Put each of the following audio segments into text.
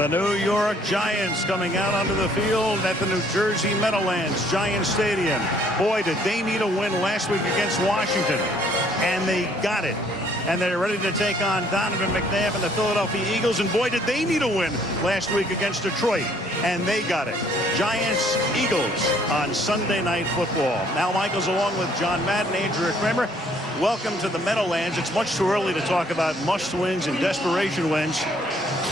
The New York Giants coming out onto the field at the New Jersey Meadowlands Giants Stadium. Boy, did they need a win last week against Washington. And they got it. And they're ready to take on Donovan, McNabb, and the Philadelphia Eagles. And boy, did they need a win last week against Detroit. And they got it. Giants, Eagles on Sunday Night Football. Al Michaels along with John Madden, Andrea Kramer. Welcome to the Meadowlands. It's much too early to talk about must-wins and desperation wins.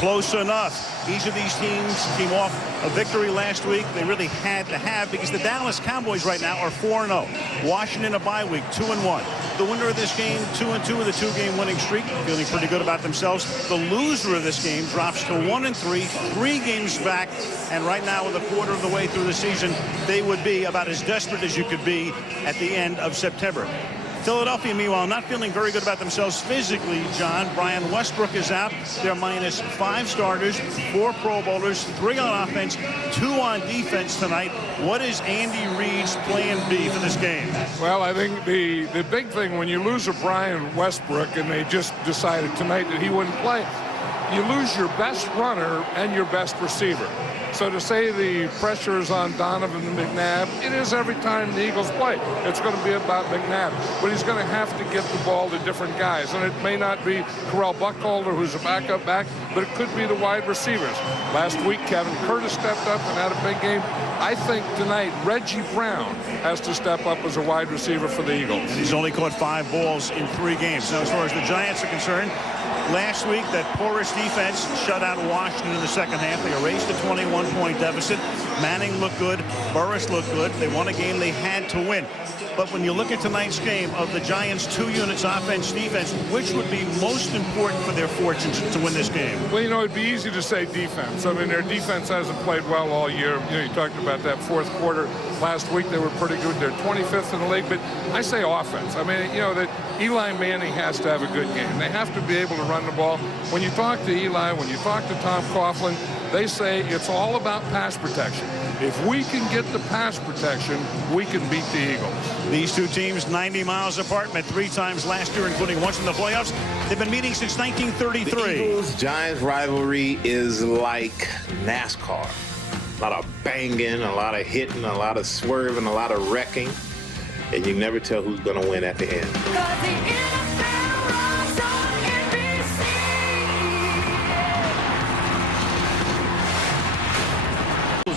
Close enough. Each of these teams came off a victory last week they really had to have because the Dallas Cowboys right now are 4-0. Washington a bye week, 2-1. The winner of this game, 2-2 with a two-game winning streak, feeling pretty good about themselves. The loser of this game drops to 1-3, 3 games back, and right now with a quarter of the way through the season, they would be about as desperate as you could be at the end of September. Philadelphia, meanwhile, not feeling very good about themselves physically, John. Brian Westbrook is out. They're minus 5 starters, 4 Pro Bowlers, 3 on offense, 2 on defense tonight. What is Andy Reid's plan B for this game? Well, I think the big thing when you lose a Brian Westbrook and they just decided tonight that he wouldn't play, you lose your best runner and your best receiver. So to say the pressure is on Donovan and McNabb, it is every time the Eagles play. It's going to be about McNabb. But he's going to have to get the ball to different guys. And it may not be Terrell Buckholder, who's a backup back, but it could be the wide receivers. Last week, Kevin Curtis stepped up and had a big game. I think tonight, Reggie Brown has to step up as a wide receiver for the Eagles. And he's only caught 5 balls in 3 games. Now, as far as the Giants are concerned, last week, that porous defense shut out Washington in the second half. They erased a 21-point deficit. Manning looked good. Burris looked good. They won a game they had to win. But when you look at tonight's game of the Giants' 2 units, offense, defense, which would be most important for their fortunes to win this game? Well, you know, it'd be easy to say defense. I mean, their defense hasn't played well all year. You know, you talked about that fourth quarter. Last week, they were pretty good. They're 25th in the league. But I say offense. I mean, you know, that Eli Manning has to have a good game. They have to be able to run the ball. When you talk to Eli, when you talk to Tom Coughlin, they say it's all about pass protection. If we can get the pass protection, we can beat the Eagles. These two teams 90 miles apart, met 3 times last year, including once in the playoffs. They've been meeting since 1933. The Eagles-Giants rivalry is like NASCAR. A lot of banging, a lot of hitting, a lot of swerving, a lot of wrecking. And you never tell who's going to win at the end.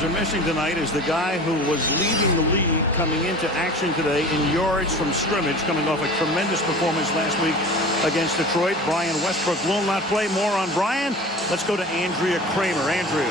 Are missing tonight is the guy who was leading the league coming into action today in yards from scrimmage, coming off a tremendous performance last week against Detroit. Brian Westbrook will not play. More on Brian. Let's go to Andrea Kramer. Andrea.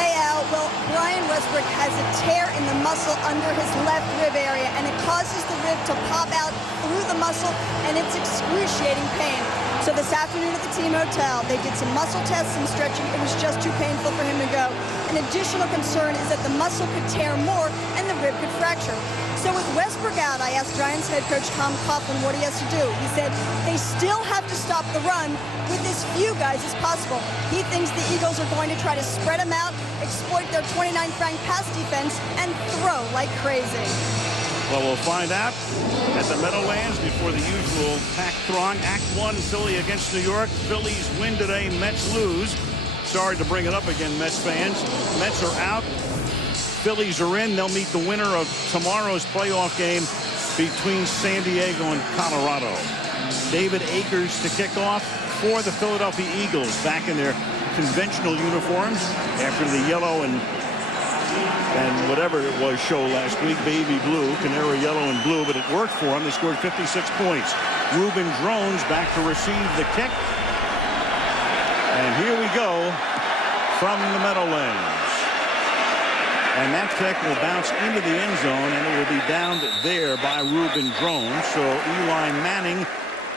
Hey, Al. Well, Brian Westbrook has a tear in the muscle under his left rib area, and it causes the rib to pop out through the muscle, and it's excruciating pain. So this afternoon at the team hotel, they did some muscle tests and stretching. It was just too painful for him to go. An additional concern is that the muscle could tear more and the rib could fracture. So with Westbrook out, I asked Giants head coach Tom Coughlin what he has to do. He said they still have to stop the run with as few guys as possible. He thinks the Eagles are going to try to spread them out, exploit their 29th ranked pass defense, and throw like crazy. Well, we'll find out at the Meadowlands before the usual packed throng. Act 1, Philly against New York. Phillies win today, Mets lose. Sorry to bring it up again, Mets fans. Mets are out. Phillies are in. They'll meet the winner of tomorrow's playoff game between San Diego and Colorado. David Akers to kick off for the Philadelphia Eagles, back in their conventional uniforms after the yellow and whatever it was show last week, baby blue, canary yellow and blue, but it worked for them. They scored 56 points. Ruben Drones back to receive the kick. And here we go from the Meadowlands. And that kick will bounce into the end zone, and it will be downed there by Ruben Drones. So Eli Manning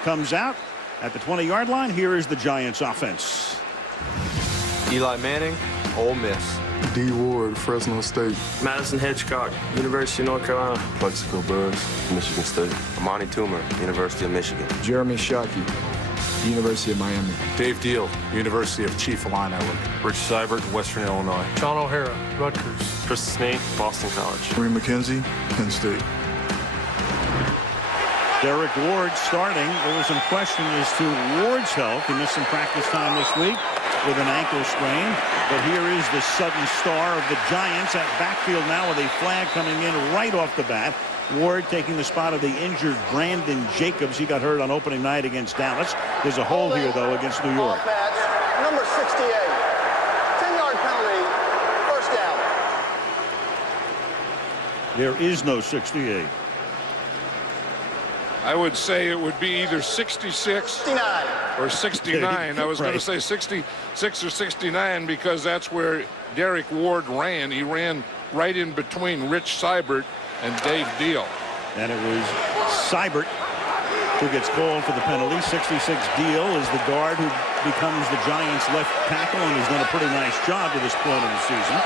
comes out at the 20-yard line. Here is the Giants offense. Eli Manning, Ole Miss. D. Ward, Fresno State. Madison Hitchcock, University of North Carolina. Plexico Burris, Michigan State. Amani Toomer, University of Michigan. Jeremy Shockey, University of Miami. Dave Deal, University of Chief Line Island. Rich Seibert, Western Illinois. John O'Hara, Rutgers. Chris Snake, Boston College. Marie McKenzie, Penn State. Derek Ward starting. There was some question as to Ward's health. He missed some practice time this week. with an ankle sprain. But here is the sudden star of the Giants at backfield now with a flag coming in right off the bat. Ward taking the spot of the injured Brandon Jacobs. He got hurt on opening night against Dallas. There's a hole here, though, against New York. Number 68. 10-yard penalty. First down. There is no 68. I would say it would be either 66 or 69. I was going to say 66 or 69 because that's where Derek Ward ran. He ran right in between Rich Seibert and Dave Deal. And it was Seibert who gets called for the penalty. 66 Deal is the guard who becomes the Giants' left tackle and has done a pretty nice job to this point in the season.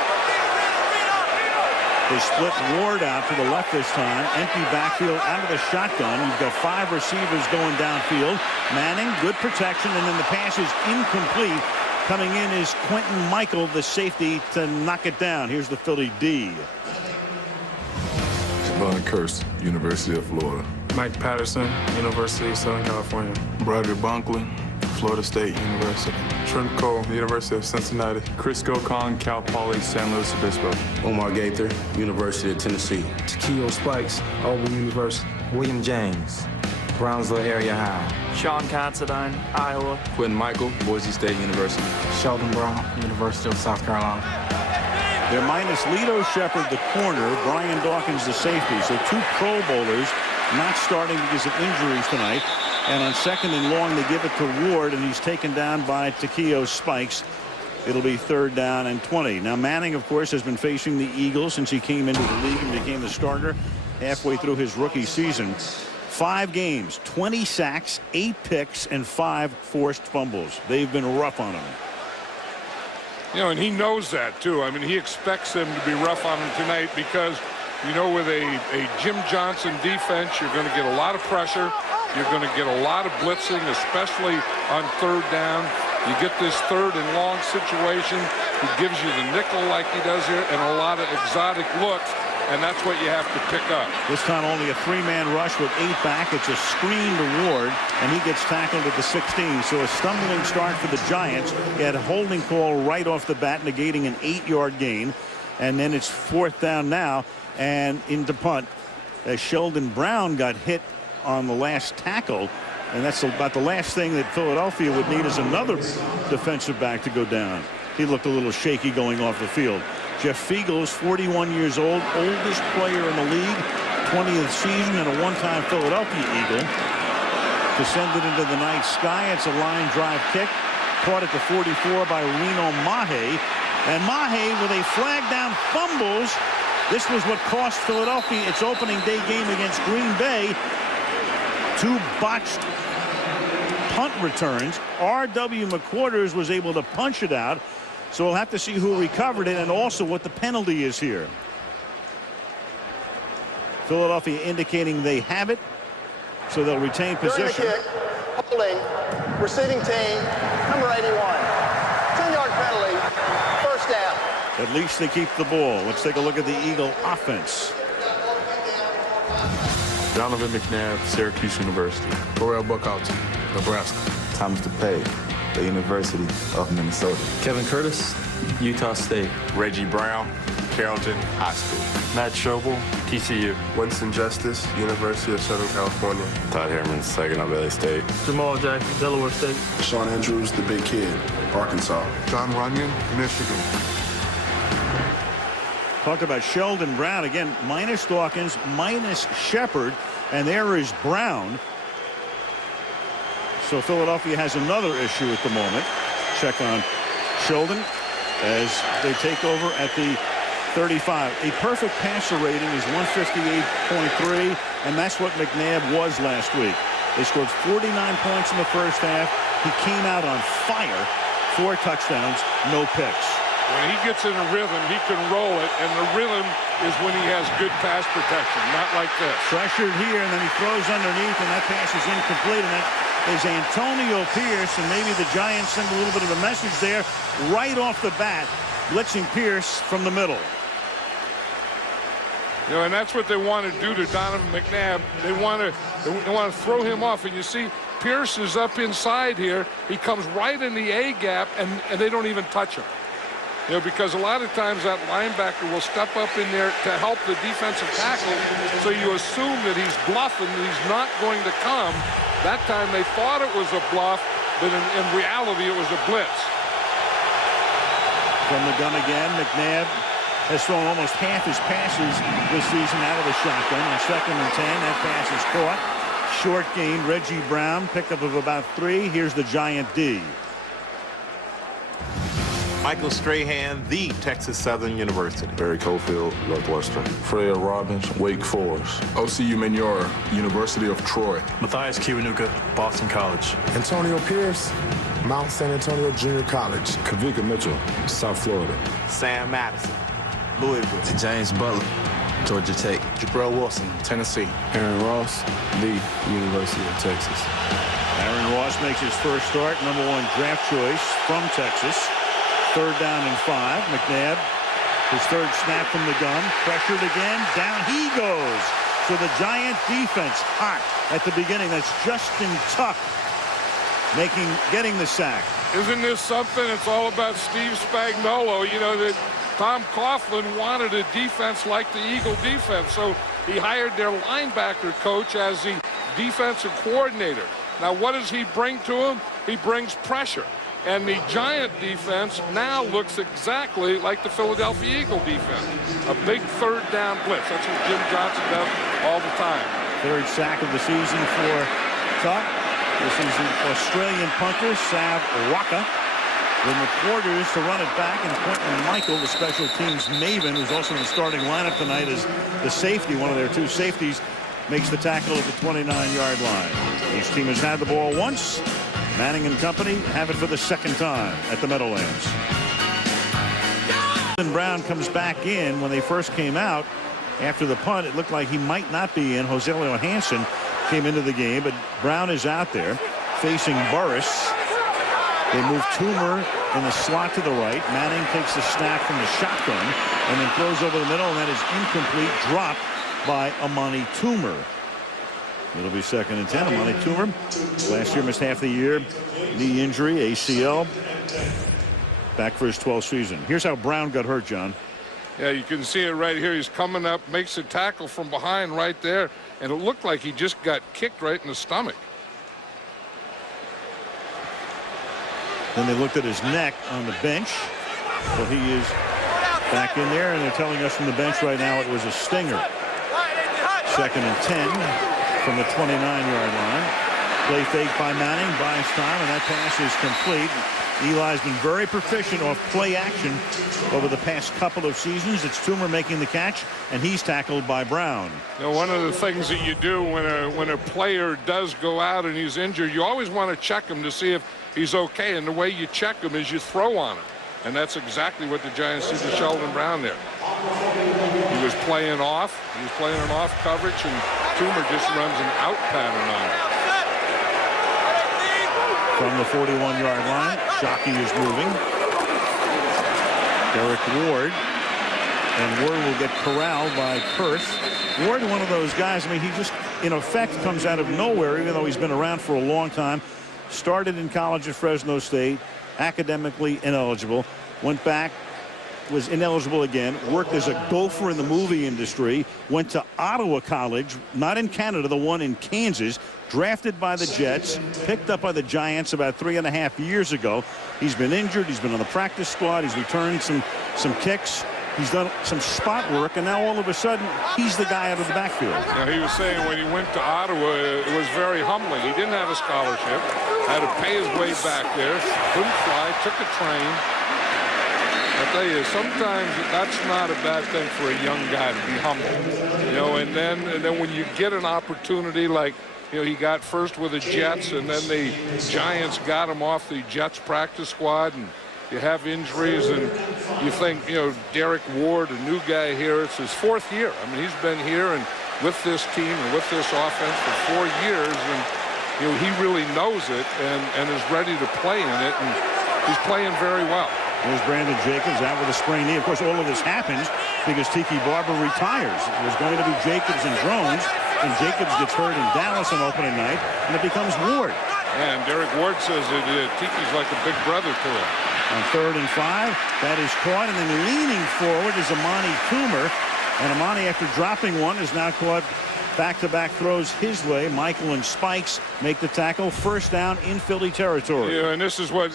They split Ward out to the left this time. Empty backfield out of the shotgun. You've got 5 receivers going downfield. Manning, good protection, and then the pass is incomplete. Coming in is Quentin Michael, the safety, to knock it down. Here's the Philly D. Von Kurst, University of Florida. Mike Patterson, University of Southern California. Bradley Bunkley, Florida State University. Trent Cole, University of Cincinnati. Chris Gokon, Cal Poly, San Luis Obispo. Omar Gaither, University of Tennessee. Takeo Spikes, Auburn University. William James, Brownsville Area High. Sean Considine, Iowa. Quentin Michael, Boise State University. Sheldon Brown, University of South Carolina. They're minus Lito Shepherd, the corner, Brian Dawkins, the safety. So 2 Pro Bowlers not starting because of injuries tonight. And on 2nd and long, they give it to Ward, and he's taken down by Takeo Spikes. It'll be 3rd down and 20. Now, Manning, of course, has been facing the Eagles since he came into the league and became the starter halfway through his rookie season. 5 games, 20 sacks, 8 picks, and 5 forced fumbles. They've been rough on him. You know, and he knows that, too. I mean, he expects them to be rough on him tonight because, you know, with a Jim Johnson defense, you're going to get a lot of pressure. You're going to get a lot of blitzing, especially on 3rd down. You get this 3rd and long situation. He gives you the nickel like he does here and a lot of exotic looks, and that's what you have to pick up. This time only a 3-man rush with 8 back. It's a screen to Ward, and he gets tackled at the 16. So a stumbling start for the Giants. He had a holding call right off the bat, negating an 8-yard gain. And then it's 4th down now and into punt. As Sheldon Brown got hit on the last tackle, and that's about the last thing that Philadelphia would need is another defensive back to go down. He looked a little shaky going off the field. Jeff Fiegels, 41 years old, oldest player in the league, 20th season, and a one-time Philadelphia Eagle. To send it into the night sky, it's a line drive kick. Caught at the 44 by Reno Mahe. And Mahe, with a flag down, fumbles. This was what cost Philadelphia its opening day game against Green Bay. 2 botched punt returns. R.W. McQuarters was able to punch it out. So we'll have to see who recovered it and also what the penalty is here. Philadelphia indicating they have it, so they'll retain possession. During the kick, holding, receiving team, number 81. 10-yard penalty, first down. At least they keep the ball. Let's take a look at the Eagle offense. Donovan McNabb, Syracuse University. Burrell Buckhalter, Nebraska. Thomas DePay, the University of Minnesota. Kevin Curtis, Utah State. Reggie Brown, Carrollton High School. Matt Schobel, TCU. Winston Justice, University of Southern California. Todd Herman, Saginaw Valley State. Jamal Jackson, Delaware State. Sean Andrews, the Big Kid, Arkansas. John Runyon, Michigan. Talk about Sheldon Brown again, minus Dawkins, minus Shepherd, and there is Brown. So Philadelphia has another issue at the moment. Check on Sheldon as they take over at the 35. A perfect passer rating is 158.3, and that's what McNabb was last week. They scored 49 points in the first half. He came out on fire. 4 touchdowns, no picks. When he gets in a rhythm, he can roll it, and the rhythm is when he has good pass protection, not like this. Pressured here, and then he throws underneath, and that pass is incomplete, and that is Antonio Pierce, and maybe the Giants send a little bit of a message there right off the bat, blitzing Pierce from the middle. You know, and that's what they want to do to Donovan McNabb. They want to throw him off, and you see Pierce is up inside here. He comes right in the A gap, and they don't even touch him. You know, because a lot of times that linebacker will step up in there to help the defensive tackle, so you assume that he's bluffing, that he's not going to come. That time they thought it was a bluff, but in reality it was a blitz. From the gun again, McNabb has thrown almost half his passes this season out of the shotgun. On 2nd and 10, that pass is caught. Short gain, Reggie Brown, pickup of about 3. Here's the Giant D. Michael Strahan, the Texas Southern University. Barry Cofield, Northwestern. Fred Robbins, Wake Forest. OCU Menora, University of Troy. Matthias Kiwanuka, Boston College. Antonio Pierce, Mount San Antonio Junior College. Kavika Mitchell, South Florida. Sam Madison, Louisville. James Butler, Georgia Tech. Jabril Wilson, Tennessee. Aaron Ross, Lee, University of Texas. Aaron Ross makes his first start, #1 draft choice from Texas. 3rd down and 5. McNabb, his 3rd snap from the gun. Pressured again. Down he goes. So the Giant defense hot at the beginning. That's Justin Tuck getting the sack. Isn't this something? It's all about Steve Spagnuolo. You know, that Tom Coughlin wanted a defense like the Eagle defense, so he hired their linebacker coach as the defensive coordinator. Now, what does he bring to him? He brings pressure. And the Giant defense now looks exactly like the Philadelphia Eagle defense. A big 3rd down blitz. That's what Jim Johnson does all the time. 3rd sack of the season for Tuck. This is the Australian punter, Sav Waka. The McQuarters to run it back, and Quentin Michael, the special teams maven, who's also in the starting lineup tonight as the safety, one of their 2 safeties, makes the tackle at the 29-yard line. Each team has had the ball once. Manning and company have it for the 2nd time at the Meadowlands. Brown comes back in. When they first came out after the punt, it looked like he might not be in. Joselio Hansen came into the game, but Brown is out there facing Burris. They move Toomer in the slot to the right. Manning takes the snap from the shotgun and then throws over the middle, and that is incomplete, dropped by Amani Toomer. It'll be 2nd and 10. Amani Toomer last year missed half the year. Knee injury, ACL. Back for his 12th season. Here's how Brown got hurt, John. Yeah, you can see it right here. He's coming up, makes a tackle from behind right there, and it looked like he just got kicked right in the stomach. Then they looked at his neck on the bench. So he is back in there, and they're telling us from the bench right now it was a stinger. 2nd and 10 from the 29-yard line. Play fake by Manning, buys time, and that pass is complete. Eli's been very proficient off play action over the past couple of seasons. It's Toomer making the catch, and he's tackled by Brown. You know, one of the things that you do when a player does go out and he's injured, you always want to check him to see if he's okay, and the way you check him is you throw on him. And that's exactly what the Giants did to Sheldon Brown there. He was playing off. He was playing an off coverage, and Toomer just runs an out pattern on him. From the 41-yard line, Shockey is moving. Derek Ward. And Ward will get corralled by Kurth. Ward, one of those guys, I mean, he just, in effect, comes out of nowhere, even though he's been around for a long time. Started in college at Fresno State, academically ineligible. Went back, was ineligible again, worked as a gopher in the movie industry, went to Ottawa College, not in Canada, the one in Kansas, drafted by the Jets, picked up by the Giants about 3.5 years ago. He's been injured. He's been on the practice squad. He's returned some kicks. He's done some spot work, and now all of a sudden, he's the guy out of the backfield. Yeah, he was saying when he went to Ottawa, it was very humbling. He didn't have a scholarship, had to pay his way back there, couldn't fly, took a train. I tell you, sometimes that's not a bad thing for a young guy to be humble. You know, and then when you get an opportunity like, you know, he got first with the Jets, and then the Giants got him off the Jets practice squad, and you have injuries, and you think, you know, Derek Ward, a new guy here, it's his 4th year. I mean, he's been here and with this team and with this offense for 4 years, and, you know, he really knows it and is ready to play in it, and he's playing very well. There's Brandon Jacobs out with a sprained knee. Of course, all of this happens because Tiki Barber retires. It was going to be Jacobs and Drones, and Jacobs gets hurt in Dallas on opening night, and it becomes Ward. And Derek Ward says that Tiki's like a big brother to him. On 3rd and 5, that is caught, and then leaning forward is Amani Coomer. And Amani, after dropping one, is now caught back-to-back throws his way. Michael and Spikes make the tackle. First down in Philly territory. Yeah, and this is what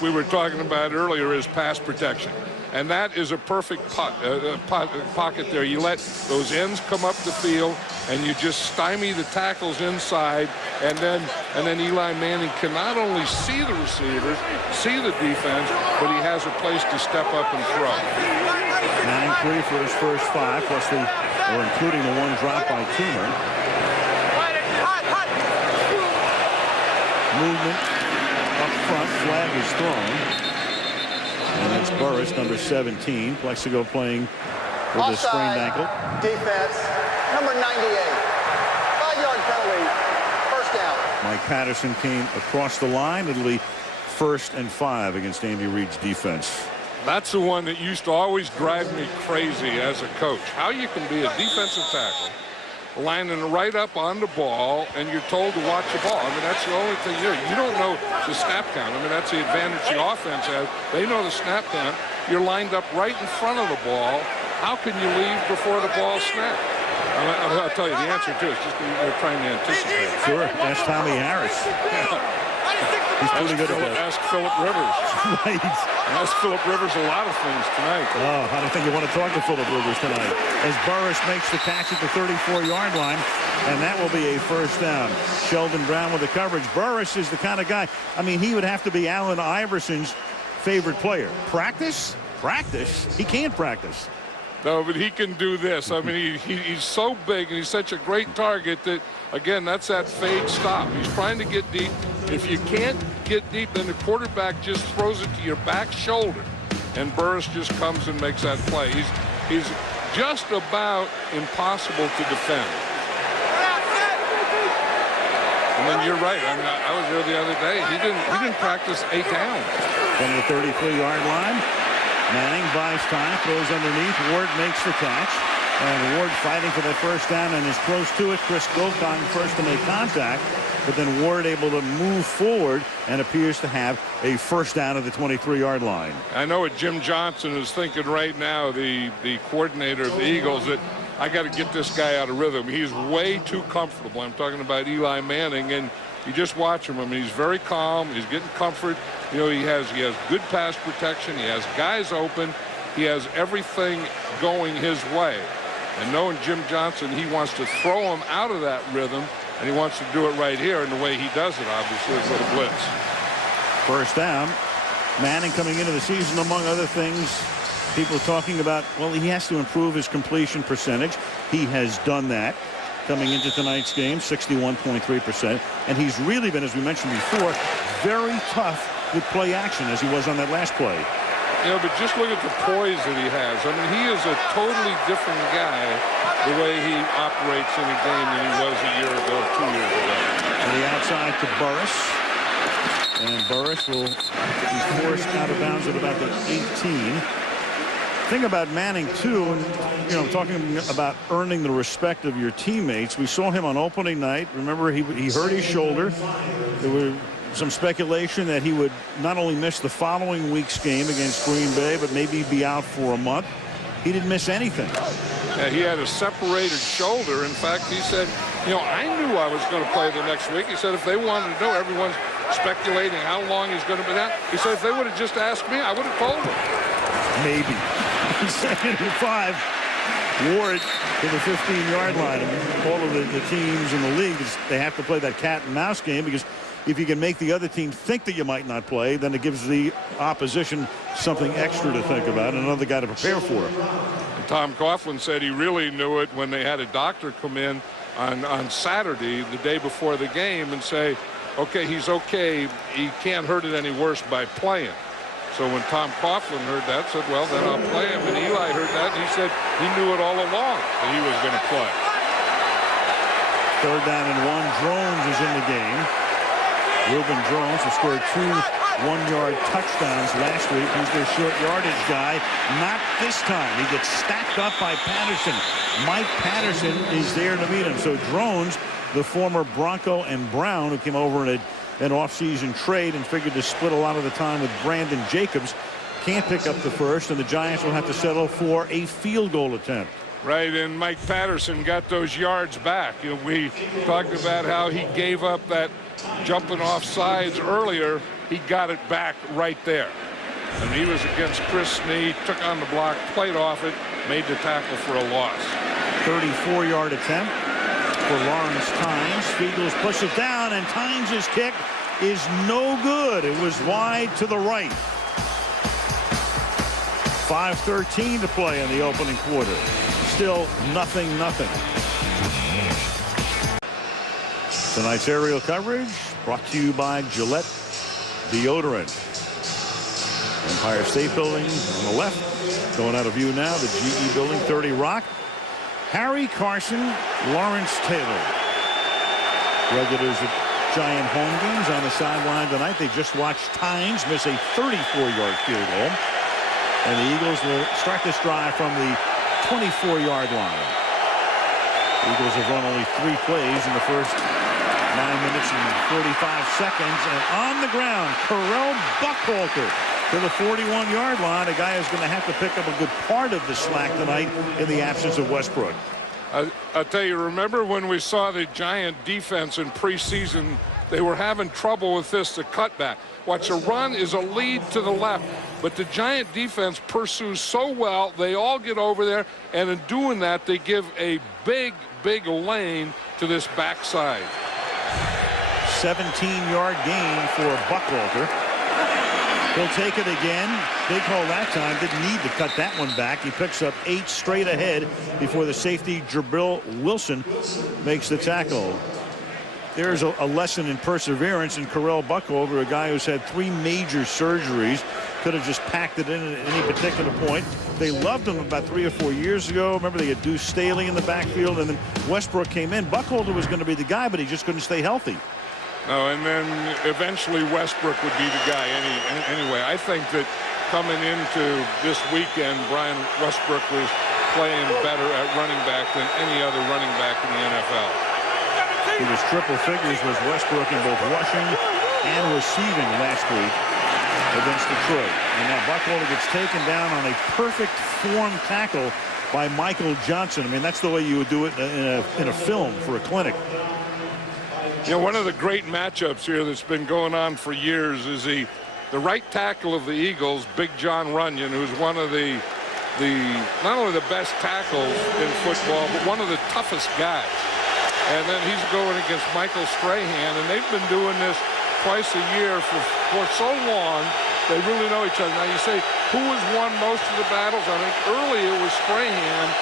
we were talking about earlier, is pass protection. And that is a perfect pocket there. You let those ends come up the field, and you just stymie the tackles inside, and then Eli Manning can not only see the receivers, see the defense, but he has a place to step up and throw. Manning 3 for his first 5, plus including the one drop by Toomer. Movement up front, flag is thrown. And it's Burris, number 17. Plexico playing with a sprained ankle. Defense, number 98. 5-yard penalty, first down. Mike Patterson came across the line. It'll be 1st and 5 against Andy Reid's defense. That's the one that used to always drive me crazy as a coach. How you can be a defensive tackle, lining right up on the ball, and you're told to watch the ball. I mean, that's the only thing you don't know the snap count. I mean, that's the advantage the offense has. They know the snap count. You're lined up right in front of the ball. How can you leave before the ball snaps? I'll tell you the answer to it. It's just you're trying to anticipate. Sure. That's Tommy Harris. He's pretty good at that. Ask Phillip Rivers. Right. Ask Phillip Rivers a lot of things tonight. Oh, I don't think you want to talk to Phillip Rivers tonight. As Burris makes the catch at the 34-yard line, and that will be a first down. Sheldon Brown with the coverage. Burris is the kind of guy, I mean, he would have to be Allen Iverson's favorite player. Practice? Practice? He can't practice. No, but he can do this. I mean, he's so big, and he's such a great target that, again, that's that fade stop. He's trying to get deep. If you can't get deep, then the quarterback just throws it to your back shoulder, and Burris just comes and makes that play. He's just about impossible to defend. And then you're right. I mean, I was there the other day. He didn't practice a down. From the 33-yard line, Manning buys time, throws underneath. Ward makes the catch. And Ward fighting for that first down and is close to it. Chris Gokong first to make contact, but then Ward able to move forward and appears to have a first down at the 23-yard line. I know what Jim Johnson is thinking right now, the coordinator of the Eagles, that I got to get this guy out of rhythm. He's way too comfortable. I'm talking about Eli Manning, and you just watch him. I mean, he's very calm. He's getting comfort. You know, he has good pass protection. He has guys open. He has everything going his way. And knowing Jim Johnson, he wants to throw him out of that rhythm, and he wants to do it right here. And the way he does it, obviously, is with a blitz. First down. Manning coming into the season, among other things, people talking about, well, he has to improve his completion percentage. He has done that coming into tonight's game, 61.3%. And he's really been, as we mentioned before, very tough with play action, as he was on that last play. Yeah, but just look at the poise that he has. I mean, he is a totally different guy the way he operates in a game than he was a year ago, 2 years ago. To the outside to Burris. And Burris will be forced out of bounds at about the 18. Thing about Manning, too, and, you know, talking about earning the respect of your teammates, we saw him on opening night. Remember, he hurt his shoulder. There were some speculation that he would not only miss the following week's game against Green Bay, but maybe be out for a month. He didn't miss anything. Yeah, he had a separated shoulder. In fact, he said, you know, I knew I was going to play the next week. He said if they wanted to know, everyone's speculating how long he's going to be out. He said if they would have just asked me, I would have told them. Maybe. 2nd and 5. Ward to the 15-yard line. And all of the teams in the league, they have to play that cat and mouse game, because if you can make the other team think that you might not play, then it gives the opposition something extra to think about, another guy to prepare for. And Tom Coughlin said he really knew it when they had a doctor come in on Saturday, the day before the game, and say, okay, he's okay. He can't hurt it any worse by playing. So when Tom Coughlin heard that, said, well, then I'll play him. And Eli heard that, and he said he knew it all along that he was going to play. 3rd down and 1. Drones is in the game. Reuben Drones has scored 2 one-yard touchdowns last week. He's their short yardage guy. Not this time. He gets stacked up by Patterson. Mike Patterson is there to meet him. So Drones, the former Bronco and Brown, who came over and had an offseason trade and figured to split a lot of the time with Brandon Jacobs. Can't pick up the first, and the Giants will have to settle for a field goal attempt. Right, and Mike Patterson got those yards back. You know, we talked about how he gave up that jumping off sides earlier. He got it back right there. And he was against Chris Snee, took on the block, played off it, made the tackle for a loss. 34-yard attempt for Lawrence Tynes. Spiegels push it down, and Tynes' kick is no good. It was wide to the right. 5:13 to play in the opening quarter. Still 0-0. Tonight's aerial coverage brought to you by Gillette Deodorant. Empire State Building on the left. Going out of view now, the GE Building, 30 Rock. Harry Carson, Lawrence Taylor. Regulars at Giant home games on the sideline tonight. They just watched Tynes miss a 34-yard field goal. And the Eagles will start this drive from the 24-yard line. The Eagles have run only 3 plays in the first 9 minutes and 45 seconds. And on the ground, Carell Buckhalter to the 41-yard line. A guy who's going to have to pick up a good part of the slack tonight in the absence of Westbrook. I'll tell you, remember when we saw the Giant defense in preseason, they were having trouble with this, the cutback. Watch, a run is a lead to the left, but the Giant defense pursues so well, they all get over there, and in doing that, they give a big lane to this backside. 17-yard gain for Buckhalter. He'll take it again. Big hole that time. Didn't need to cut that one back. He picks up 8 straight ahead before the safety Jabril Wilson makes the tackle. There's a lesson in perseverance in Carell Buckhalter, a guy who's had 3 major surgeries. Could have just packed it in at any particular point. They loved him about 3 or 4 years ago. Remember, they had Deuce Staley in the backfield, and then Westbrook came in. Buckhalter was going to be the guy, but he just couldn't stay healthy. No, and then eventually Westbrook would be the guy anyway. I think that coming into this weekend, Brian Westbrook was playing better at running back than any other running back in the NFL. He was triple figures, was Westbrook, in both rushing and receiving last week against Detroit. And now Buckhalter gets taken down on a perfect form tackle by Michael Johnson. I mean, that's the way you would do it in a film for a clinic. You know, one of the great matchups here that's been going on for years is the right tackle of the Eagles, Big John Runyon, who's one of the not only the best tackles in football, but one of the toughest guys. And then he's going against Michael Strahan, and they've been doing this twice a year for so long. They really know each other. Now you say, who has won most of the battles? I think early it was Strahan.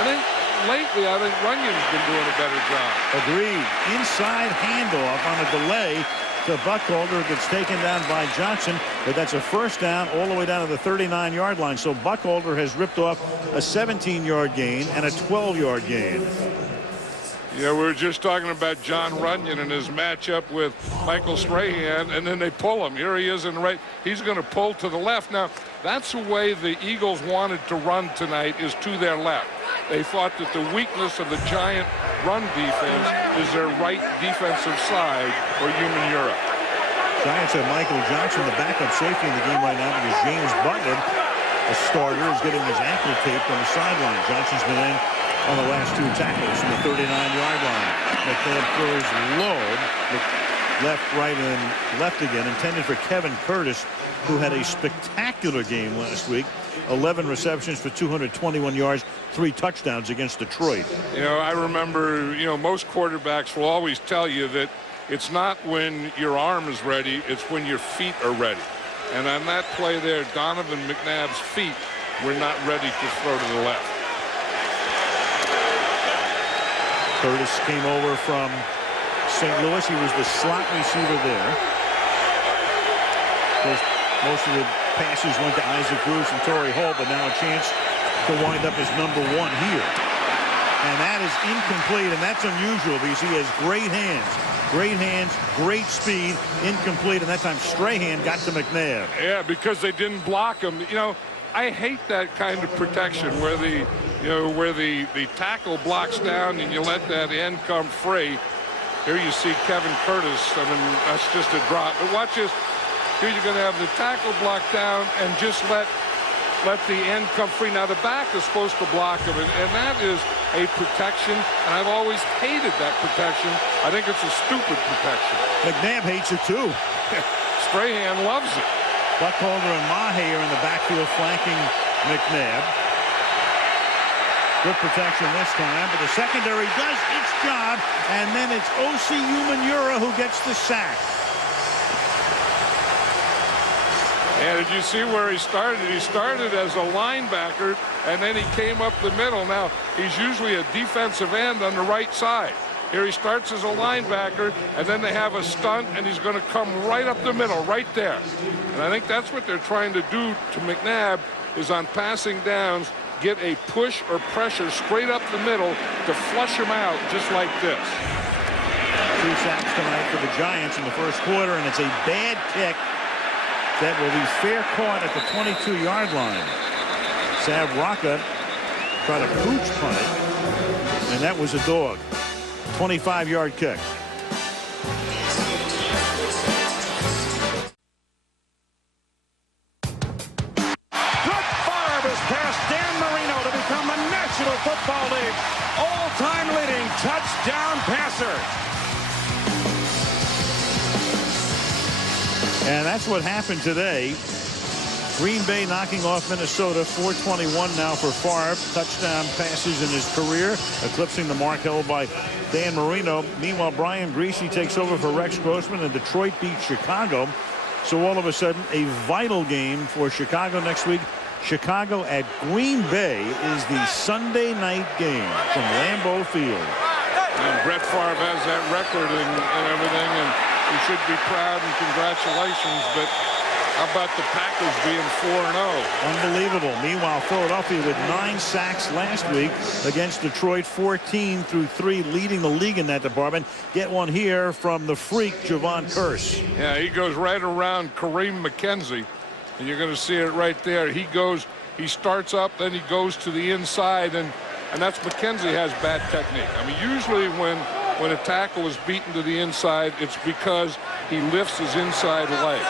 I think lately, I think Runyon's been doing a better job. Agreed. Inside handoff on a delay to Buckhalter, gets taken down by Johnson, but that's a first down all the way down to the 39-yard line. So Buckhalter has ripped off a 17-yard gain and a 12-yard gain. Yeah, we were just talking about John Runyon and his matchup with Michael Strahan, and then they pull him. Here he is in the right. He's going to pull to the left. Now, that's the way the Eagles wanted to run tonight, is to their left. They thought that the weakness of the Giant run defense is their right defensive side, or human Europe. Giants have Michael Johnson, the backup safety in the game right now, because James Butler, a starter, is getting his ankle taped on the sideline. Johnson's been in on the last 2 tackles from the 39-yard line. McNabb throws low, left, right, and left again, intended for Kevin Curtis, who had a spectacular game last week. 11 receptions for 221 yards, 3 touchdowns against Detroit. You know, I remember, most quarterbacks will always tell you that it's not when your arm is ready, it's when your feet are ready. And on that play there, Donovan McNabb's feet were not ready to throw to the left. Curtis came over from St. Louis. He was the slot receiver there. Most of the passes went to Isaac Bruce and Torrey Holt, but now a chance to wind up as number 1 here. And that is incomplete, and that's unusual because he has great hands, great speed. Incomplete, and that time Strahan got to McNabb. Yeah, because they didn't block him. I hate that kind of protection where the tackle blocks down and you let that end come free. Here you see Kevin Curtis. I mean, that's just a drop. But watch this. Here you're going to have the tackle block down and just let the end come free. Now, the back is supposed to block him, and that is a protection, and I've always hated that protection. I think it's a stupid protection. McNabb hates it, too. Strahan loves it. Buckholder and Mahe are in the backfield flanking McNabb. Good protection this time, but the secondary does its job, and then it's O.C. Umenyiora who gets the sack. And did you see where he started? He started as a linebacker, and then he came up the middle. Now, he's usually a defensive end on the right side. Here he starts as a linebacker, and then they have a stunt, and he's going to come right up the middle, right there. And I think that's what they're trying to do to McNabb, is on passing downs, get a push or pressure straight up the middle to flush him out, just like this. 2 sacks tonight for the Giants in the first quarter, and it's a bad kick that will be fair caught at the 22-yard line. Sav Rocca tried to pooch punt it, and that was a dog. 25-yard kick. Good Favre has passed Dan Marino to become the National Football League all-time leading touchdown passer. And that's what happened today. Green Bay knocking off Minnesota. 4:21 now for Favre. Touchdown passes in his career, eclipsing the mark held by Dan Marino. Meanwhile, Brian Griese takes over for Rex Grossman, and Detroit beats Chicago. So all of a sudden, a vital game for Chicago next week. Chicago at Green Bay is the Sunday night game from Lambeau Field. And Brett Favre has that record and everything, and he should be proud, and congratulations. But how about the Packers being 4-0? Unbelievable. Meanwhile, Philadelphia with 9 sacks last week against Detroit, 14-3, leading the league in that department. Get one here from the freak, Javon Curse. Yeah, he goes right around Kareem McKenzie, and you're going to see it right there. He starts up, then he goes to the inside, and that's McKenzie has bad technique. I mean, usually when a tackle is beaten to the inside, it's because he lifts his inside leg.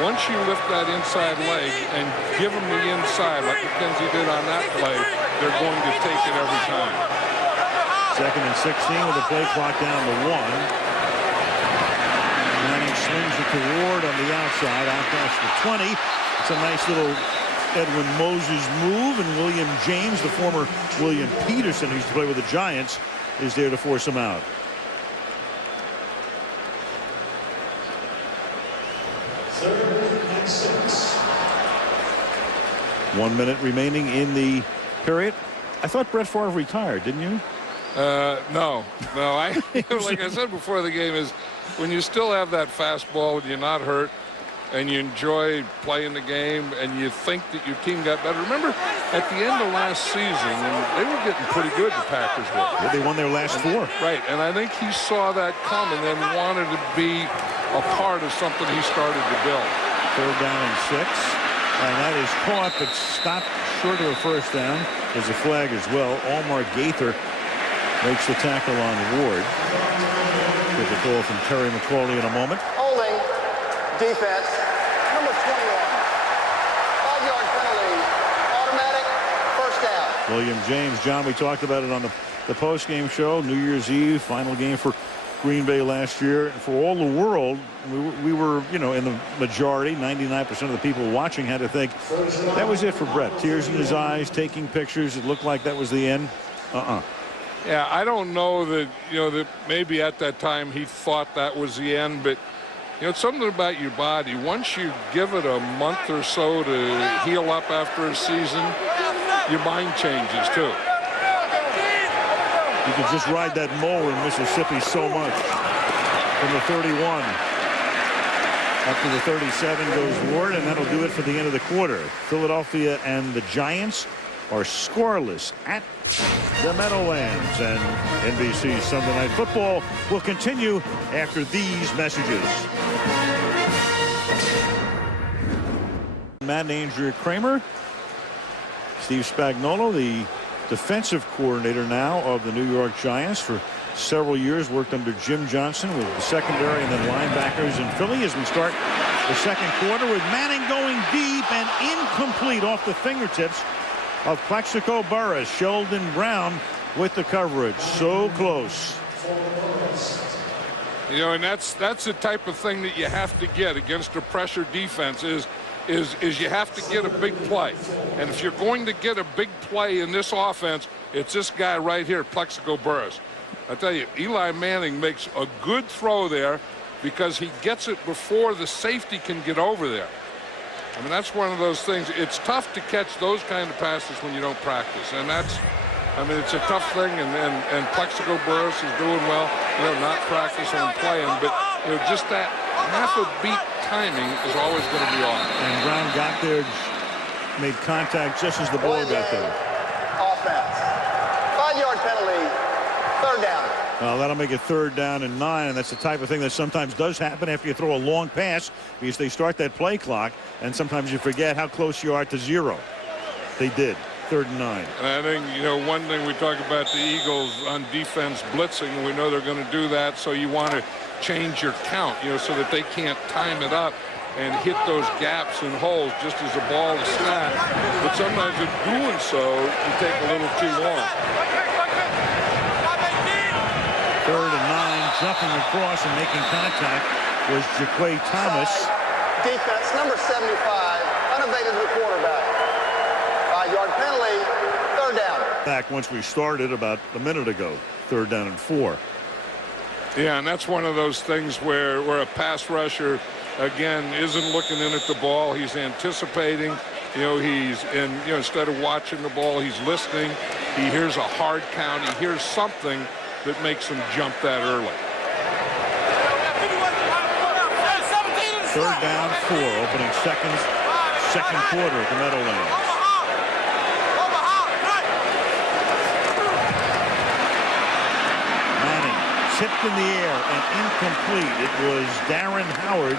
Once you lift that inside leg and give him the inside, like McKenzie did on that play, they're going to take it every time. 2nd and 16 with the play clock down to 1. Manning swings it to Ward on the outside, out past the 20. It's a nice little Edwin Moses move, and William James, the former William Peterson, who used to play with the Giants, is there to force him out. Six. 1 minute remaining in the period. I thought Brett Favre retired, didn't you? No. Like I said before the game, is when you still have that fastball and you're not hurt and you enjoy playing the game and you think that your team got better. Remember at the end of last season, they were getting pretty good, the Packers were. Yeah, they won their last 4. Right, and I think he saw that coming and wanted to be a part of something he started to build. 3rd down and 6. And that is caught, but stopped short of a first down. There's a flag as well. Almar Gaither makes the tackle on Ward. Get the call from Terry McCauley in a moment. Holding, defense, number 21. 5-yard penalty, automatic, first down. William James, John, we talked about it on the post-game show. New Year's Eve, final game for Green Bay last year. For all the world, we were, in the majority, 99% of the people watching had to think that was it for Brett. Tears in his eyes, taking pictures. It looked like that was the end. Yeah, I don't know that, that maybe at that time he thought that was the end, but, it's something about your body. Once you give it a month or so to heal up after a season, your mind changes too. You could just ride that mower in Mississippi so much. From the 31 up to the 37 goes Ward, and that'll do it for the end of the quarter. Philadelphia and the Giants are scoreless at the Meadowlands, and NBC's Sunday Night Football will continue after these messages. Madden Andrew Kramer, Steve Spagnuolo, the defensive coordinator now of the New York Giants, for several years, worked under Jim Johnson with the secondary and then linebackers in Philly as we start the second quarter with Manning going deep and incomplete off the fingertips of Plexico Burress. Sheldon Brown with the coverage. So close. You know, and that's the type of thing that you have to get against a pressure defense is you have to get a big play. And if you're going to get a big play in this offense, it's this guy right here, Plexico Burress. I tell you, Eli Manning makes a good throw there because he gets it before the safety can get over there. I mean, that's one of those things. It's tough to catch those kind of passes when you don't practice. And that's, I mean, it's a tough thing. And Plexico Burress is doing well, you know, not practicing and playing. But, you know, just that half a beat timing is always going to be off. And Brown got there, made contact just as the ball got there. Offense. 5-yard penalty. Third down. Well, that'll make it 3rd down and 9, and that's the type of thing that sometimes does happen after you throw a long pass because they start that play clock, and sometimes you forget how close you are to 0. They did. 3rd and 9. And I think, you know, one thing we talk about the Eagles on defense blitzing, we know they're going to do that, so you want to change your count, you know, so that they can't time it up and hit those gaps and holes just as the ball is snapped. But sometimes in doing so, you take a little too long. 3rd and 9, jumping across and making contact was Jaquay Thomas. Defense, number 75, unevaded the quarterback. 5-yard penalty, 3rd down. Back once we started about a minute ago, 3rd down and 4. Yeah, and that's one of those things where a pass rusher, again, isn't looking in at the ball. He's anticipating. You know, instead of watching the ball, he's listening. He hears a hard count. He hears something that makes him jump that early. 3rd down, 4, opening second quarter at the Meadowlands. Manning tipped in the air and incomplete. It was Darren Howard,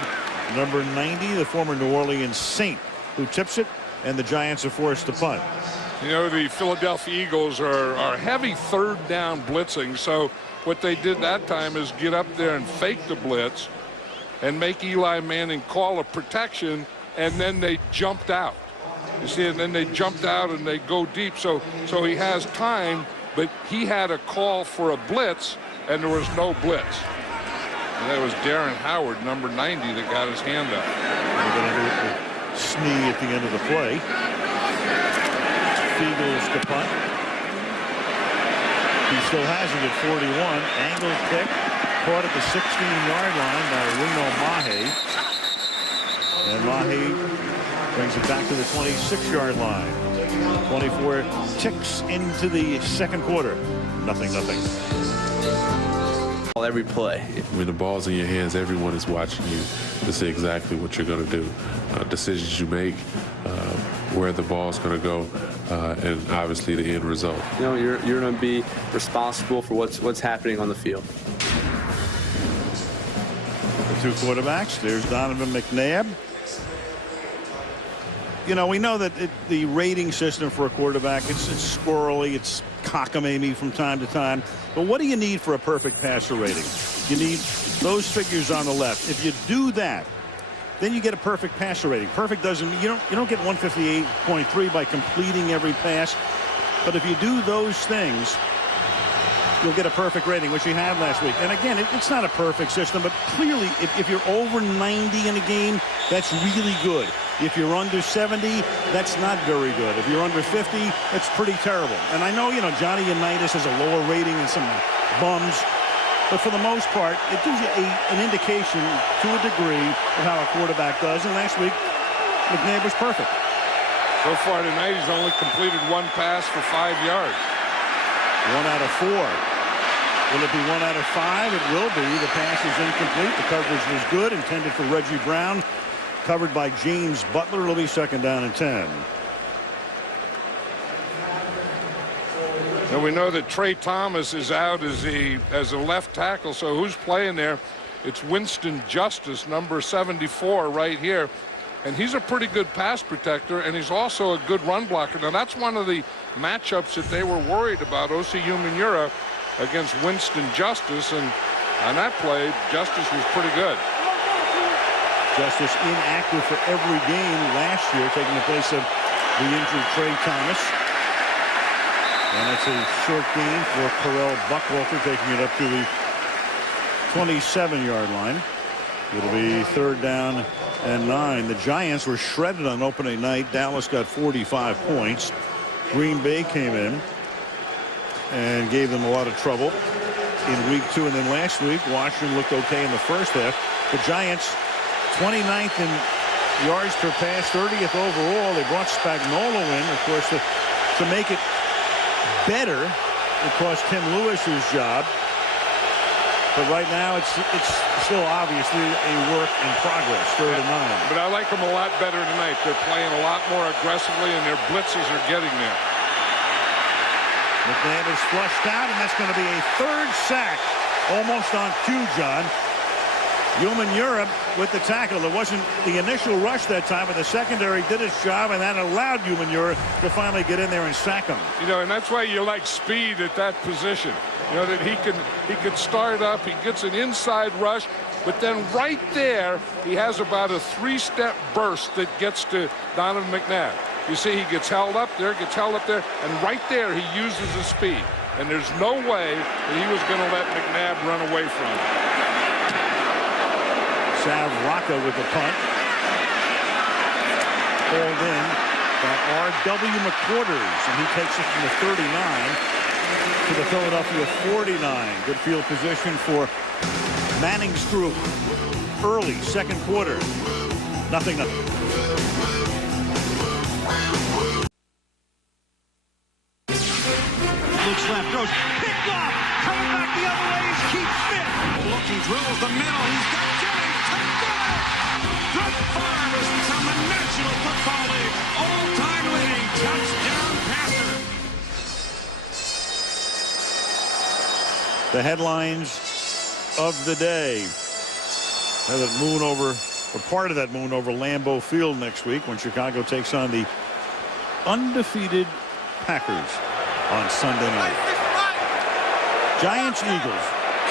number 90, the former New Orleans Saint, who tips it, and the Giants are forced to punt. You know, the Philadelphia Eagles are heavy 3rd down blitzing, so what they did that time is get up there and fake the blitz and make Eli Manning call a protection, and then they jumped out. You see, and then they jumped out and they go deep, so he has time, but he had a call for a blitz, and there was no blitz. And that was Darren Howard, number 90, that got his hand up. We're going to do a snee at the end of the play. Eagles to punt. He still has it at 41. Angled kick. Caught at the 16-yard line by Reno Mahe. And Mahe brings it back to the 26-yard line. 24 ticks into the second quarter. 0-0. Every play. When the ball's in your hands, everyone is watching you to see exactly what you're going to do. Decisions you make, where the ball's going to go, and obviously the end result. You know, you're going to be responsible for what's happening on the field. The 2 quarterbacks. There's Donovan McNabb. You know, we know that the rating system for a quarterback, it's squirrely, it's cockamamie from time to time. But what do you need for a perfect passer rating? You need those figures on the left. If you do that, then you get a perfect passer rating. Perfect doesn't, you don't get 158.3 by completing every pass. But if you do those things, you'll get a perfect rating, which you had last week. And again, it's not a perfect system, but clearly if you're over 90 in a game, that's really good. If you're under 70, that's not very good. If you're under 50, that's pretty terrible. And I know, Johnny Unitas has a lower rating than some bums, but for the most part, it gives you an indication to a degree of how a quarterback does. And last week, McNabb was perfect. So far tonight, he's only completed 1 pass for 5 yards. 1 out of 4. Will it be 1 out of 5? It will be. The pass is incomplete. The coverage was good, intended for Reggie Brown. Covered by James Butler. It'll be 2nd down and 10. And we know that Trey Thomas is out as a left tackle. So who's playing there? It's Winston Justice, number 74, right here. And he's a pretty good pass protector, and he's also a good run blocker. Now, that's one of the matchups that they were worried about. O.C. Umenyiora against Winston Justice, and on that play, Justice was pretty good. Justice inactive for every game last year, taking the place of the injured Trey Thomas. And it's a short gain for Carell Buckwalter, taking it up to the 27-yard line. It'll be 3rd down and 9. The Giants were shredded on opening night. Dallas got 45 points. Green Bay came in and gave them a lot of trouble in week 2. And then last week, Washington looked okay in the first half. The Giants, 29th in yards per pass, 30th overall. They brought Spagnuolo in, of course, to make it better. It cost Tim Lewis his job. But right now, it's still obviously a work in progress, 3rd and 9. But I like them a lot better tonight. They're playing a lot more aggressively, and their blitzes are getting there. McNabb is flushed out, and that's going to be a 3rd sack. Almost on cue, John. Humidity with the tackle. There wasn't the initial rush that time, but the secondary did its job, and that allowed Humidity to finally get in there and sack him. You know, and that's why you like speed at that position. You know, that he can start up, he gets an inside rush, but then right there, he has about a 3-step burst that gets to Donovan McNabb. You see, he gets held up there, and right there, he uses his speed. And there's no way that he was going to let McNabb run away from him. Sav Rocca with the punt. Hauled in by R.W. McQuarters, and he takes it from the 39 to the Philadelphia 49. Good field position for Manning's group. Early second quarter. 0-0. Looks left, goes, picked off, coming back the other way is Keith Smith. Looking, drills the middle, he's got Jennings, touchdown! Brett Favre has become the National Football League all-time leading touchdown passer. The headlines of the day. Have that moon over, or part of that moon over Lambeau Field next week when Chicago takes on the undefeated Packers on Sunday night. Giants-Eagles,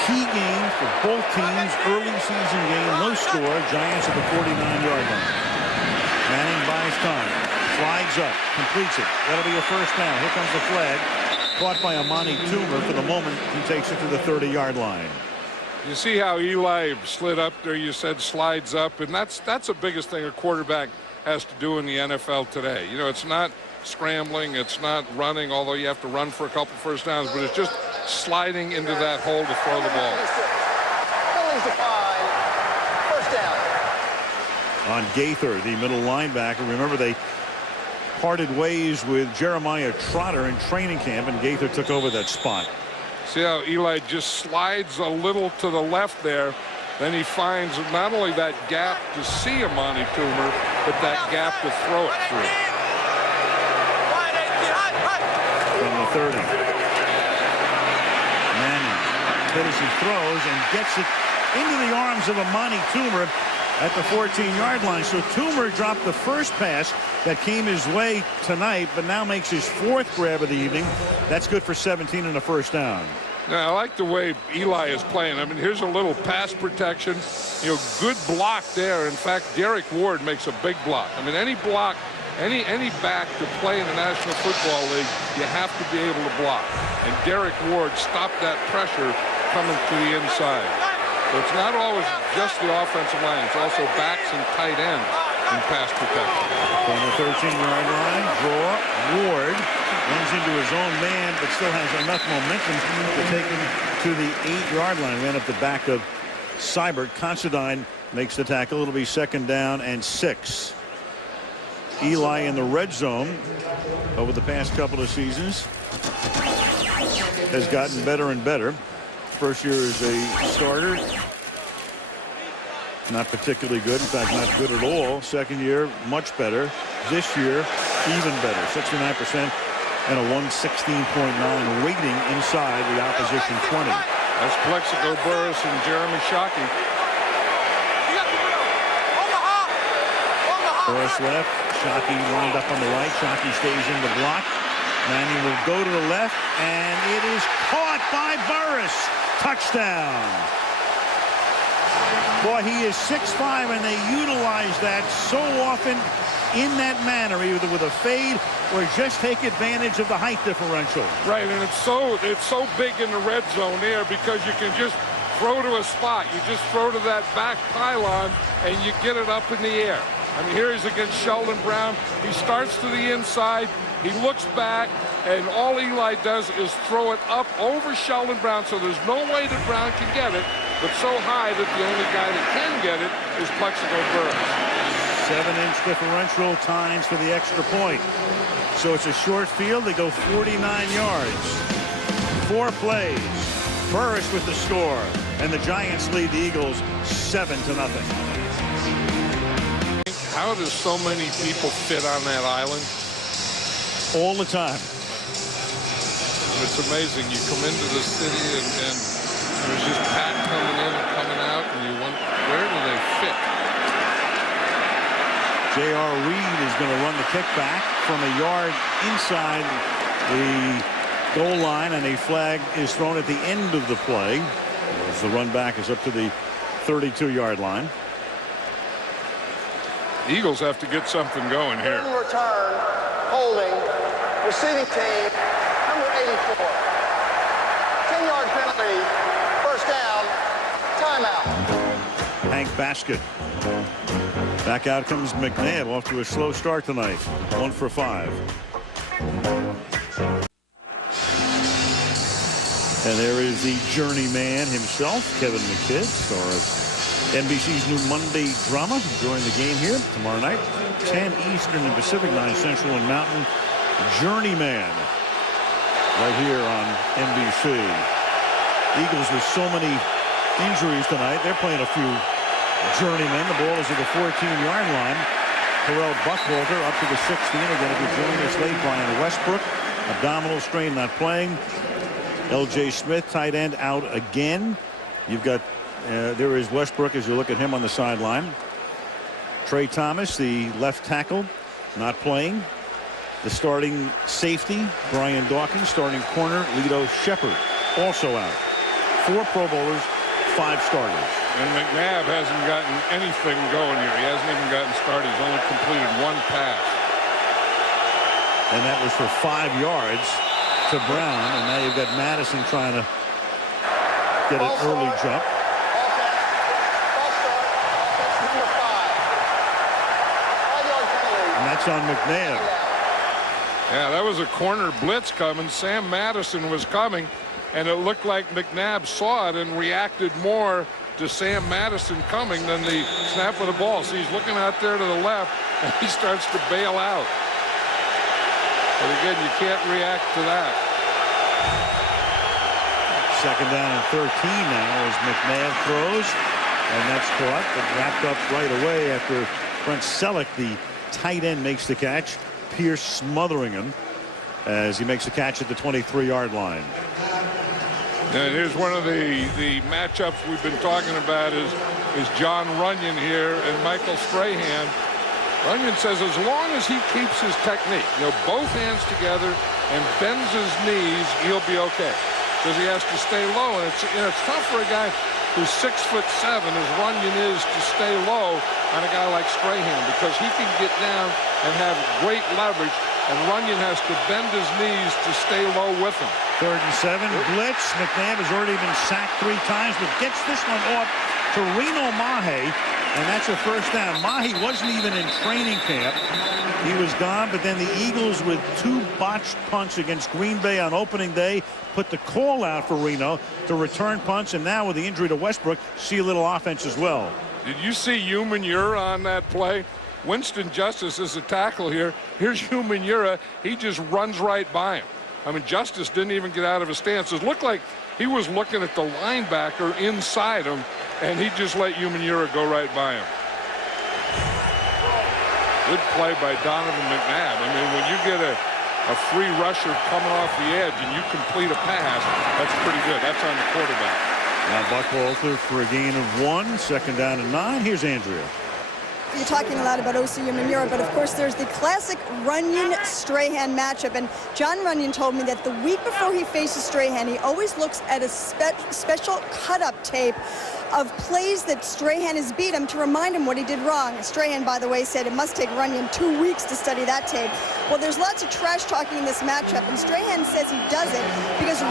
key game for both teams. Early season game, no score. Giants at the 49-yard line. Manning buys time, slides up, completes it. That'll be a 1st down. Here comes the flag. Caught by Amani Toomer. For the moment, he takes it to the 30-yard line. You see how Eli slid up there, you said slides up, and that's the biggest thing a quarterback has to do in the NFL today. You know, it's not scrambling, it's not running, although you have to run for a couple 1st downs, but it's just sliding into that hole to throw the ball. Phillies to 5, 1st down. On Gaither, the middle linebacker. Remember, they parted ways with Jeremiah Trotter in training camp, and Gaither took over that spot. See how Eli just slides a little to the left there. Then he finds not only that gap to see Amani Toomer, but that gap to throw it through. From the 30. Manning hits and throws and gets it into the arms of Amani Toomer at the 14-yard line. So Toomer dropped the first pass that came his way tonight, but now makes his 4th grab of the evening. That's good for 17 and a 1st down. Now, I like the way Eli is playing. I mean, here's a little pass protection. You know, good block there. In fact, Derek Ward makes a big block. I mean, any block, any back to play in the National Football League, you have to be able to block. And Derek Ward stopped that pressure coming to the inside. So it's not always just the offensive line. It's also backs and tight ends in pass protection. From the 13-yard line, draw. Ward runs into his own man, but still has enough momentum to take him to the 8-yard line. Ran up the back of Seibert. Considine makes the tackle. It'll be 2nd down and 6. Eli in the red zone over the past couple of seasons has gotten better and better. First year as a starter, not particularly good. In fact, not good at all. Second year, much better. This year, even better. 69% and a 116.9 rating inside the opposition 20. That's Plexico Burris and Jeremy Shockey. Burris left. Shockey lined up on the right. Shockey stays in the block. Manning will go to the left, and it is caught by Burris. Touchdown. Boy, he is 6'5", and they utilize that so often in that manner, either with a fade or just take advantage of the height differential. Right, and it's so big in the red zone there because you can just throw to a spot. You just throw to that back pylon, and you get it up in the air. I mean, here he's against Sheldon Brown. He starts to the inside. He looks back, and all Eli does is throw it up over Sheldon Brown, so there's no way that Brown can get it, but so high that the only guy that can get it is Plexico Burris. 7-inch differential, times for the extra point. So it's a short field. They go 49 yards. 4 plays. Burris with the score, and the Giants lead the Eagles 7-0. How does so many people fit on that island? All the time. It's amazing. You come into the city and there's just packed coming in and coming out, and you wonder, where do they fit? J.R. Reed is going to run the kickback from a yard inside the goal line, and a flag is thrown at the end of the play as the run back is up to the 32-yard line. Eagles have to get something going here. Return, holding, receiving team, number 84. 10-yard penalty, first down, timeout. Hank Basket. Back out comes McNabb, off to a slow start tonight. 1 for 5. And there is the journeyman himself, Kevin McKidd, star of NBC's new Monday drama. Enjoying the game here tomorrow night. 10 Eastern and Pacific, 9 Central and Mountain. Journeyman right here on NBC. Eagles with so many injuries tonight. They're playing a few journeymen. The ball is at the 14-yard line. Terrell Buckwalter up to the 16. Again, if you're joining us late, Brian Westbrook, abdominal strain, not playing. L.J. Smith, tight end, out again. You've got there is Westbrook as you look at him on the sideline. Trey Thomas, the left tackle, not playing. The starting safety, Brian Dawkins. Starting corner, Lito Shepard, also out. 4 Pro Bowlers, 5 starters. And McNabb hasn't gotten anything going here. He hasn't even gotten started. He's only completed 1 pass. And that was for 5 yards to Brown. And now you've got Madison trying to get an early jump. And that's on McNabb. Yeah, that was a corner blitz coming. Sam Madison was coming, and it looked like McNabb saw it and reacted more to Sam Madison coming than the snap of the ball. So he's looking out there to the left, and he starts to bail out. But again, you can't react to that. 2nd down and 13 now as McNabb throws, and that's caught, but wrapped up right away after Brent Selleck, the tight end, makes the catch. Pierce smothering him as he makes the catch at the 23-yard line. And here's one of the matchups we've been talking about is John Runyon here and Michael Strahan. Runyon says as long as he keeps his technique, both hands together and bends his knees, he'll be okay. Because he has to stay low, and it's tough for a guy who's 6'7" as Runyon is to stay low on a guy like Strahan, because he can get down and have great leverage, and Runyon has to bend his knees to stay low with him. 3rd and 7, blitz. McNabb has already been sacked 3 times, but gets this one off to Reno Mahe, and that's a first down. Mahe wasn't even in training camp. He was gone, but then the Eagles, with 2 botched punts against Green Bay on opening day, put the call out for Reno to return punts, and now with the injury to Westbrook, see a little offense as well. Did you see Humidity on that play? Winston Justice is a tackle here. Here's Humidity. He just runs right by him. I mean, Justice didn't even get out of his stance. It looked like he was looking at the linebacker inside him, and he just let Humidity go right by him. Good play by Donovan McNabb. I mean, when you get a free rusher coming off the edge and you complete a pass, that's pretty good. That's on the quarterback. Now Buckwalter for a gain of 1. 2nd down and 9. Here's Andrea. you're talking a lot about OCU Manura, but of course there's the classic Runyon-Strahan matchup. And John Runyon told me that the week before he faces Strahan, he always looks at a special cut-up tape of plays that Strahan has beat him to remind him what he did wrong. Strahan, by the way, said it must take Runyon 2 weeks to study that tape. Well, there's lots of trash talking in this matchup, and Strahan says he does it because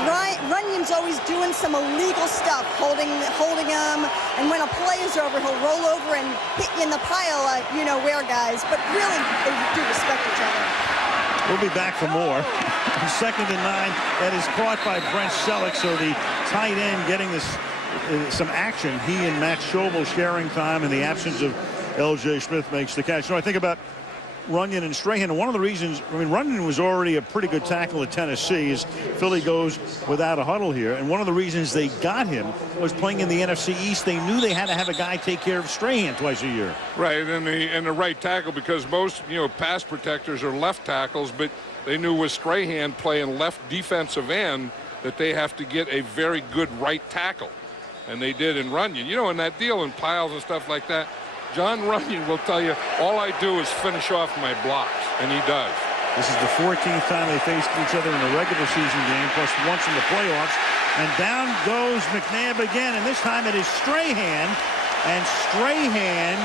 Runyon's always doing some illegal stuff, holding him, and when a play is over, he'll roll over and hit you in the pile, you know where, guys. But really, they do respect each other. We'll be back for more. 2nd and 9. That is caught by Brent Selleck, so the tight end getting this some action. He and Matt Schobel sharing time in the absence of L.J. Smith makes the catch. So I think about Runyon and Strahan. One of the reasons, I mean, Runyon was already a pretty good tackle at Tennessee as Philly goes without a huddle here. And one of the reasons they got him was playing in the NFC East. They knew they had to have a guy take care of Strahan twice a year. Right, and the right tackle, because most, pass protectors are left tackles, but they knew with Strahan playing left defensive end that they have to get a very good right tackle. And they did in Runyon. In that deal in piles and stuff like that, John Runyon will tell you, all I do is finish off my blocks, and he does. This is the 14th time they faced each other in a regular season game, plus once in the playoffs. And down goes McNabb again, and this time it is Strahan. And Strahan,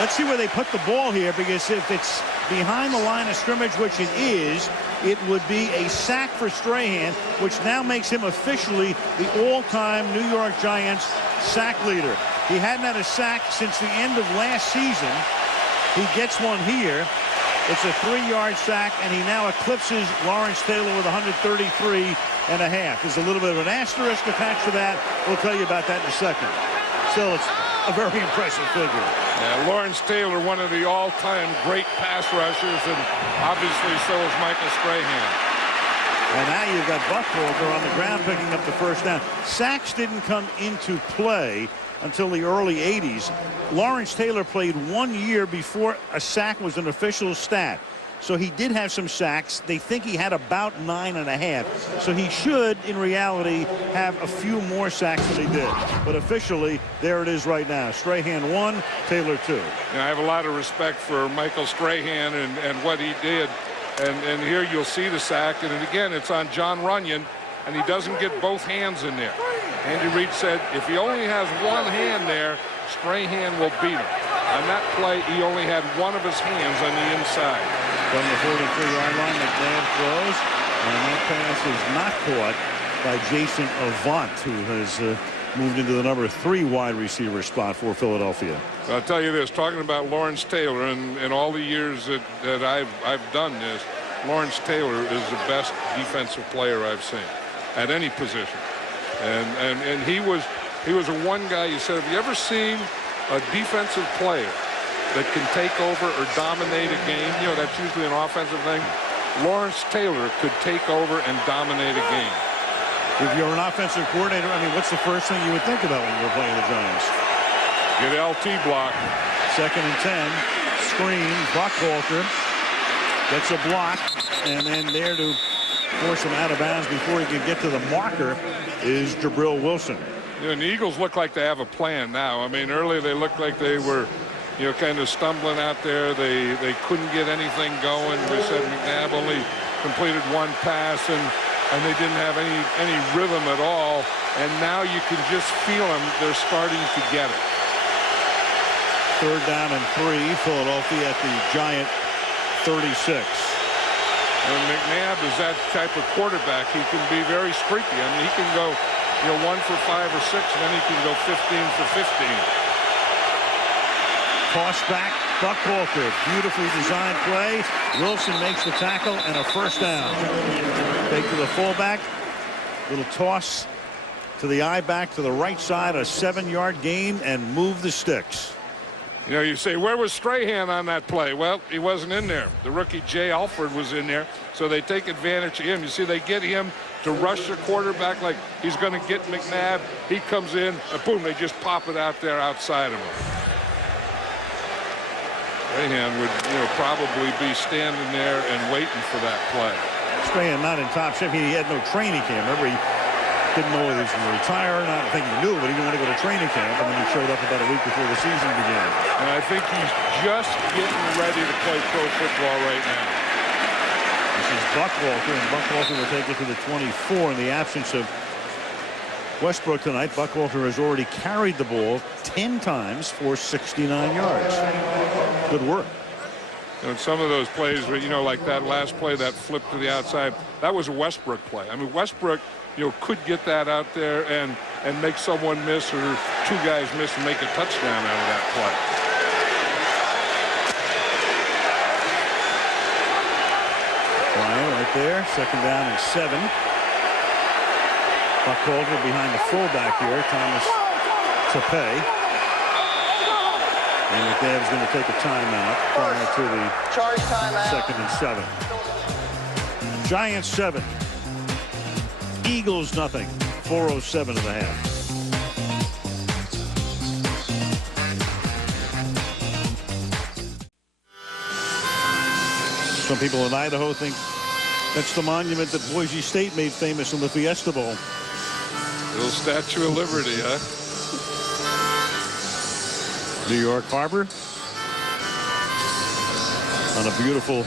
let's see where they put the ball here, because if it's behind the line of scrimmage, which it is, it would be a sack for Strahan, which now makes him officially the all-time New York Giants sack leader. He hadn't had a sack since the end of last season. He gets one here. It's a 3-yard sack, and he now eclipses Lawrence Taylor with 133.5. There's a little bit of an asterisk attached to that. We'll tell you about that in a second. Still, it's a very impressive figure. Yeah, Lawrence Taylor, one of the all-time great pass rushers, and obviously so is Michael Strahan. And now you've got Buckholder on the ground picking up the first down. Sacks didn't come into play until the early 80s. Lawrence Taylor played 1 year before a sack was an official stat. So he did have some sacks. They think he had about 9.5. So he should, in reality, have a few more sacks than he did. But officially, there it is right now. Strahan 1, Taylor 2. I have a lot of respect for Michael Strahan and what he did. And here you'll see the sack. And again, it's on John Runyon, and he doesn't get both hands in there. Andy Reid said if he only has one hand there, Strahan will beat him. On that play, he only had one of his hands on the inside. From the 43-yard line, McNabb throws, and that pass is not caught by Jason Avant, who has moved into the number 3 wide receiver spot for Philadelphia. I'll tell you this, talking about Lawrence Taylor, and all the years that I've done this, Lawrence Taylor is the best defensive player I've seen at any position. And he was a one guy. You said, have you ever seen a defensive player that can take over or dominate a game? That's usually an offensive thing. Lawrence Taylor could take over and dominate a game. If you're an offensive coordinator, I mean, what's the first thing you would think about when you're playing the Giants? Get LT block. 2nd and 10. Screen. Buckholter gets a block, and then there to force him out of bounds before he can get to the marker is Jabril Wilson. And the Eagles look like they have a plan now. I mean, earlier they looked like they were, kind of stumbling out there. They couldn't get anything going. We said McNabb only completed one pass, and they didn't have any rhythm at all. And now you can just feel them. They're starting to get it. 3rd down and 3. Philadelphia at the Giant 36. And McNabb is that type of quarterback. He can be very streaky. I mean, he can go 1 for 5 or 6, and then he can go 15 for 15. Toss back, Buckholter. Beautifully designed play. Wilson makes the tackle and a first down. Take to the fullback. Little toss to the eye back to the right side. A 7-yard gain and move the sticks. You say, where was Strahan on that play? Well, he wasn't in there. The rookie Jay Alford was in there, so they take advantage of him. You see, they get him to rush the quarterback like he's going to get McNabb. He comes in, and boom, they just pop it out there outside of him. Strahan would, probably be standing there and waiting for that play. Strahan not in top shape. He had no training camp. Remember, he didn't know whether he was going to retire or not. I think he knew, but he didn't want to go to training camp, and then he showed up about a week before the season began. And I think he's just getting ready to play pro football right now. This is Buckwalter, and Buckwalter will take it to the 24 in the absence of Westbrook tonight. Buckwalter has already carried the ball 10 times for 69 yards. Good work. And some of those plays, you know, like that last play, that flip to the outside, that was a Westbrook play. I mean, Westbrook, you know, could get that out there and make someone miss or two guys miss and make a touchdown out of that play. Ryan right there, 2nd down and 7. Buckwalter behind the fullback here, Thomas Tepe. And McNabb is going to take a timeout prior to the Charge timeout. 2nd and 7. Giants 7. Eagles nothing. 4:07 of the half. Some people in Idaho think that's the monument that Boise State made famous in the Fiesta Bowl. Little Statue of Liberty, huh? New York Harbor on a beautiful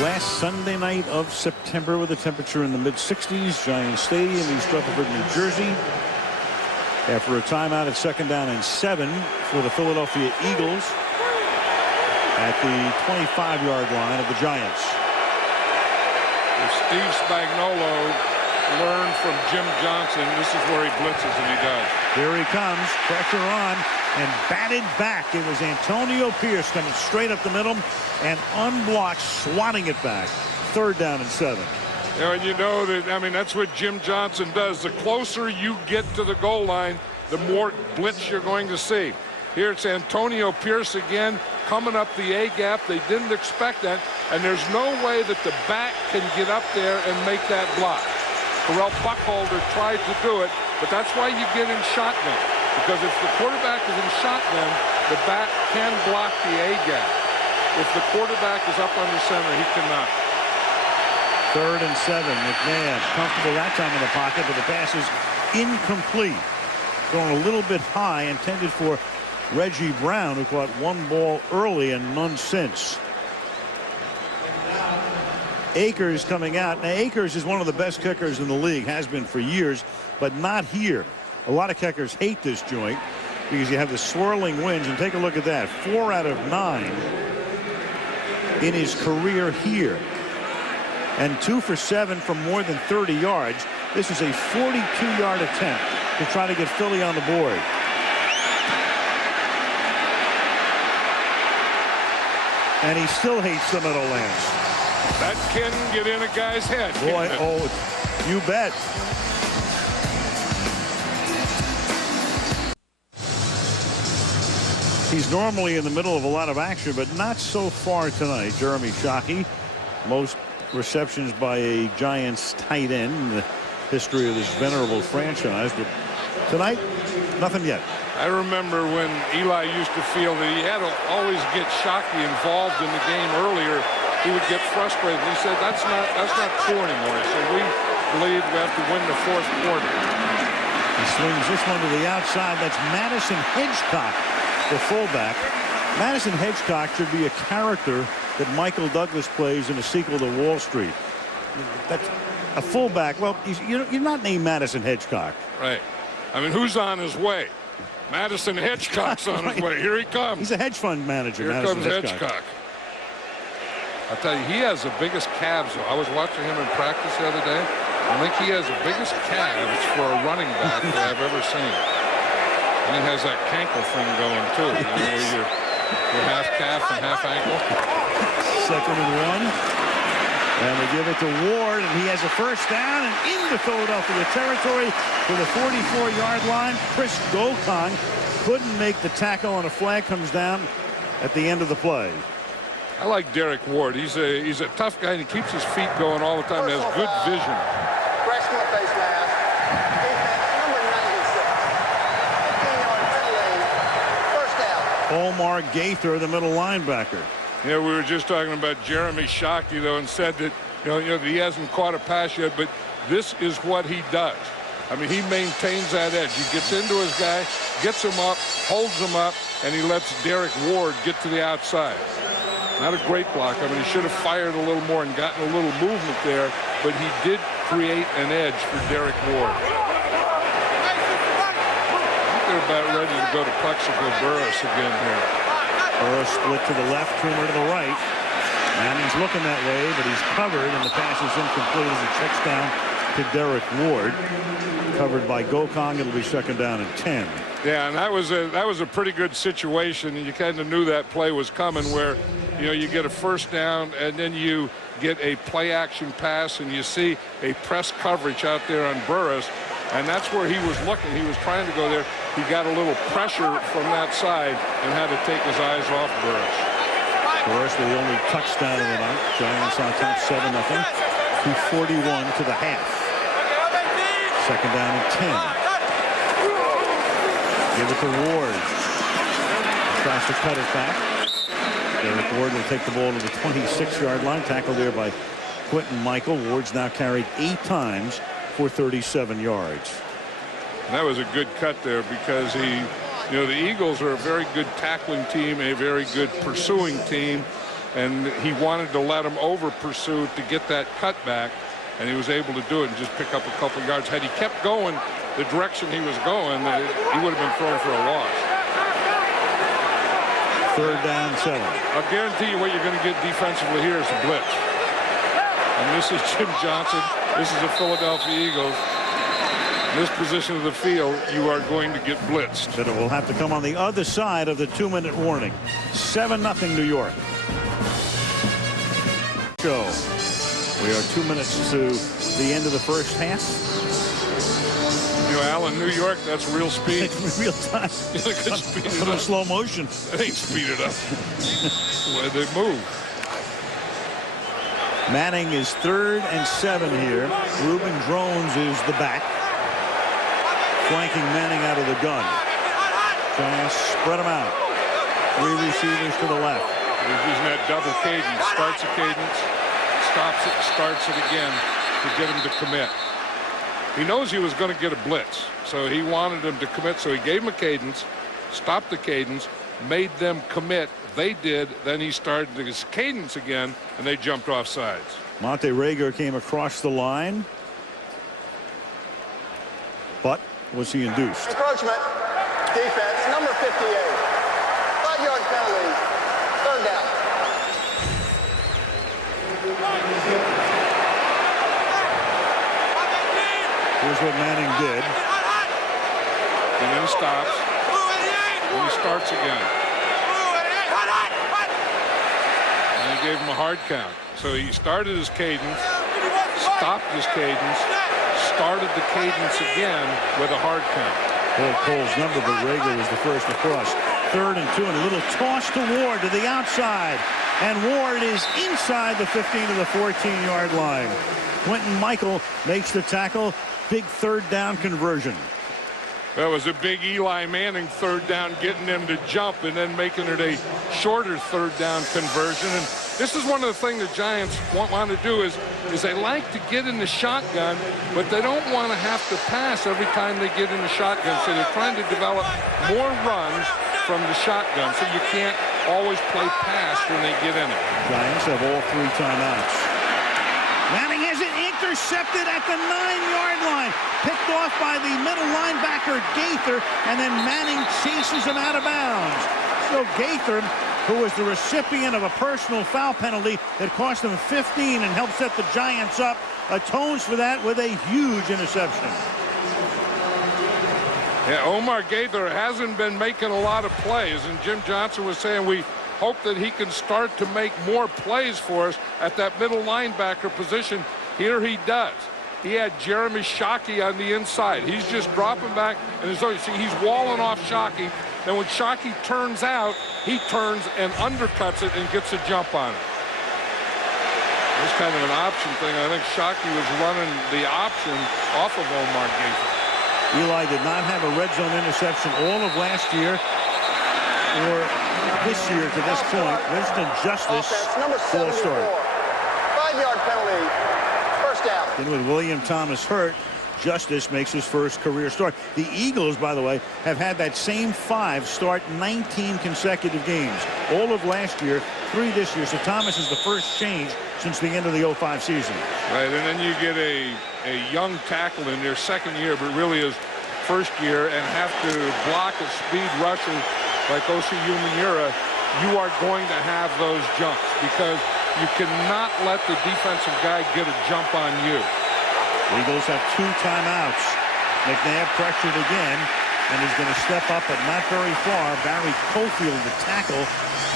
last Sunday night of September with a temperature in the mid-60s. Giant Stadium, East Rutherford, New Jersey. After a timeout at 2nd down and 7 for the Philadelphia Eagles at the 25-yard line of the Giants. If Steve Spagnuolo learned from Jim Johnson, this is where he blitzes, and he does. Here he comes, pressure on, and batted back. It was Antonio Pierce coming straight up the middle and unblocked, swatting it back. 3rd down and 7. You know, and you know that, I mean, that's what Jim Johnson does. The closer you get to the goal line, the more blitz you're going to see. Here it's Antonio Pierce again, coming up the A-gap. They didn't expect that, and there's no way that the back can get up there and make that block. Terrell Buckholder tried to do it, but that's why you get in shotgun. Because if the quarterback is in shotgun, the back can block the A-gap. If the quarterback is up under center, he cannot. 3rd and 7. McNabb comfortable that time in the pocket, but the pass is incomplete. Going a little bit high, intended for Reggie Brown, who caught one ball early and none since. Akers coming out. Now, Akers is one of the best kickers in the league, has been for years, but not here. A lot of kickers hate this joint because you have the swirling winds, and take a look at that. 4 out of 9 in his career here, and 2 for 7 from more than 30 yards. This is a 42-yard attempt to try to get Philly on the board. And he still hates the Meadowlands. That can get in a guy's head. Boy, oh, you bet. He's normally in the middle of a lot of action, but not so far tonight. Jeremy Shockey, most receptions by a Giants tight end in the history of this venerable franchise, but tonight, nothing yet. I remember when Eli used to feel that he had to always get Shockey involved in the game earlier. He would get frustrated. He said, that's not true anymore. He said, we believe we have to win the 4th quarter. He swings this one to the outside. That's Madison Hedgecock, the fullback. Madison Hedgecock should be a character that Michael Douglas plays in a sequel to Wall Street. That's a fullback. Well, you're not named Madison Hedgecock. Right. I mean, who's on his way? Madison Hedgecock's on his way. Here he comes. He's a hedge fund manager. Here Madison comes Hedgecock. I'll tell you, he has the biggest calves. I was watching him in practice the other day. I think he has the biggest calves for a running back that I've ever seen. And he has that cankle thing going too. You know, where you're half calf and half ankle. 2nd and 1. And they give it to Ward, and he has a 1st down and into Philadelphia territory to the 44-yard line. Chris Gokong couldn't make the tackle, and a flag comes down at the end of the play. I like Derek Ward. He's a tough guy, and he keeps his feet going all the time. He has good vision. Freshman face mask. Defense number 96. 15-yard penalty. 1st down. Omar Gaither, the middle linebacker. Yeah, we were just talking about Jeremy Shockey, though, and said that he hasn't caught a pass yet, but this is what he does. I mean, he maintains that edge. He gets into his guy, gets him up, holds him up, and he lets Derek Ward get to the outside. Not a great block. I mean, he should have fired a little more and gotten a little movement there, but he did create an edge for Derek Ward. They're about ready to go to Plexico Burris again here. Burris split to the left, Toomer to the right. Manning's looking that way, but he's covered, and the pass is incomplete as it checks down to Derek Ward. Covered by Gokong. It'll be second down and 10. Yeah, and that was a pretty good situation. You kind of knew that play was coming, where you get a first down and then you get a play action pass and you see a press coverage out there on Burris, and that's where he was looking. He was trying to go there. He got a little pressure from that side and had to take his eyes off Burris. Burris with the only touchdown of the night. Giants on top 7-0. 2:41 to the half. Second down and 10. Give it to Ward. Tries to cut it back. Derek Ward will take the ball to the 26-yard line. Tackled there by Quentin Michael. Ward's now carried 8 times for 37 yards. And that was a good cut there because the Eagles are a very good tackling team, a very good pursuing team, and he wanted to let him over pursue to get that cut back, and he was able to do it and just pick up a couple yards. Had he kept going the direction he was going, he would have been thrown for a loss. Third down, 7. I'll guarantee you what you're going to get defensively here is a blitz. And this is Jim Johnson. This is the Philadelphia Eagles. In this position of the field, you are going to get blitzed. But it will have to come on the other side of the 2-minute warning. 7-0 New York. So we are 2 minutes to the end of the first half. Alan, New York, that's real speed. Real time. Could speed it up. Slow Slow motion. That ain't speed it up. The way they move. Manning is 3rd and 7 here. Reuben Drones is the back. Flanking Manning out of the gun. Giants spread him out. 3 receivers to the left. He's using that double cadence. Starts a cadence, stops it, starts it again to get him to commit. He knows he was going to get a blitz, so he wanted him to commit, so he gave him a cadence, stopped the cadence, made them commit. They did. Then he started his cadence again, and they jumped off sides. Monte Rager came across the line, but was he induced? Encroachment. Defense, number 58. 5-yard penalty. Third down. Here's what Manning did. And then he stops. And he starts again. And he gave him a hard count. So he started his cadence, stopped his cadence, started the cadence again with a hard count. Well, Cole's number, but Rager was the first across. 3rd and 2, and a little toss to Ward to the outside. And Ward is inside the 15 to the 14-yard line. Quentin Michael makes the tackle. Big 3rd down conversion. That was a big Eli Manning 3rd down, getting them to jump and then making it a shorter 3rd down conversion. And this is one of the things the Giants want to do is they like to get in the shotgun, but they don't want to have to pass every time they get in the shotgun. So they're trying to develop more runs from the shotgun, so you can't always play pass when they get in it. Giants have all 3 timeouts. Manning has it intercepted at the 9-yard line. Picked off by the middle linebacker, Gaither, and then Manning chases him out of bounds. So Gaither, who was the recipient of a personal foul penalty that cost him 15 and helped set the Giants up, atones for that with a huge interception. Yeah, Omar Gaither hasn't been making a lot of plays, and Jim Johnson was saying we hope that he can start to make more plays for us at that middle linebacker position. Here he does. He had Jeremy Shockey on the inside. He's just dropping back, and he's walling off Shockey. Then when Shockey turns out, he turns and undercuts it and gets a jump on it. It's kind of an option thing. I think Shockey was running the option off of Omar Gaither. Eli did not have a red zone interception all of last year or this year to this point. Winston Justice Offense, number 74. 5-yard penalty. First down. And with William Thomas hurt, Justice makes his first career start. The Eagles, by the way, have had that same 5 start 19 consecutive games. All of last year, 3 this year. So Thomas is the first change since the end of the 05 season. Right, and then you get a young tackle in their second year, but really his first year, and have to block a speed rusher like Osi Umenyiora. You are going to have those jumps because you cannot let the defensive guy get a jump on you. Eagles have 2 timeouts. McNabb pressured again, and he's going to step up, but not very far. Barry Cofield, the tackle,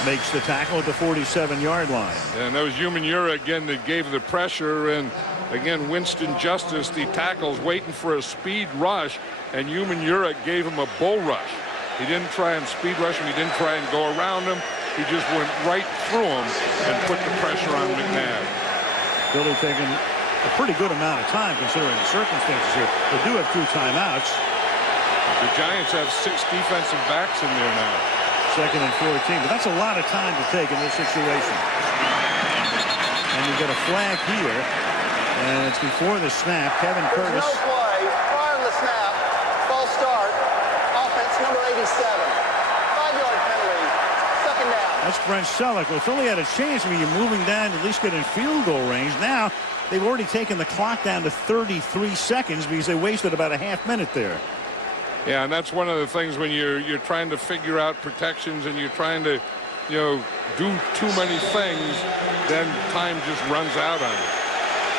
makes the tackle at the 47-yard line. And that was Umenyiora again that gave the pressure, and again Winston Justice, the tackle's waiting for a speed rush, and Umenyiora gave him a bull rush. He didn't try and speed rush him. He didn't try and go around him. He just went right through him and put the pressure on McNabb. Philly taking a pretty good amount of time considering the circumstances here. They do have 2 timeouts. The Giants have 6 defensive backs in there now. 2nd and 14, but that's a lot of time to take in this situation. And you get a flag here, and it's before the snap. Kevin Curtis. No play prior to the snap. False start. Offense number 87. 5-yard penalty. 2nd down. That's Brent Selleck. Well, Philly had a chance when you're moving down to at least get in field goal range. Now they've already taken the clock down to 33 seconds because they wasted about a half minute there. Yeah, and that's one of the things when you're trying to figure out protections and you're trying to, do too many things, then time just runs out on you.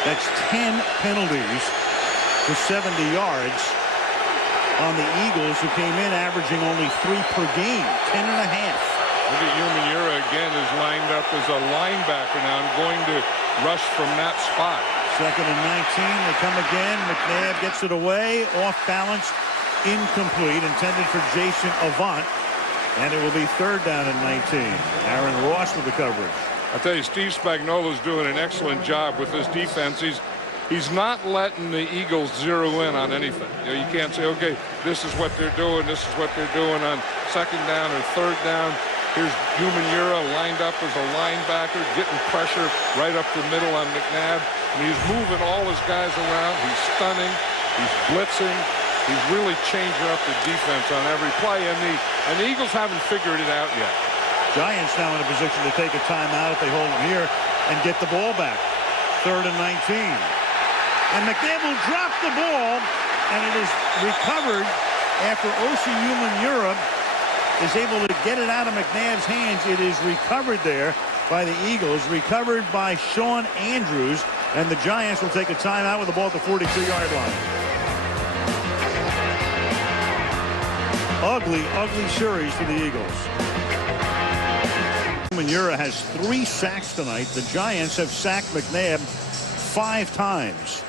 That's 10 penalties for 70 yards on the Eagles, who came in averaging only 3 per game, 10 and a half. Look at Umenyiora again is lined up as a linebacker now and going to rush from that spot. 2nd and 19. They come again. McNabb gets it away, off balance. Incomplete, intended for Jason Avant, and it will be 3rd down and 19. Aaron Ross with the coverage. I tell you, Steve Spagnuolo's doing an excellent job with this defense. He's not letting the Eagles zero in on anything. You can't say, okay, this is what they're doing, this is what they're doing on 2nd down or 3rd down. Here's Umenyiora lined up as a linebacker, getting pressure right up the middle on McNabb. And he's moving all his guys around. He's stunning. He's blitzing. He's really changing up the defense on every play, and the Eagles haven't figured it out yet. Giants now in a position to take a timeout if they hold them here and get the ball back. 3rd and 19. And McNabb will drop the ball, and it is recovered after Osi Umenyiora is able to get it out of McNabb's hands. It is recovered there by the Eagles, recovered by Sean Andrews, and the Giants will take a timeout with the ball at the 42-yard line. Ugly series for the Eagles. Umenyiora has 3 sacks tonight. The Giants have sacked McNabb 5 times.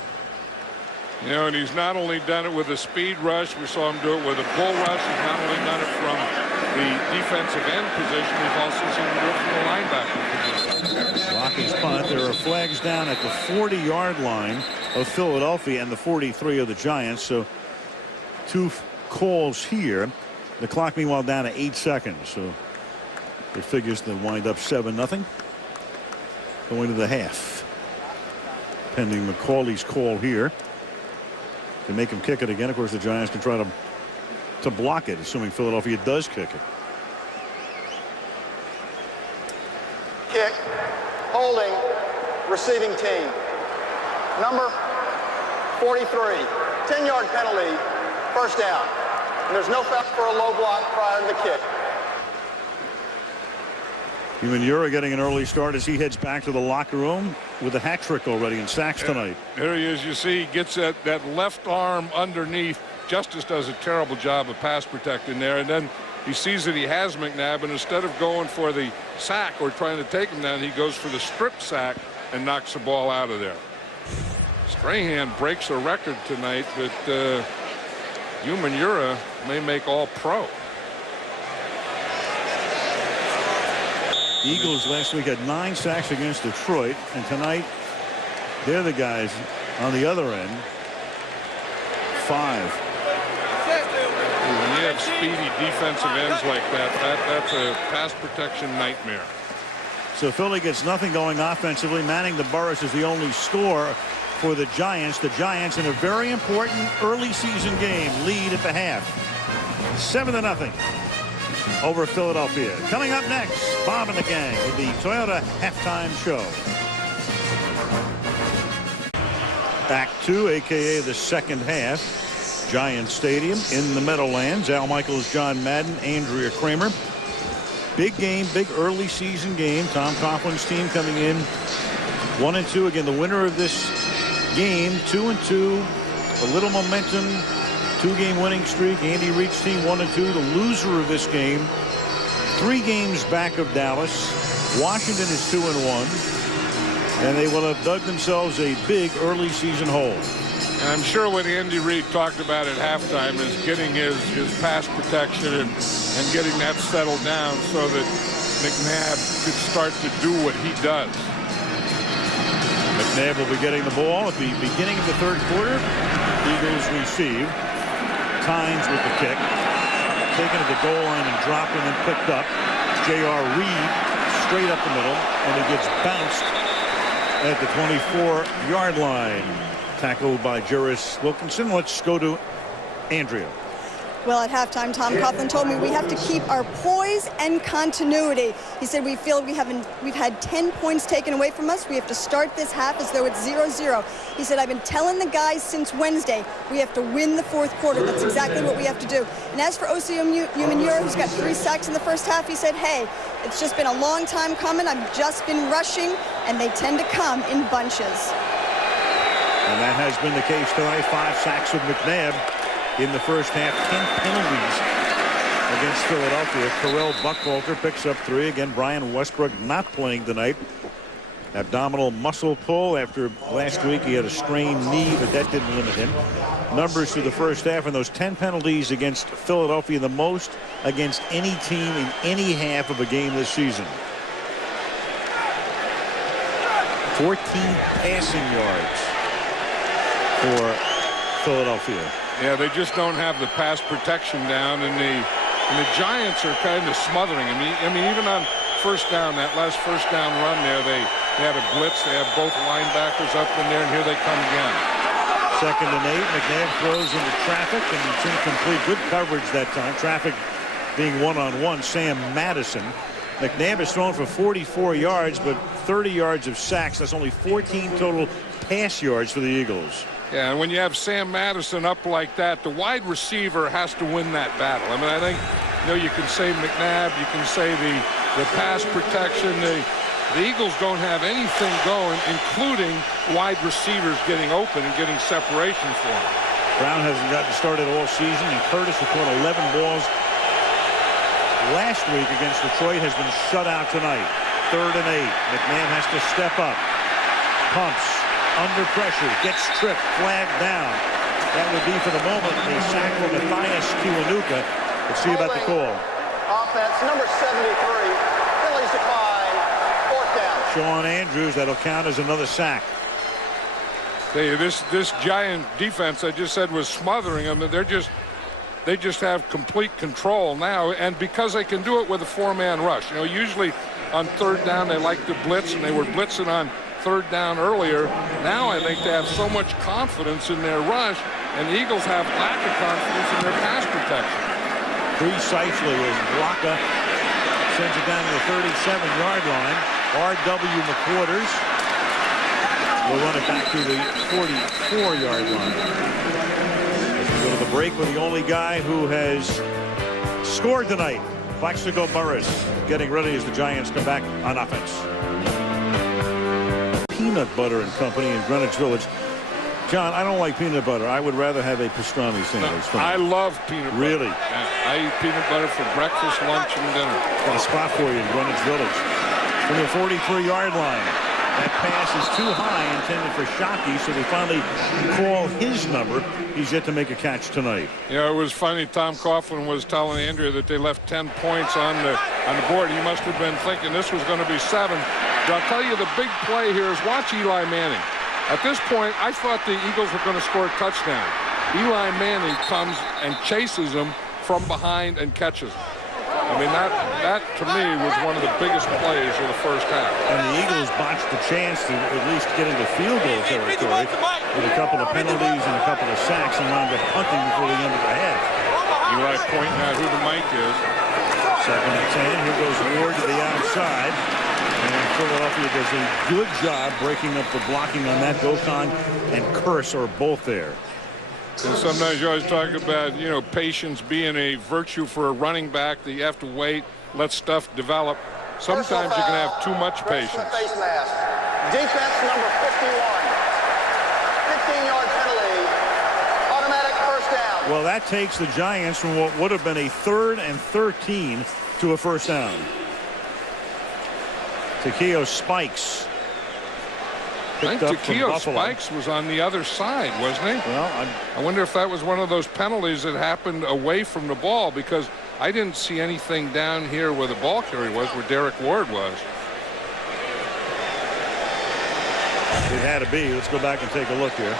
And he's not only done it with a speed rush. We saw him do it with a bull rush. He's not only done it from the defensive end position, he's also seen him do it from the linebacker position. Rockies punt. There are flags down at the 40-yard line of Philadelphia and the 43 of the Giants. So 2 calls here. The clock meanwhile down to 8 seconds. So it figures to wind up 7-0 going to the half. Pending McCauley's call here to make him kick it again. Of course, the Giants can try to block it, assuming Philadelphia does kick it. Kick, holding, receiving team. Number 43, 10-yard penalty, 1st down. And there's no foul for a low block prior to the kick. Umenyiora getting an early start as he heads back to the locker room with a hat trick already in sacks tonight. There he is. You see, he gets that left arm underneath. Justice does a terrible job of pass protecting there, and then he sees that he has McNabb, and instead of going for the sack or trying to take him down, he goes for the strip sack and knocks the ball out of there. Strahan breaks a record tonight, but Umenyiora may make All-Pro. Eagles last week had 9 sacks against Detroit, and tonight they're the guys on the other end. 5. When you have speedy defensive ends like that's a pass protection nightmare. So Philly gets nothing going offensively. Manning the Burris is the only score for the Giants. The Giants in a very important early season game lead at the half. 7-0 over Philadelphia. Coming up next, Bob and the gang with the Toyota halftime show. Act 2, a.k.a. the second half. Giants Stadium in the Meadowlands. Al Michaels, John Madden, Andrea Kramer. Big game, big early season game. Tom Coughlin's team coming in 1-2. Again, the winner of this game, 2-2. A little momentum. 2-game winning streak. Andy Reid's team 1-2. The loser of this game, 3 games back of Dallas. Washington is 2-1. And they will have dug themselves a big early season hole. And I'm sure what Andy Reid talked about at halftime is getting his pass protection and getting that settled down so that McNabb could start to do what he does. McNabb will be getting the ball at the beginning of the third quarter. Eagles receive. Tynes with the kick. Taken to the goal line and dropped and then picked up. J.R. Reed straight up the middle, and it gets bounced at the 24-yard line. Tackled by Juris Wilkinson. Let's go to Andrea. Well, at halftime, Tom Coughlin told me we have to keep our poise and continuity. He said we feel we've had 10 points taken away from us. We have to start this half as though it's 0-0. He said, I've been telling the guys since Wednesday, we have to win the fourth quarter. That's exactly what we have to do. And as for Osi Umenyiora, who's got 3 sacks in the first half, he said, hey, it's just been a long time coming. I've just been rushing, and they tend to come in bunches. And that has been the case tonight. 5 sacks of McNabb in the first half. 10 penalties against Philadelphia. Terrell Buckwalter picks up 3. Again, Brian Westbrook not playing tonight. Abdominal muscle pull after last week. He had a strained knee, but that didn't limit him. Numbers through the first half, and those 10 penalties against Philadelphia, the most against any team in any half of a game this season. 14 passing yards for Philadelphia. Yeah, they just don't have the pass protection down, and the Giants are kind of smothering him. I mean, even on first down, that last first down run there, they had a blitz. They have both linebackers up in there, and here they come again. 2nd and 8. McNabb throws into traffic, and it's incomplete. Good coverage that time. Traffic being one-on-one. Sam Madison. McNabb has thrown for 44 yards, but 30 yards of sacks. That's only 14 total pass yards for the Eagles. Yeah, and when you have Sam Madison up like that, the wide receiver has to win that battle. I mean, I think, you can say McNabb, you can say the pass protection. The Eagles don't have anything going, including wide receivers getting open and getting separation for them. Brown hasn't gotten started all season, and Curtis, who caught 11 balls last week against Detroit, has been shut out tonight. 3rd and 8. McNabb has to step up. Pumps. Under pressure, gets tripped, flagged down. That would be, for the moment, a sack for Matthias Kiwanuka. Let's see about the call. Offense, number 73. Phillies decline. 4th down. Sean Andrews, that'll count as another sack. This Giant defense, I just said, was smothering them. They just have complete control now, and because they can do it with a 4-man rush. Usually on 3rd down they like to blitz, and they were blitzing on 3rd down earlier. Now I think they have so much confidence in their rush, and the Eagles have lack of confidence in their pass protection. Precisely, as Blocka sends it down to the 37-yard line. R.W. McQuarters will run it back to the 44-yard line. As we go to the break with the only guy who has scored tonight, Plaxico Burress, getting ready as the Giants come back on offense. Peanut Butter and Company in Greenwich Village. John, I don't like peanut butter. I would rather have a pastrami sandwich. No, I love peanut butter. Really? Yeah, I eat peanut butter for breakfast, lunch, and dinner. Got a spot for you in Greenwich Village. From the 43-yard line. That pass is too high, intended for Shockey, so they finally call his number. He's yet to make a catch tonight. Yeah, it was funny. Tom Coughlin was telling Andrea that they left 10 points on the board. He must have been thinking this was going to be 7. But I'll tell you, the big play here is watch Eli Manning. At this point, I thought the Eagles were going to score a touchdown. Eli Manning comes and chases him from behind and catches him. I mean, that to me was one of the biggest plays of the first half. And the Eagles botched the chance to at least get into field goal territory with a couple of penalties and a couple of sacks and wound up punting before the end of the half. Eli pointing out who the Mike is. 2nd and 10. Here goes Ward to the outside. And Philadelphia does a good job breaking up the blocking on that. Gokhan and Curse are both there. And sometimes you always talk about, you know, patience being a virtue for a running that you have to wait, let stuff develop. Sometimes you can have too much patience. Face mask. Defense number 51. 15-yard penalty. Automatic first down. Well, that takes the Giants from what would have been a 3rd and 13 to a first down. Takeo Spikes. I think Takeo Spikes was on the other side, wasn't he? Well, I wonder if that was one of those penalties that happened away from the ball, because I didn't see anything down here where the ball carrier was, where Derek Ward was. It had to be. Let's go back and take a look here.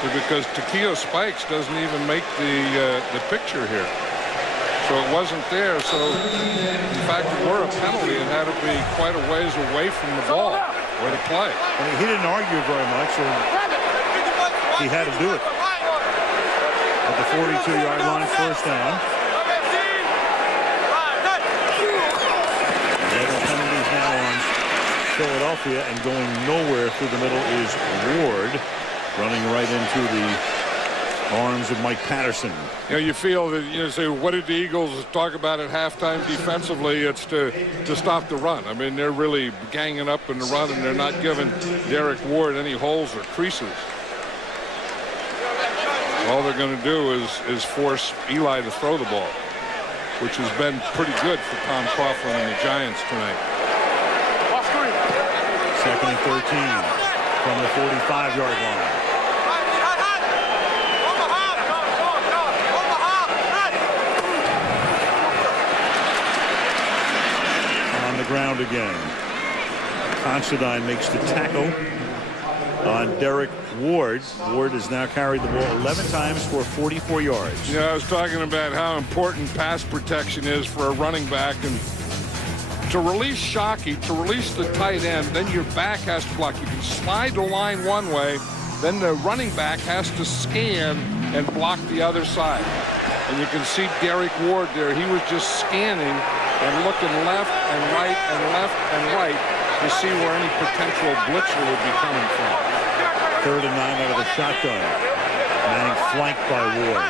So because Takeo Spikes doesn't even make the picture here. So it wasn't there. So, in fact, it were a penalty. It had to be quite a ways away from the ball or the play. I mean, he didn't argue very much, so he had to do it. At the 42-yard line, first down. And the penalties now on Philadelphia, and going nowhere through the middle is Ward, running right into the arms of Mike Patterson. You know, you feel that, you know, say, what did the Eagles talk about at halftime defensively? It's to stop the run. I mean, they're really ganging up in the run, and they're not giving Derek Ward any holes or creases. All they're going to do is force Eli to throw the ball, which has been pretty good for Tom Coughlin and the Giants tonight. 2nd and 13 from the 45-yard line. Ground again. Considine makes the tackle on Derek Ward. Ward has now carried the ball 11 times for 44 yards. Yeah, I was talking about how important pass protection is for a running back, and to release Shockey, to release the tight end, then your back has to block. You can slide the line one way, then the running back has to scan and block the other side. And you can see Derek Ward there. He was just scanning and looking left and right and left and right to see where any potential blitzer would be coming from. 3rd and 9 out of the shotgun. Manning flanked by Ward.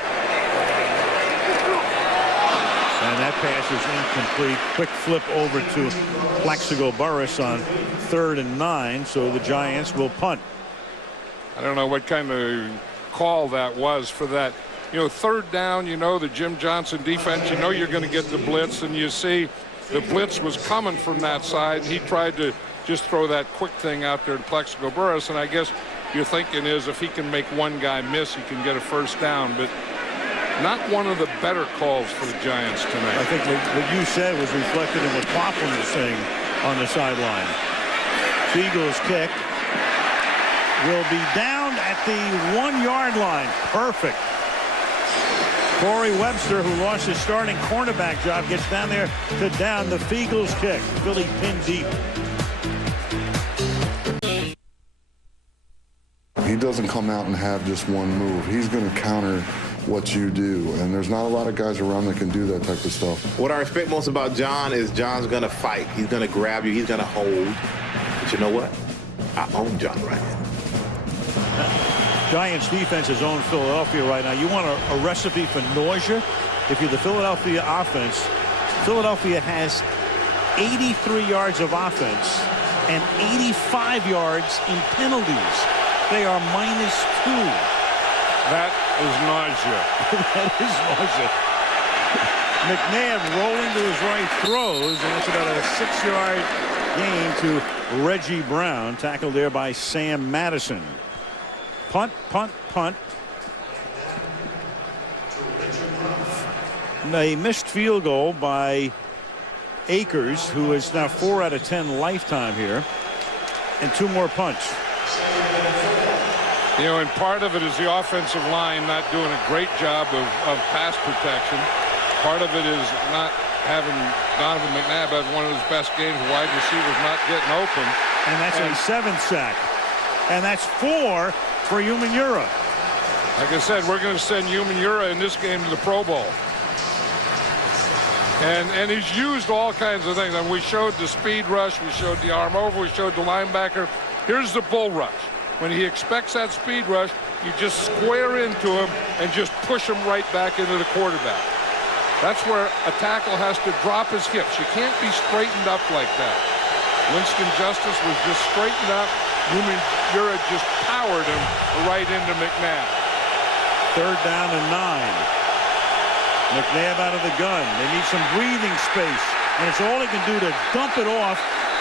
And that pass is incomplete. Quick flip over to Plaxico Burress on 3rd and 9, so the Giants will punt. I don't know what kind of call that was for that. You know, 3rd down, you know, the Jim Johnson defense, you know you're going to get the blitz, and you see the blitz was coming from that side. He tried to just throw that quick thing out there to Plaxico Burress, and I guess your thinking is if he can make one guy miss, he can get a first down, but not one of the better calls for the Giants tonight. I think what you said was reflected in what Coughlin was saying on the sideline. Eagles kick will be down at the 1-yard line. Perfect. Corey Webster, who lost his starting cornerback job, gets down there to down the Eagles kick. Philly pinned deep. He doesn't come out and have just one move. He's going to counter what you do, and there's not a lot of guys around that can do that type of stuff. What I respect most about John is John's going to fight. He's going to grab you. He's going to hold. But you know what? I own John Ryan. Giants defense is owned Philadelphia right now. You want a recipe for nausea? If you're the Philadelphia offense, Philadelphia has 83 yards of offense and 85 yards in penalties. They are -2. That is nausea. That is nausea. McNabb rolling to his right, throws, and it's about a 6-yard gain to Reggie Brown, tackled there by Sam Madison. Punt, punt, punt. A missed field goal by Akers, who is now 4 out of 10 lifetime here, and 2 more punts. You know, and part of it is the offensive line not doing a great job of pass protection. Part of it is not having Donovan McNabb had one of his best games. Wide receivers not getting open. And that's a 7th sack. And that's 4 for Humidity. Like I said, we're going to send Humidity in this game to the Pro Bowl. And he's used all kinds of things. And we showed the speed rush. We showed the arm over. We showed the linebacker. Here's the bull rush. When he expects that speed rush, you just square into him and just push him right back into the quarterback. That's where a tackle has to drop his hips. You can't be straightened up like that. Winston Justice was just straightened up. Humidity just powered him right into McNabb. 3rd down and 9. McNabb out of the gun. They need some breathing space, and it's all he can do to dump it off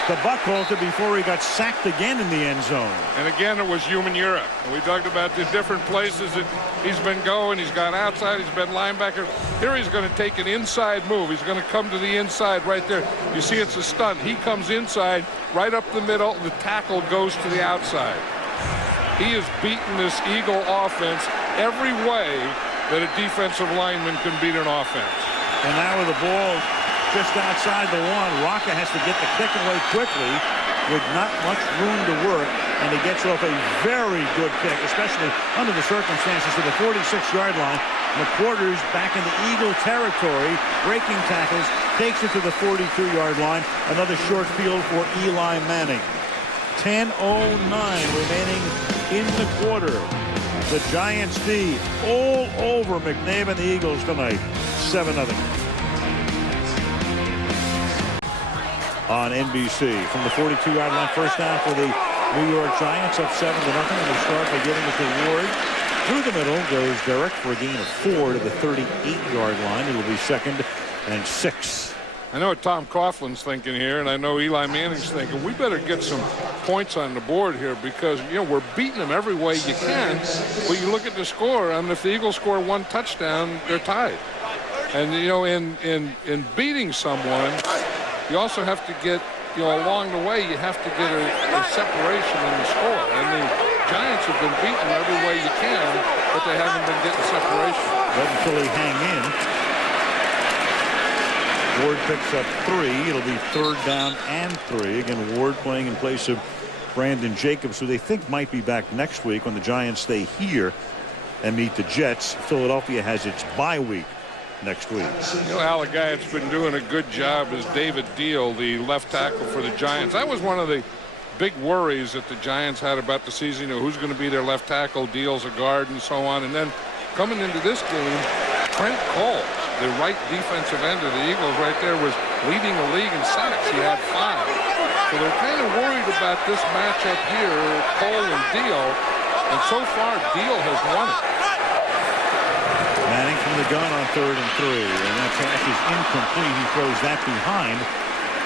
the Buckhalter before he got sacked again in the end zone. And again, it was Humidity. We talked about the different places that he's been going. He's gone outside. He's been linebacker. Here he's going to take an inside move. He's going to come to the inside right there. You see it's a stunt. He comes inside, right up the middle. The tackle goes to the outside. He has beaten this Eagle offense every way that a defensive lineman can beat an offense. And now with the ball just outside the 1, Rocca has to get the kick away quickly with not much room to work, and he gets off a very good kick, especially under the circumstances, to the 46-yard line. McQuarters back into Eagle territory, breaking tackles, takes it to the 42-yard line. Another short field for Eli Manning. 10:09 remaining in the quarter. The Giants D all over McNabb and the Eagles tonight. 7-0. On NBC from the 42-yard line, first down for the New York Giants, up 7-0. And they start by giving it to Ward. Through the middle goes Derrick for a gain of 4 to the 38-yard line. It'll be 2nd and 6. I know what Tom Coughlin's thinking here, and I know Eli Manning's thinking, we better get some points on the board here because, you know, we're beating them every way you can. But you look at the score, I mean, if the Eagles score 1 touchdown, they're tied. And, you know, in beating someone, you also have to get, you know, along the way, you have to get a separation in the score. And the Giants have been beaten every way you can, but they haven't been getting separation. But until they hang in. Ward picks up 3. It'll be 3rd down and 3. Again, Ward playing in place of Brandon Jacobs, who they think might be back next week when the Giants stay here and meet the Jets. Philadelphia has its bye week next week. You know, Alleguy's been doing a good job as David Deal, the left tackle for the Giants. That was one of the big worries that the Giants had about the season. You know, who's going to be their left tackle, Deal's a guard, and so on. And then coming into this game, Trent Cole, the right defensive end of the Eagles right there, was leading the league in sacks. He had 5. So they're kind of worried about this matchup here, Cole and Deal. And so far, Deal has won it. Manning from the gun on 3rd and 3. And that pass is incomplete. He throws that behind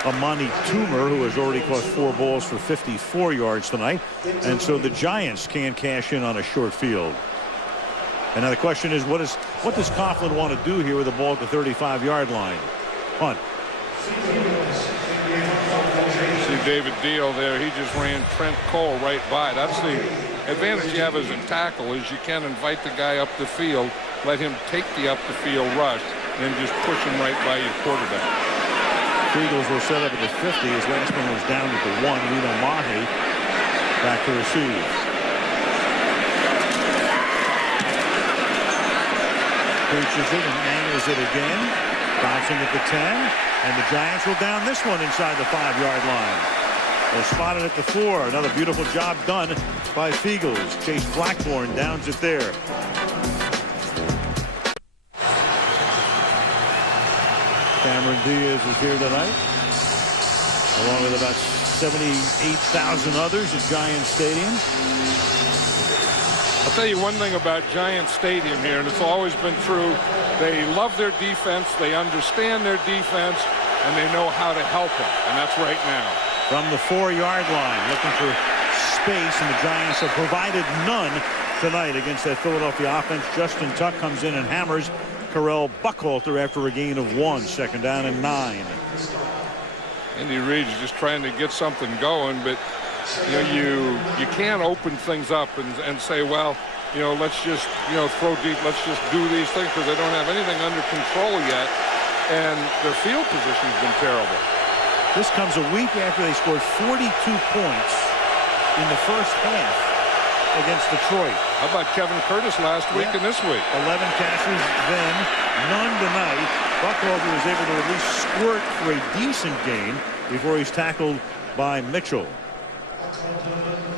Amani Toomer, who has already caught 4 balls for 54 yards tonight. And so the Giants can't cash in on a short field. And now the question is, what does Coughlin want to do here with the ball at the 35-yard line? Punt. See David Deal there. He just ran Trent Cole right by. That's the advantage you have as a tackle, is you can invite the guy up the field, let him take the up the field rush, and then just push him right by your quarterback. Eagles will set up at the 50. His last one was down at the 1. Rito Mahe back to receive. Preaches it and angles it again. Bouncing at the 10. And the Giants will down this one inside the 5-yard line. They're spotted at the 4. Another beautiful job done by Fiegels. Chase Blackburn downs it there. Cameron Diaz is here tonight, along with about 78,000 others at Giant Stadium. I'll tell you one thing about Giant Stadium here, and it's always been true. They love their defense, they understand their defense, and they know how to help it, and that's right now. From the 4-yard line, looking for space, and the Giants have provided none tonight against that Philadelphia offense. Justin Tuck comes in and hammers Carell Buckhalter after a gain of 1. 2nd down and 9. Andy Reid's just trying to get something going, but you know, you can't open things up and say, well, you know, let's just, you know, throw deep, let's just do these things, because they don't have anything under control yet. and their field position has been terrible. This comes a week after they scored 42 points in the first half against Detroit. How about Kevin Curtis last week and this week? 11 catches then, none tonight. Buckhalter was able to at least squirt for a decent game before he's tackled by Mitchell.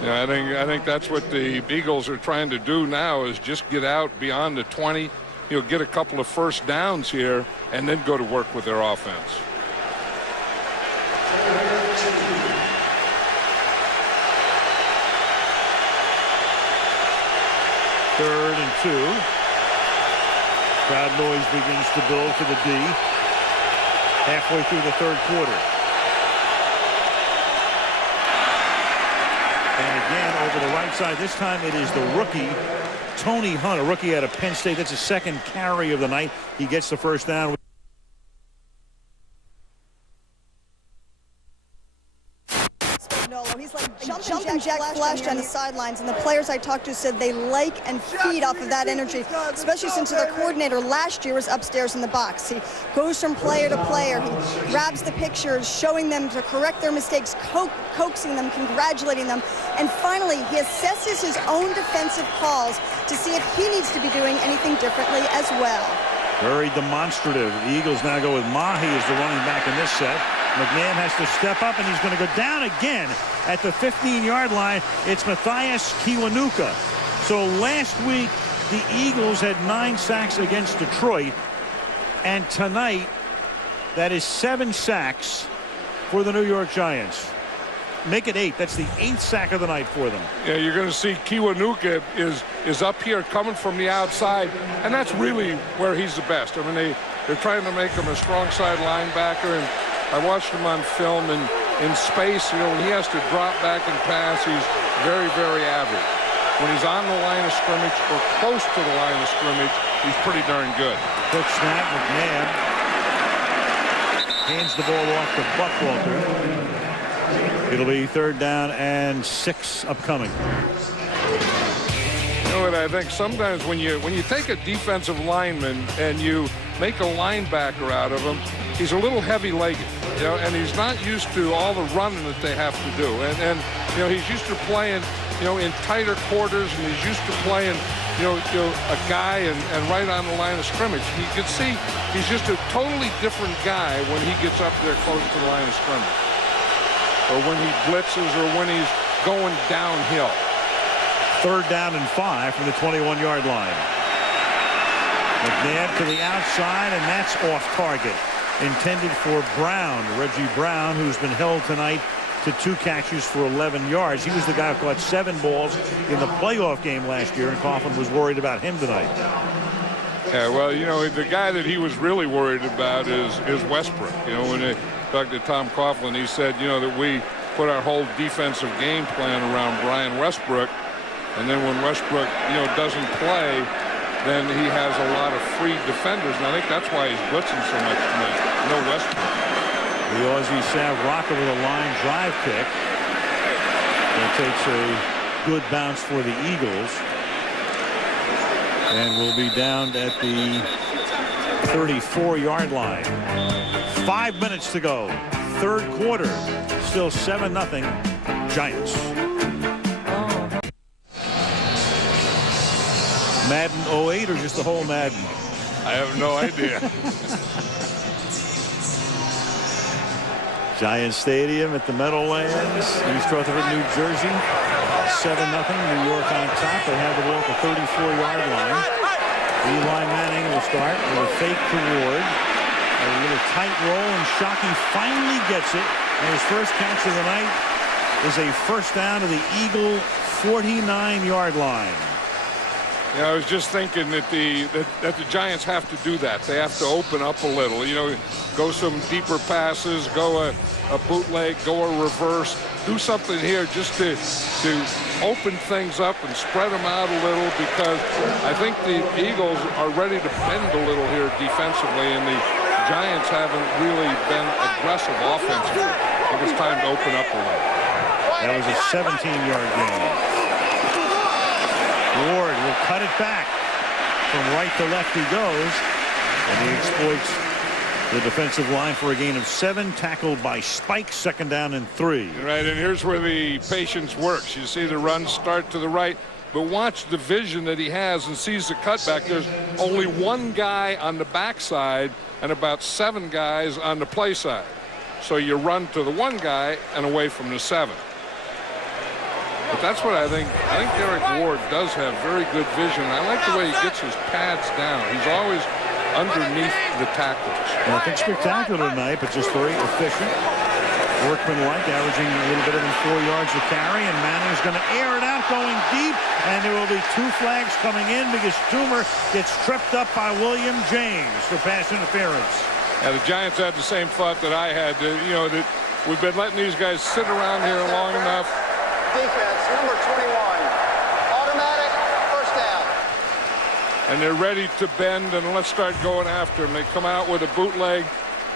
Yeah, I think that's what the Eagles are trying to do now, is just get out beyond the 20, get a couple of first downs here, and then go to work with their offense. Third and 2. Crowd noise begins to build for the D halfway through the third quarter. And again over the right side. This time it is the rookie Tony Hunt, a rookie out of Penn State. That's his second carry of the night. He gets the first down. He's like jumping jack flash on the sidelines, and the players I talked to said they like and feed off of that energy, especially since their coordinator last year was upstairs in the box. He goes from player to player. He grabs the pictures, showing them to correct their mistakes, coaxing them, congratulating them, and finally he assesses his own defensive calls to see if he needs to be doing anything differently as well. Very demonstrative. The Eagles now go with Mahi as the running back in this set. McNabb has to step up, and he's going to go down again at the 15-yard line. It's Matthias Kiwanuka. So last week, the Eagles had 9 sacks against Detroit, and tonight, that is 7 sacks for the New York Giants. Make it 8. That's the 8th sack of the night for them. Yeah, you're going to see Kiwanuka is up here coming from the outside, and that's really where he's the best. I mean, they're trying to make him a strong side linebacker, and I watched him on film, and in space, when he has to drop back and pass, he's very, very average. When he's on the line of scrimmage or close to the line of scrimmage, he's pretty darn good. Quick snap, McNabb hands the ball off to Buckwalter. It'll be 3rd down and 6 upcoming. You know what I think? Sometimes when you take a defensive lineman and you make a linebacker out of him, he's a little heavy-legged, and he's not used to all the running that they have to do. And he's used to playing, in tighter quarters, and he's used to playing, a guy and right on the line of scrimmage. You can see he's just a totally different guy when he gets up there close to the line of scrimmage, or when he blitzes, or when he's going downhill. 3rd down and 5 from the 21-yard line. McNabb to the outside, and that's off target. Intended for Brown, Reggie Brown, who's been held tonight to 2 catches for 11 yards. He was the guy who caught 7 balls in the playoff game last year, and Coughlin was worried about him tonight. Yeah, well, the guy that he was really worried about is Westbrook. When they talked to Tom Coughlin, he said, that we put our whole defensive game plan around Brian Westbrook, and then when Westbrook, doesn't play, then he has a lot of free defenders, and I think that's why he's blitzing so much tonight. No Westbrook. The Aussie Sav Rocca with a line drive kick. That takes a good bounce for the Eagles. And will be down at the 34-yard line. 5 minutes to go. 3rd quarter. Still 7-0 Giants. Madden 08 or just the whole Madden? I have no idea. Giant Stadium at the Meadowlands, East Rutherford, New Jersey. 7-0 New York on top. They have the ball at the 34-yard line. Eli Manning will start with a fake toward. A little tight roll, and Shockey finally gets it. And his first catch of the night is a first down to the Eagle 49-yard line. Yeah, I was just thinking that the Giants have to do that. They have to open up a little. Go some deeper passes, go a bootleg, go a reverse, do something here just to open things up and spread them out a little, because I think the Eagles are ready to bend a little here defensively, and the Giants haven't really been aggressive offensively. I think it's time to open up a little. That was a 17-yard gain. Ward will cut it back. From right to left he goes, and he exploits The defensive line for a gain of 7, tackled by Spike, 2nd down and 3. Right, and here's where the patience works. You see the run start to the right, but watch the vision that he has and sees the cutback. There's only 1 guy on the backside and about 7 guys on the play side. So you run to the 1 guy and away from the 7. But that's what I think. I think Derek Ward does have very good vision. I like the way he gets his pads down. He's always underneath the tackles. Nothing spectacular tonight, but just very efficient. Workman-like, averaging a little bit of 4 yards a carry, and Manning's going to air it out, going deep, and there will be 2 flags coming in because Toomer gets tripped up by William James for pass interference. Yeah, the Giants had the same thought that I had. You know, that we've been letting these guys sit around here long enough. Defense, number 21. Automatic, first down. And they're ready to bend, and let's start going after them. They come out with a bootleg,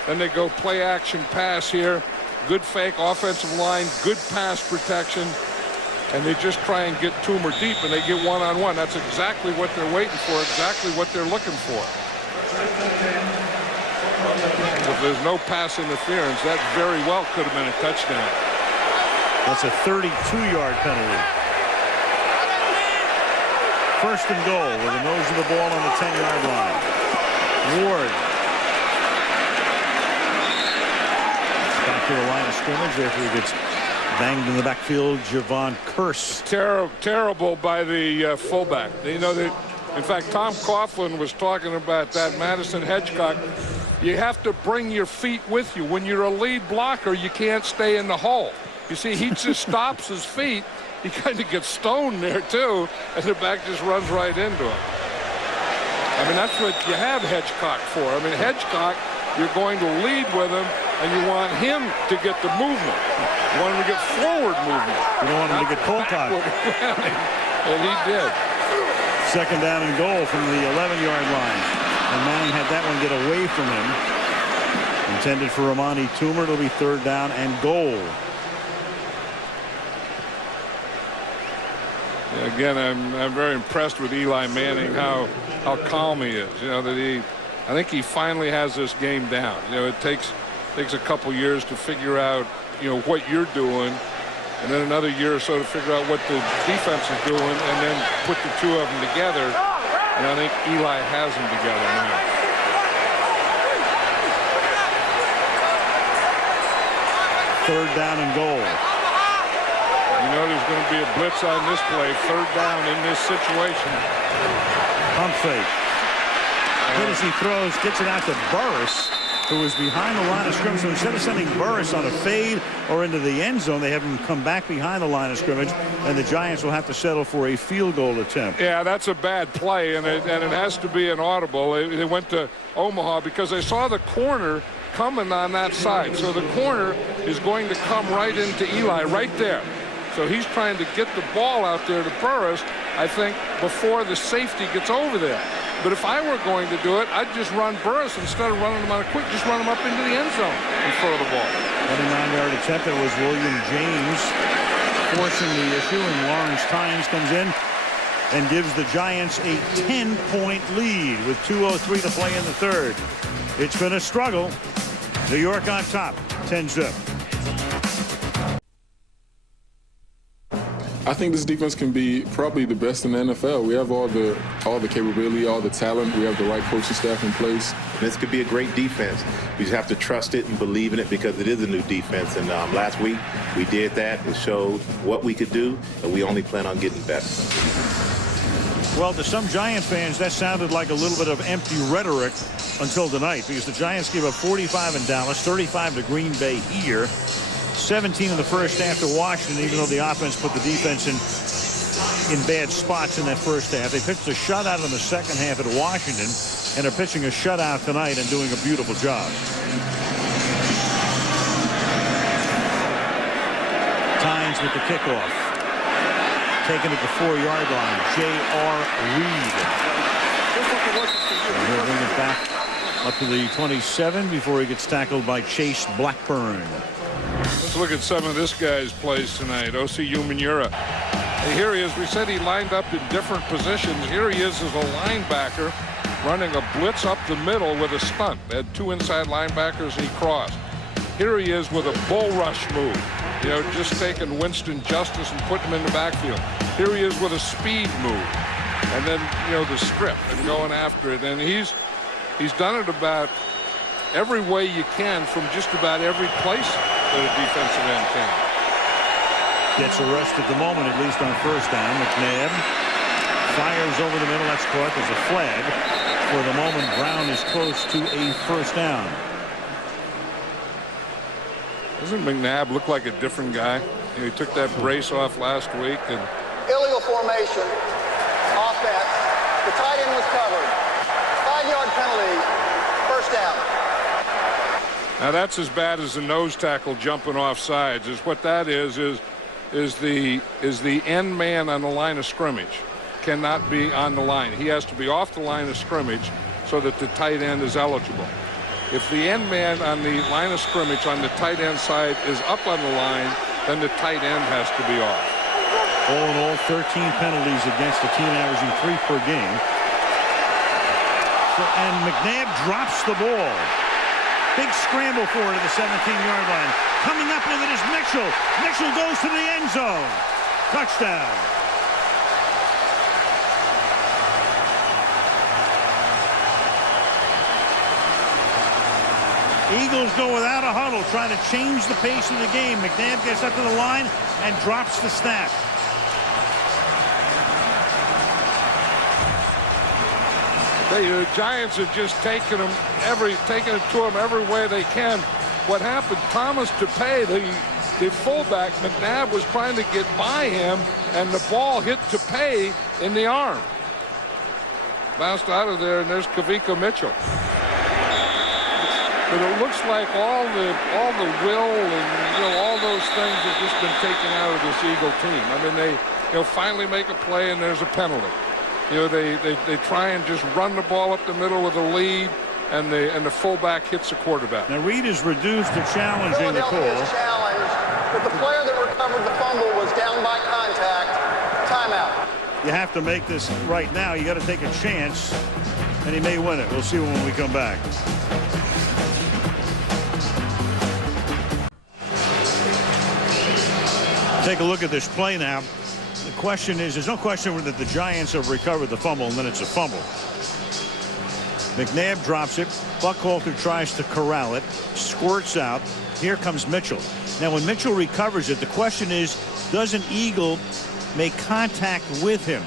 then they go play action pass here. Good fake offensive line, good pass protection, and they just try and get Toomer deep, and they get one-on-one. That's exactly what they're waiting for, exactly what they're looking for. If there's no pass interference, that very well could have been a touchdown. That's a 32-yard penalty. 1st and goal with the nose of the ball on the 10-yard line. Ward back to the line of scrimmage after he gets banged in the backfield. Javon Curse. Terrible by the fullback. You know, in fact, Tom Coughlin was talking about that. Madison Hedgecock. You have to bring your feet with you. When you're a lead blocker, you can't stay in the hole. You see, he just stops his feet. He kind of gets stoned there, too, and the back just runs right into him. I mean, that's what you have Hedgecock for. I mean, Hedgecock, you're going to lead with him, and you want him to get the movement. You want him to get forward movement. You don't want him to get cold-cocked. And he did. 2nd down and goal from the 11-yard line. And Manning had that one get away from him. Intended for Ramani Toomer. It'll be 3rd down and goal. Again, I'm very impressed with Eli Manning, how calm he is. You know, that I think he finally has this game down. You know, it takes a couple years to figure out, you know, what you're doing, and then another year or so to figure out what the defense is doing, and then put the 2 of them together. And I think Eli has them together now. 3rd down and goal. You know there's going to be a blitz on this play. 3rd down in this situation. Pump fake. Good as he throws, gets it out to Burris, who is behind the line of scrimmage. So instead of sending Burris on a fade or into the end zone, they have him come back behind the line of scrimmage, and the Giants will have to settle for a field goal attempt. Yeah, that's a bad play, and it has to be an audible. They went to Omaha because they saw the corner coming on that side. So the corner is going to come right into Eli right there. So he's trying to get the ball out there to Burris, I think, before the safety gets over there. But if I were going to do it, I'd just run Burris instead of running him on a quick, just run him up into the end zone in front of the ball. 29-yard attempt. It was William James forcing the issue, and Lawrence Tynes comes in and gives the Giants a 10-point lead with 2:03 to play in the 3rd. It's been a struggle. New York on top, 10-zip. I think this defense can be probably the best in the NFL. We have all the capability, all the talent. We have the right coaching staff in place. This could be a great defense. We just have to trust it and believe in it because it is a new defense. And last week we did that. It showed what we could do, and we only plan on getting better. Well, to some Giant fans, that sounded like a little bit of empty rhetoric until tonight, because the Giants gave up 45 in Dallas, 35 to Green Bay here, 17 in the first half to Washington, even though the offense put the defense in bad spots in that first half. They pitched a shutout in the second half at Washington and are pitching a shutout tonight and doing a beautiful job. Tynes with the kickoff. Taken at the 4-yard line. J.R. Reed. And he'll bring it back up to the 27 before he gets tackled by Chase Blackburn. Let's look at some of this guy's plays tonight. O.C. Umenyiora. Here he is. We said he lined up in different positions. Here he is as a linebacker. running a blitz up the middle with a stunt. They had 2 inside linebackers, and he crossed. Here he is with a bull rush move. You know, just taking Winston Justice and putting him in the backfield. Here he is with a speed move. And then, you know, the strip and going after it. And he's done it about every way you can from just about every place that a defensive end can. Gets arrested at the moment, at least on first down. McNabb fires over the middle. That's caught. There's a flag. For the moment, Brown is close to a first down. Doesn't McNabb look like a different guy? You know, he took that brace off last week. And illegal formation. Offense. The tight end was covered. 5-yard penalty. First down. Now that's as bad as the nose tackle jumping off sides. Is what that is the end man on the line of scrimmage cannot be on the line. He has to be off the line of scrimmage so that the tight end is eligible. If the end man on the line of scrimmage on the tight end side is up on the line, then the tight end has to be off. All in all, 13 penalties against a team averaging 3 per game. And McNabb drops the ball. Big scramble for it at the 17-yard line. Coming up with it is Mitchell. Mitchell goes to the end zone. Touchdown. Eagles go without a huddle, trying to change the pace of the game. McNabb gets up to the line and drops the snap. The Giants have just taken it to them every way they can. What happened? Thomas DePay, the fullback, McNabb was trying to get by him, and the ball hit DePay in the arm. Bounced out of there, and there's Kavika Mitchell. But it looks like all the will and all those things have just been taken out of this Eagle team. I mean, they finally make a play and there's a penalty. They try and just run the ball up the middle with a lead, and the fullback hits the quarterback. Now Reed is reduced to challenging the call. Challenged, but the player that recovered the fumble was down by contact. Timeout. You have to make this right now. You got to take a chance, and he may win it. We'll see when we come back. Take a look at this play now. The question is, there's no question that the Giants have recovered the fumble, and then it's a fumble. McNabb drops it. Buckhalter tries to corral it. Squirts out. Here comes Mitchell. Now, when Mitchell recovers it, the question is, does an Eagle make contact with him?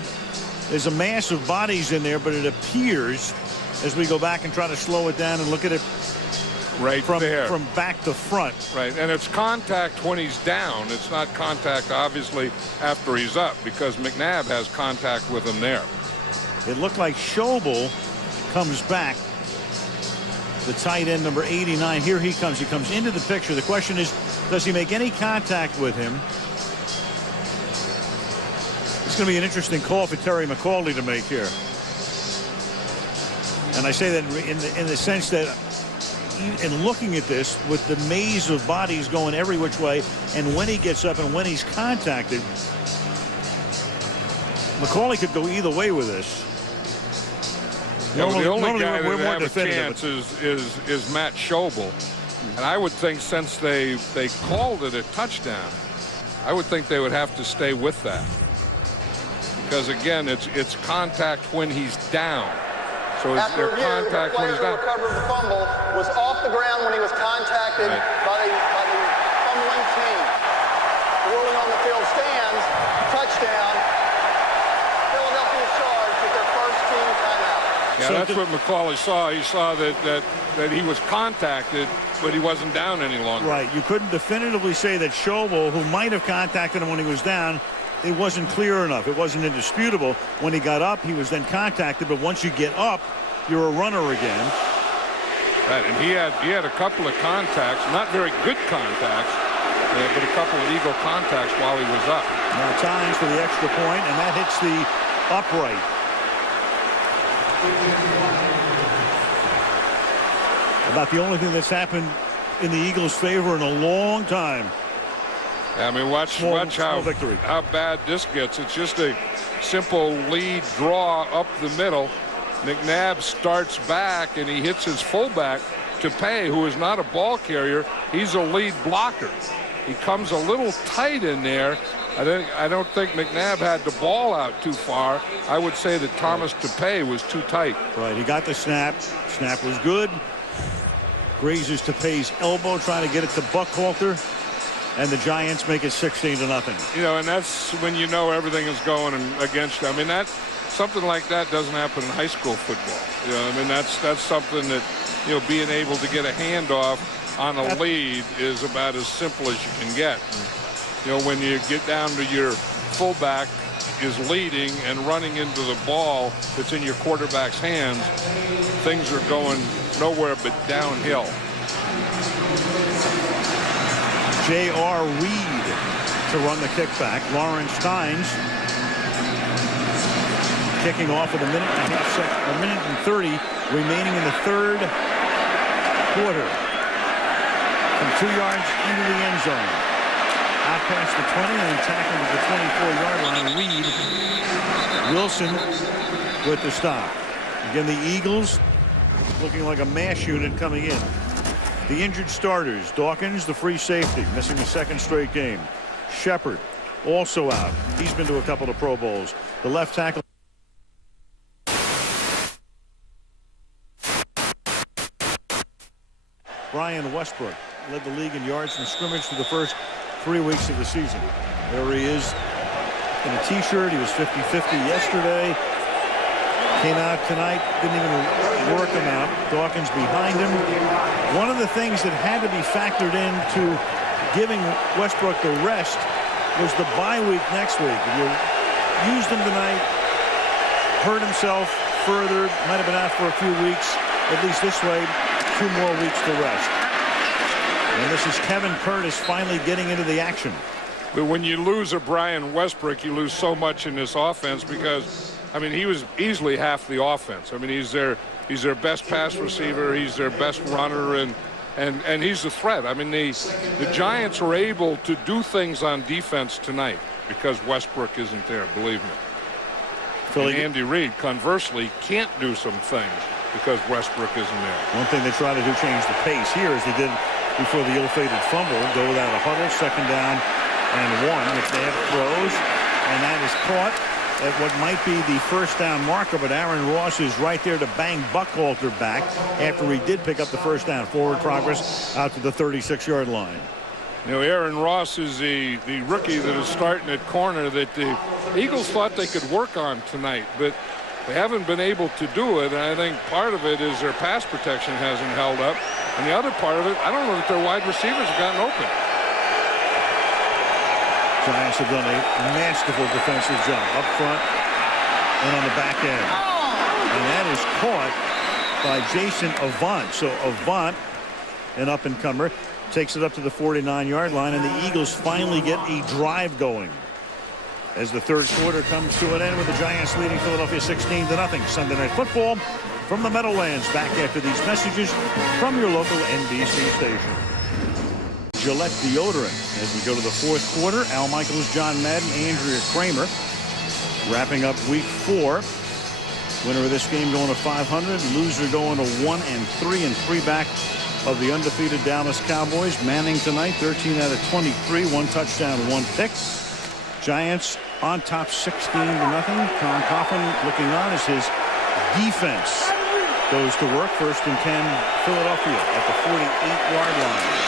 There's a mass of bodies in there, but it appears, as we go back and try to slow it down and look at it right from back to front. Right, and it's contact when he's down. It's not contact, obviously, after he's up, because McNabb has contact with him there. It looked like Schobel comes back. The tight end, number 89. Here he comes. He comes into the picture. The question is, does he make any contact with him? It's going to be an interesting call for Terry McAuley to make here. And I say that in the sense that in looking at this, with the maze of bodies going every which way, and when he gets up and when he's contacted, McAuley could go either way with this. The only guy that have a chance is Matt Schobel. And I would think, since they called it a touchdown, I would think they would have to stay with that. Because, again, it's contact when he's down. So it's their contact when he's down. The player who recovered the fumble was off the ground when he was contacted by the fumbling team. The ruling on the field stands. Touchdown. Philadelphia charged with their first team timeout. Yeah, so that's what McAuley saw. He saw that he was contacted, but he wasn't down any longer. Right. You couldn't definitively say that Schobel, who might have contacted him when he was down, it wasn't clear enough. It wasn't indisputable. When he got up, he was then contacted. But once you get up, you're a runner again. Right, and he had a couple of contacts, not very good contacts, but a couple of Eagle contacts while he was up. Now Tynes for the extra point, and that hits the upright. About the only thing that's happened in the Eagles' favor in a long time. I mean, watch how bad this gets. It's just a simple lead draw up the middle, McNabb starts back and he hits his fullback, Tupay, who is not a ball carrier. He's a lead blocker. He comes a little tight in there. I don't think McNabb had the ball out too far. I would say that Thomas Tupay was too tight. Right, he got the snap. Snap was good. Grazes Tupay's elbow, trying to get it to Buckhalter. And the Giants make it 16-0. You know, and that's when you know everything is going against you. I mean, something like that doesn't happen in high school football. You know, I mean, that's something that, you know, being able to get a handoff on a lead is about as simple as you can get. You know, when you get down to your fullback is leading and running into the ball that's in your quarterback's hands, things are going nowhere but downhill. J.R. Reed to run the kickback. Lawrence Steins kicking off with a minute and 30 remaining in the third quarter. From 2 yards into the end zone. Out past the 20 and then tackled at the 24-yard line. Reed. Wilson with the stop. Again, the Eagles looking like a mash unit coming in. The injured starters, Dawkins, the free safety, missing the second straight game. Shepard also out. He's been to a couple of Pro Bowls. The left tackle. Brian Westbrook led the league in yards from scrimmage for the first 3 weeks of the season. There he is in a t-shirt. He was 50-50 yesterday. Came out tonight, didn't even work him out. Dawkins behind him. One of the things that had to be factored into giving Westbrook the rest was the bye week next week. If you used him tonight, hurt himself further, might have been out for a few weeks. At least this way, 2 more weeks to rest. And this is Kevin Curtis finally getting into the action. But when you lose a Brian Westbrook, you lose so much in this offense because, I mean, he was easily half the offense. I mean, he's their best pass receiver. He's their best runner, and he's the threat. I mean, the Giants were able to do things on defense tonight because Westbrook isn't there, believe me. And Andy Reid, conversely, can't do some things because Westbrook isn't there. One thing they try to do, change the pace here, as they did before the ill-fated fumble. Go without a huddle, 2nd down and 1. McNabb throws, and that is caught at what might be the first down marker, but Aaron Ross is right there to bang Buckhalter back after he did pick up the first down. Forward progress out to the 36-yard line. You know, Aaron Ross is the rookie that is starting at corner that the Eagles thought they could work on tonight, but they haven't been able to do it, and I think part of it is their pass protection hasn't held up, and the other part of it, I don't know that their wide receivers have gotten open. Giants have done a masterful defensive job up front and on the back end. And that is caught by Jason Avant. So Avant, an up-and-comer, takes it up to the 49-yard line, and the Eagles finally get a drive going. As the third quarter comes to an end with the Giants leading Philadelphia 16-0. Sunday Night Football from the Meadowlands. Back after these messages from your local NBC station. Gillette deodorant as we go to the fourth quarter. Al Michaels, John Madden, Andrea Kramer wrapping up week 4. Winner of this game going to 500. Loser going to 1-3 and 3 back of the undefeated Dallas Cowboys. Manning tonight 13 out of 23, 1 touchdown, 1 pick. Giants on top 16-0. Tom Coughlin looking on as his defense goes to work. 1st and 10 Philadelphia at the 48-yard line.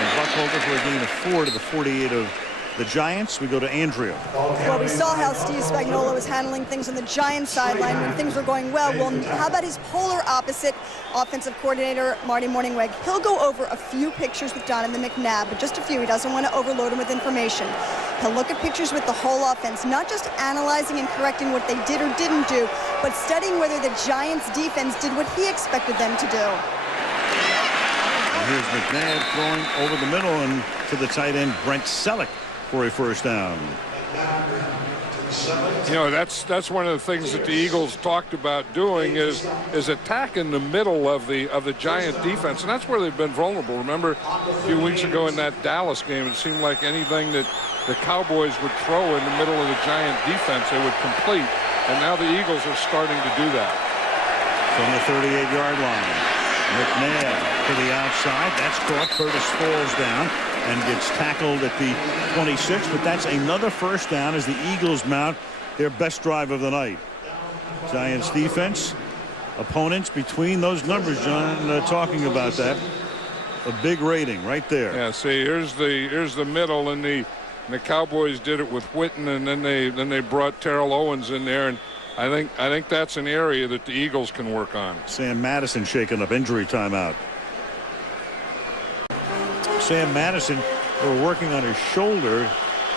And Buckhalter for a gain of 4 to the 48 of the Giants. We go to Andrea. Well, we saw how Steve Spagnuolo was handling things on the Giants sideline when things were going well. Well, how about his polar opposite, offensive coordinator Marty Morningweg? He'll go over a few pictures with Donovan McNabb, but just a few. He doesn't want to overload him with information. He'll look at pictures with the whole offense, not just analyzing and correcting what they did or didn't do, but studying whether the Giants defense did what he expected them to do. Here's McNabb throwing over the middle and to the tight end Brent Selleck for a first down. You know, that's one of the things that the Eagles talked about doing is attacking the middle of the Giant defense, and that's where they've been vulnerable. Remember a few weeks ago in that Dallas game, it seemed like anything that the Cowboys would throw in the middle of the Giant defense. They would complete. And now the Eagles are starting to do that. From the 38-yard line, McNabb to the outside. That's caught. Curtis falls down and gets tackled at the 26. But that's another first down as the Eagles mount their best drive of the night. Giants defense, opponents between those numbers, John, talking about that. A big rating right there. Yeah, see, here's the middle, and the Cowboys did it with Witten, and then they brought Terrell Owens in there, and I think that's an area that the Eagles can work on. Sam Madison shaken up, injury timeout. Sam Madison, we're working on his shoulder,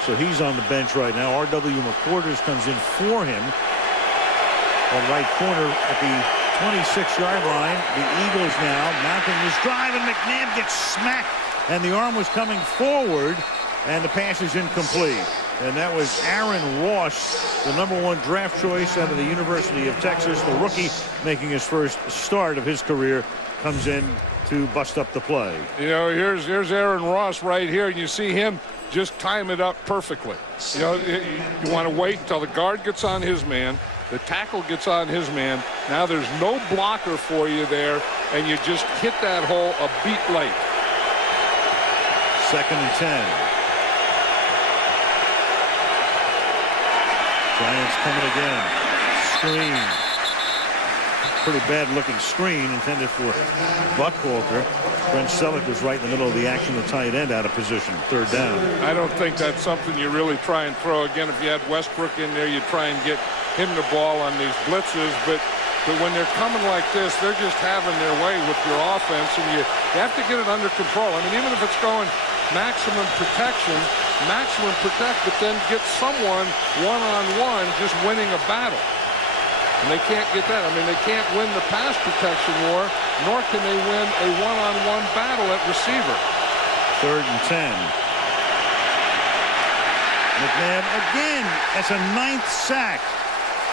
so he's on the bench right now. R.W. McQuarters comes in for him on right corner at the 26-yard line. The Eagles now mounting this drive, and McNabb gets smacked, and the arm was coming forward, and the pass is incomplete. And that was Aaron Ross, the #1 draft choice out of the University of Texas. The rookie making his first start of his career comes in to bust up the play. You know, here's Aaron Ross right here, and you see him just time it up perfectly. You know, you want to wait until the guard gets on his man, the tackle gets on his man. Now there's no blocker for you there, and you just hit that hole a beat late. 2nd and 10. Giants coming again. Screen. Pretty bad looking screen intended for Buckhalter. Brent Selleck was right in the middle of the action. The tight end out of position. 3rd down. I don't think that's something you really try and throw. Again, if you had Westbrook in there, you try and get him the ball on these blitzes. But when they're coming like this, they're just having their way with your offense, and you have to get it under control. I mean, even if it's going maximum protection, maximum protect, but then get someone one-on-one just winning a battle. And they can't get that. I mean, they can't win the pass protection war, nor can they win a one-on-one battle at receiver. 3rd and 10. McNabb again. That's a 9th sack.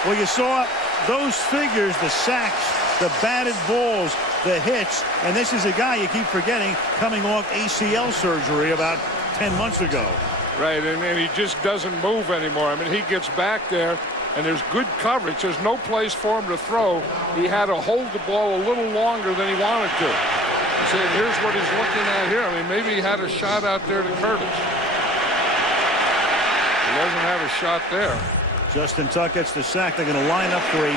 Well, you saw those figures, the sacks, the batted balls, the hits, and this is a guy you keep forgetting coming off ACL surgery about 10 months ago. Right, and he just doesn't move anymore. I mean, he gets back there, and there's good coverage. There's no place for him to throw. He had to hold the ball a little longer than he wanted to. So here's what he's looking at here. I mean, maybe he had a shot out there to Curtis. He doesn't have a shot there. Justin Tuck gets the sack. They're going to line up for a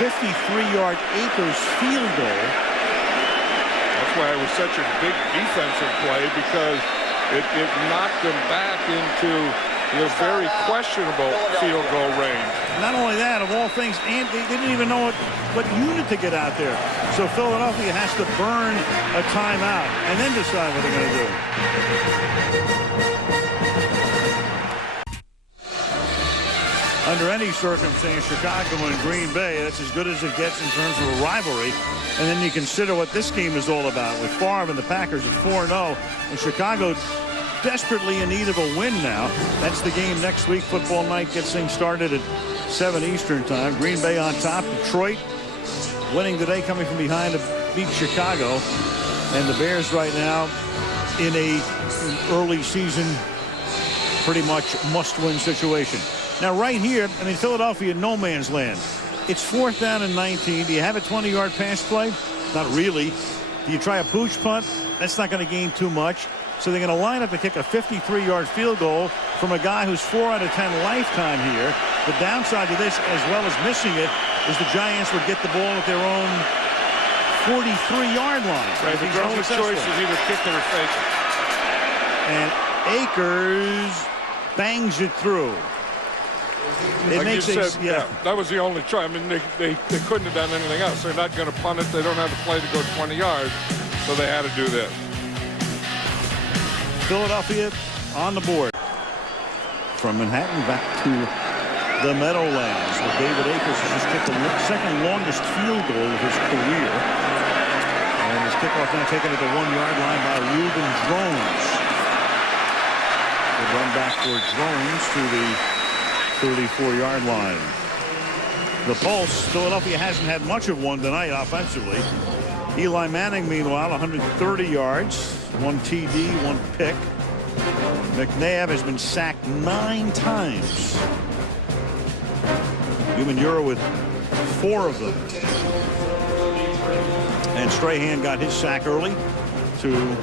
53-yard Akers field goal. That's why it was such a big defensive play, because it knocked them back into the very questionable field goal range. Not only that, of all things, and they didn't even know what unit to get out there. So Philadelphia has to burn a timeout and then decide what they're going to do. Under any circumstance, Chicago and Green Bay, that's as good as it gets in terms of a rivalry. And then you consider what this game is all about with Favre and the Packers at 4-0, and Chicago desperately in need of a win now. That's the game next week. Football night gets things started at 7 Eastern time. Green Bay on top. Detroit winning today, coming from behind to beat Chicago. And the Bears right now in an early season pretty much must-win situation. Now right here, I mean, Philadelphia no man's land. It's 4th down and 19. Do you have a 20-yard pass play? Not really. Do you try a pooch punt? That's not going to gain too much. So they're going to line up to kick a 53-yard field goal from a guy who's 4 out of 10 lifetime here. The downside to this, as well as missing it, is the Giants would get the ball at their own 43-yard line. Right, the only choice is either kick it or fake it. And Akers bangs it through. It like makes you it, said, yeah, that was the only choice. I mean, they couldn't have done anything else. They're not going to punt it. They don't have the play to go 20 yards, so they had to do this. Philadelphia on the board. From Manhattan back to the Meadowlands, where David Akers has just kicked the second longest field goal of his career. And his kickoff now taken at the 1-yard line by Reuben Drones. Good run back for Drones to the 34-yard line. The pulse, Philadelphia hasn't had much of one tonight offensively. Eli Manning, meanwhile, 130 yards, 1 TD, 1 pick. McNabb has been sacked 9 times. Humidity with 4 of them. And Strahan got his sack early to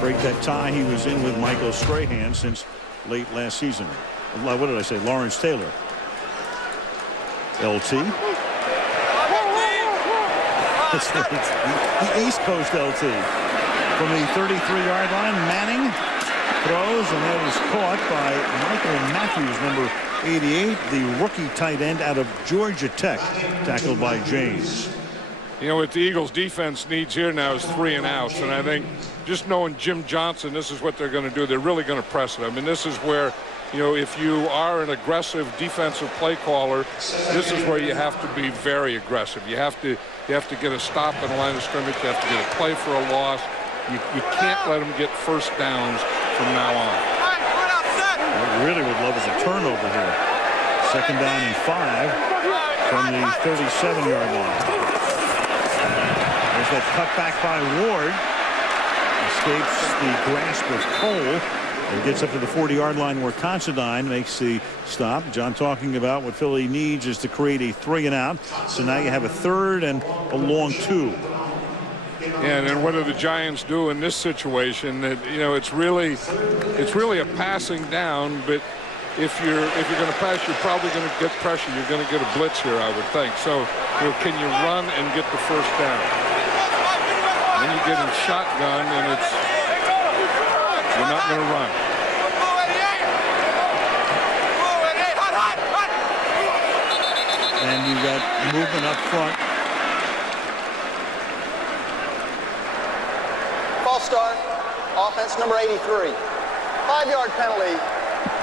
break that tie he was in with Michael Strahan since late last season. What did I say? Lawrence Taylor. LT. That's right. The East Coast LT. From the 33-yard line, Manning throws, and that is caught by Michael Matthews, number 88, the rookie tight end out of Georgia Tech, tackled by James. You know what the Eagles defense needs here now is 3 and outs, and I think just knowing Jim Johnson, this is what they're going to do. They're really going to press it. I mean, this is where, you know, if you are an aggressive defensive play caller, this is where you have to be very aggressive. You have to get a stop in the line of scrimmage. You have to get a play for a loss. You can't let them get first downs from now on. What we really would love is a turnover here. 2nd down and 5 from the 37-yard line. There's that cutback by Ward. Escapes the grasp of Cole and gets up to the 40-yard line where Considine makes the stop. John talking about what Philly needs is to create a 3 and out. So now you have a 3rd and a long 2. And then what do the Giants do in this situation? That, you know, it's really a passing down, but if you're going to pass, you're probably going to get pressure. You're going to get a blitz here, I would think. So, you know, can you run and get the first down? Then you get in shotgun, and you're not going to run. And you got movement up front. False start. Offense number 83. 5-yard penalty.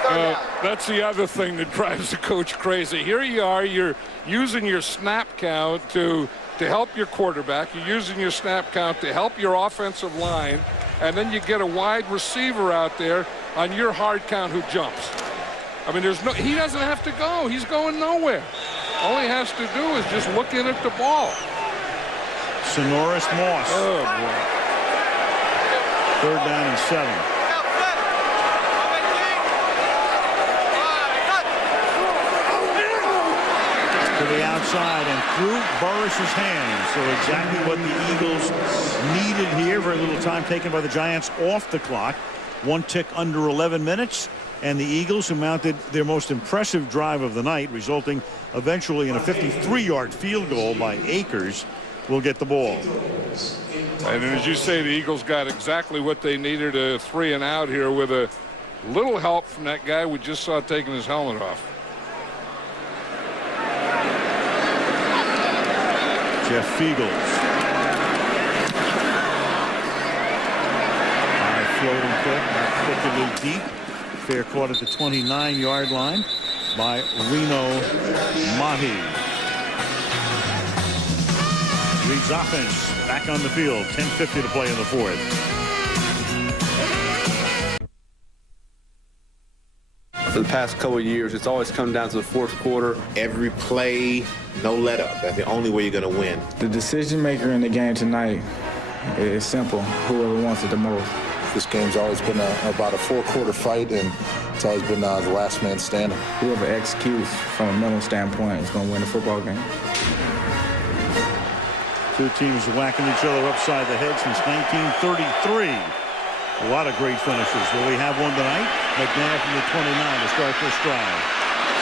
3rd down. That's the other thing that drives the coach crazy. Here you are, you're using your snap count to help your quarterback. You're using your snap count to help your offensive line, and then you get a wide receiver out there on your hard count who jumps. I mean, he doesn't have to go. He's going nowhere. All he has to do is just look in at the ball. Sonoris Moss. Oh, boy. 3rd down and 7. To the outside and through Burris's hands. So exactly what the Eagles needed here. Very little time taken by the Giants off the clock. 1 tick under 11 minutes. And the Eagles, who mounted their most impressive drive of the night, resulting eventually in a 53-yard field goal by Akers, will get the ball. And as you say, the Eagles got exactly what they needed, a 3 and out here with a little help from that guy we just saw taking his helmet off. Jeff Fiegels. High floating kick, not particularly deep. Fair caught at the 29-yard line by Reno Mahi. Reed's offense back on the field. 10:50 to play in the 4th. For the past couple of years, it's always come down to the 4th quarter. Every play, no let up. That's the only way you're going to win. The decision maker in the game tonight is simple. Whoever wants it the most. This game's always been about a 4-quarter fight, and it's always been the last man standing. Whoever executes from a mental standpoint is going to win the football game. Two teams whacking each other upside the head since 1933. A lot of great finishes. Will we have one tonight? McNabb from the 29 to start this drive.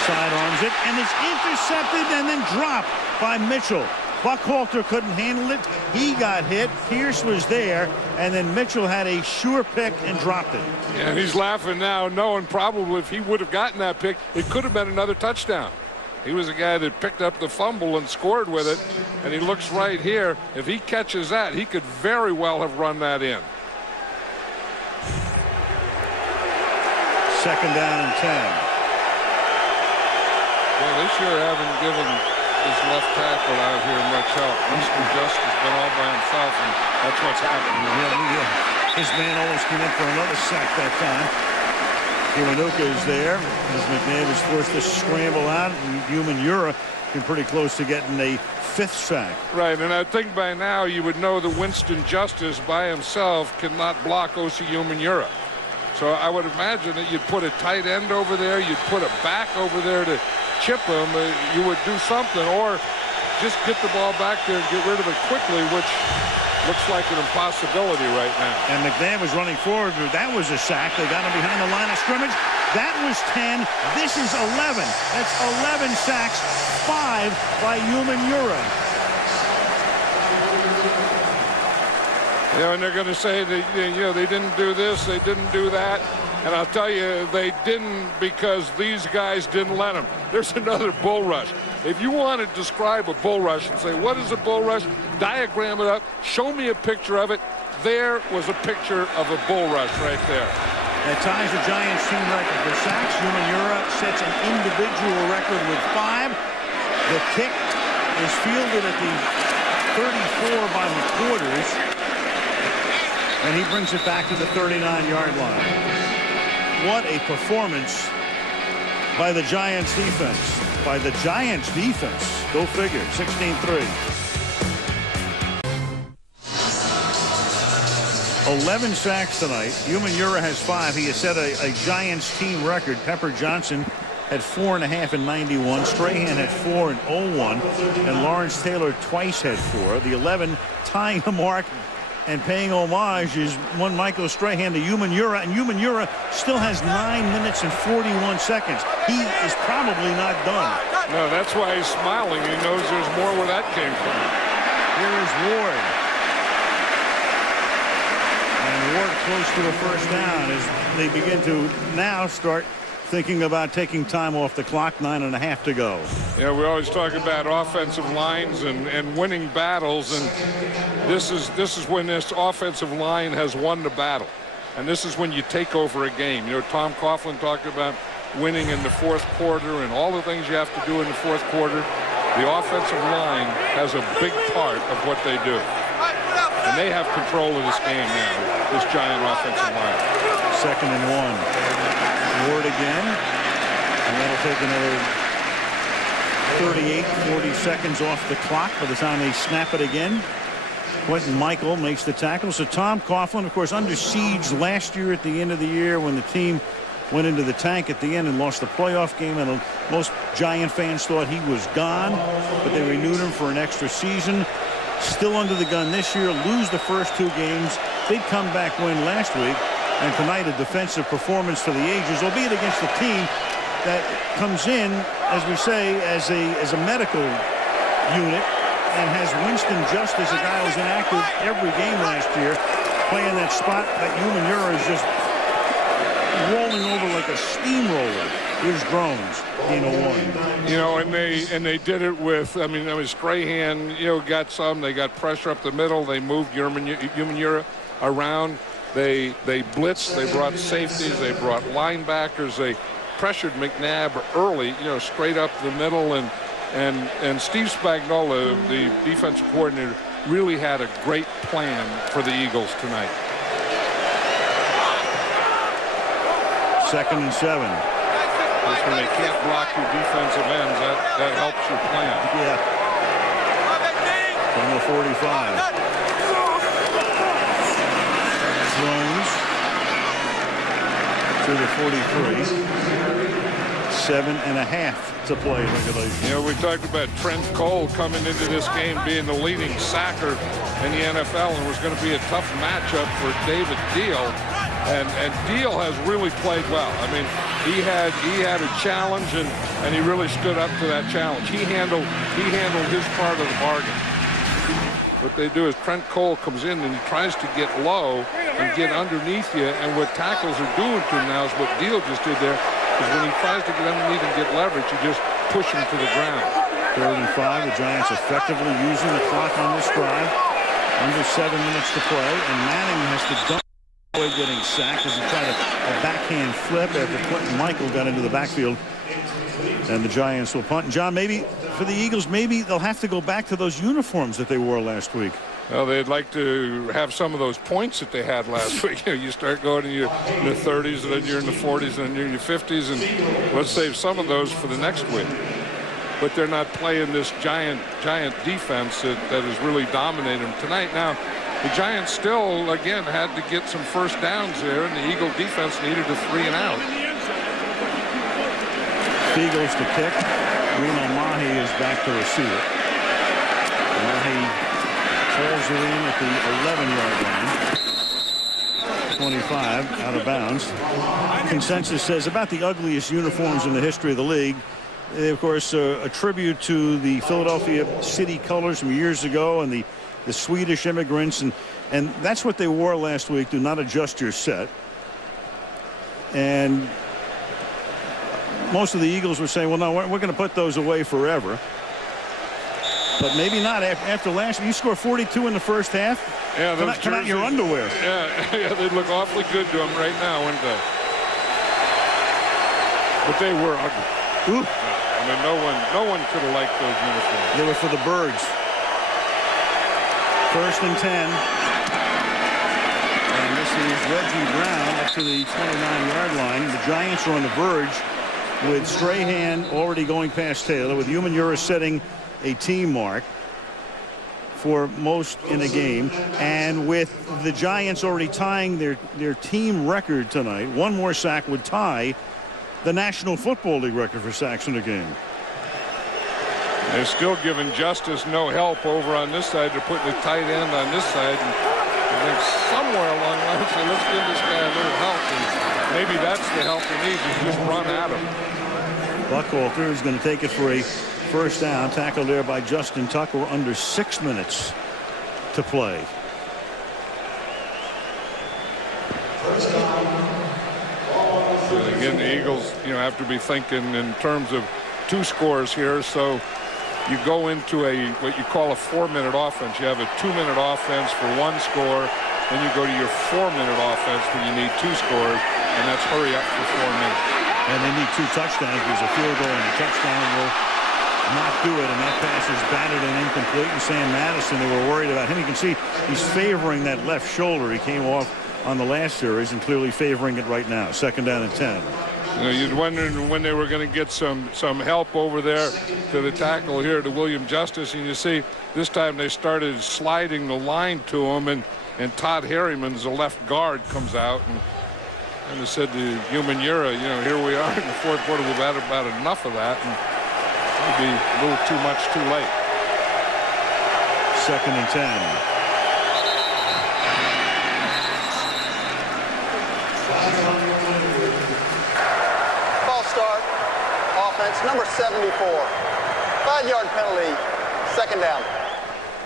Sidearms it, and it's intercepted and then dropped by Mitchell. Buckhalter couldn't handle it. He got hit. Pierce was there, and then Mitchell had a sure pick and dropped it. And he's laughing now, knowing probably if he would have gotten that pick, it could have been another touchdown. He was a guy that picked up the fumble and scored with it, and he looks right here. If he catches that, he could very well have run that in. 2nd down and 10. Well, they sure haven't given his left tackle out here much help. Mr. Just has been all by himself, and that's what's happening. Yeah. His man almost came in for another sack that time. Kiwanuka is there as McNabb is forced to scramble out, and Humidity been pretty close to getting a 5th sack. Right, and I think by now you would know that Winston Justice by himself cannot block Osi Humidity. So I would imagine that you'd put a tight end over there, you'd put a back over there to chip him. You would do something, or just get the ball back there and get rid of it quickly, which looks like an impossibility right now. And McNabb was running forward. That was a sack. They got him behind the line of scrimmage. That was 10. This is 11. That's 11 sacks, 5 by Humidity. And they're going to say that, they didn't do this, they didn't do that. And I'll tell you, they didn't because these guys didn't let them. There's another bull rush. If you want to describe a bull rush and say, what is a bull rush? Diagram it up. Show me a picture of it. There was a picture of a bull rush right there. That ties the Giants team record for sacks. Humidity sets an individual record with 5. The kick is fielded at the 34 by McQuarters. And he brings it back to the 39-yard line. What a performance by the Giants defense. By the Giants defense. Go figure. 16-3. 11 sacks tonight. Humidity has 5. He has set a Giants team record. Pepper Johnson had 4.5 in 91. Strahan had 4 in 01. And Lawrence Taylor twice had 4. The 11 tying the mark and paying homage is one Michael Strahan to Humidity, and Humidity still has 9 minutes and 41 seconds. He is probably not done. No, that's why he's smiling. He knows there's more where that came from. Here is Ward. And Ward close to a first down as they begin to now start thinking about taking time off the clock. 9.5 to go. Yeah, we always talk about offensive lines and winning battles, and this is when this offensive line has won the battle, and this is when you take over a game. Tom Coughlin talked about winning in the fourth quarter and all the things you have to do in the fourth quarter. The offensive line has a big part of what they do, and they have control of this game now, this Giant offensive line. 2nd and 1. Ward again, and that'll take another 40 seconds off the clock by the time they snap it again. Quentin Michael makes the tackle. So Tom Coughlin, of course, under siege last year at the end of the year when the team went into the tank at the end and lost the playoff game, and most Giant fans thought he was gone, but they renewed him for an extra season. Still under the gun this year, lose the first 2 games. They'd come back win last week. And tonight, a defensive performance for the ages, albeit against a team that comes in, as we say, as a medical unit, and has Winston just as a guy who was inactive every game last year, playing that spot that Humidity is just rolling over like a steamroller. Here's Drones, gain of 1. And they did it with, Strahan, got some. They got pressure up the middle. They moved Humidity around. They blitzed, they brought safeties, they brought linebackers, they pressured McNabb early, straight up the middle, and Steve Spagnuolo, the defensive coordinator, really had a great plan for the Eagles tonight. 2nd and 7. That's when they can't block your defensive ends, that helps your plan. Yeah. From the 45. Jones to the 43. 7.5 to play regulation. We talked about Trent Cole coming into this game being the leading sacker in the NFL, and was going to be a tough matchup for David Deal. And Deal has really played well. He had a challenge, and he really stood up to that challenge. He handled his part of the bargain. What they do is Trent Cole comes in and he tries to get low and get underneath you, and what tackles are doing to him now is what Deal just did there, is when he tries to get underneath and get leverage, you just push him to the ground. 35, the Giants effectively using the clock on this drive. Under 7 minutes to play, and Manning has to dump away getting sacked as he tried a backhand flip after Quentin Michael got into the backfield. And the Giants will punt. And John, maybe for the Eagles, maybe they'll have to go back to those uniforms that they wore last week. Well, they'd like to have some of those points that they had last week. You start going in the 30s, and then you're in the 40s, and then you're in your 50s, and let's save some of those for the next week. But they're not playing this giant defense that is really dominating them tonight. Now, the Giants still, again, had to get some first downs there, and the Eagle defense needed a 3 and out. Eagles to kick. Reno Mahi is back to receive it. Mahi pulls it in at the 11-yard line. 25 out of bounds. Consensus says about the ugliest uniforms in the history of the league. They, of course, a tribute to the Philadelphia City colors from years ago and the Swedish immigrants, and that's what they wore last week. Do not adjust your set. And most of the Eagles were saying, well, no, we're going to put those away forever. But maybe not after last. You score 42 in the first half. Yeah, those come out in your underwear. Yeah, they'd look awfully good to them right now, wouldn't they? But they were ugly. Ooh. I mean, no one could have liked those uniforms. They were for the birds. 1st and 10. And this is Reggie Brown up to the 29-yard line. The Giants are on the verge with Strahan already going past Taylor, with Humidity setting a team mark for most in a game, and with the Giants already tying their team record tonight. One more sack would tie the National Football League record for sacks in a game. They're still giving Justice no help over on this side. They're putting the tight end on this side, and I think somewhere along the line, say, let's give this guy a little help, and maybe that's the help he needs, is just run at him. Buckhalter is going to take it for a first down. Tackle there by Justin Tucker. We're under 6 minutes to play. And again, the Eagles, have to be thinking in terms of 2 scores here. So you go into what you call a 4-minute offense. You have a 2-minute offense for 1 score. Then you go to your 4-minute offense where you need 2 scores, and that's hurry up for 4 minutes. And they need 2 touchdowns because a field goal and a touchdown will not do it, and that pass is batted and incomplete. And Sam Madison, they were worried about him. You can see he's favoring that left shoulder. He came off on the last series and clearly favoring it right now. 2nd down and 10. You'd wondering when they were going to get some help over there to the tackle here to William Justice, and you see this time they started sliding the line to him, and Todd Harriman's the left guard comes out and they said to Humidity, here we are in the 4th quarter. We've had about enough of that, and it'll be a little too much too late. 2nd and 10. False start. Offense number 74. 5-yard penalty. 2nd down.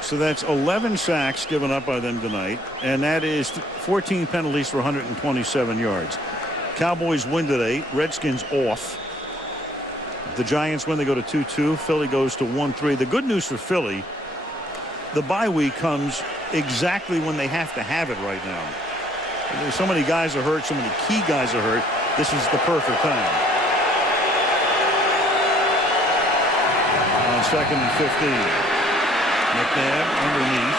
So that's 11 sacks given up by them tonight, and that is 14 penalties for 127 yards. Cowboys win today. Redskins off. The Giants win. They go to 2-2. Philly goes to 1-3. The good news for Philly, the bye week comes exactly when they have to have it right now. So many guys are hurt. So many key guys are hurt. This is the perfect time. On 2nd and 15. McNabb underneath.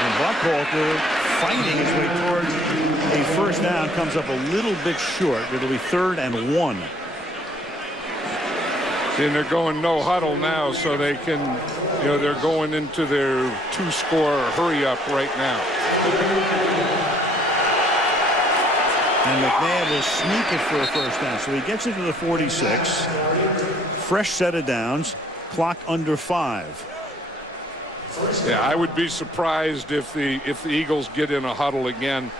And Buckhalter fighting his way toward a first down, comes up a little bit short. It'll be 3rd and 1. And they're going no huddle now, so they can, they're going into their 2-score hurry up right now. And McNabb will sneak it for a first down. So he gets it to the 46. Fresh set of downs. Clock under 5. Yeah, I would be surprised if the Eagles get in a huddle again,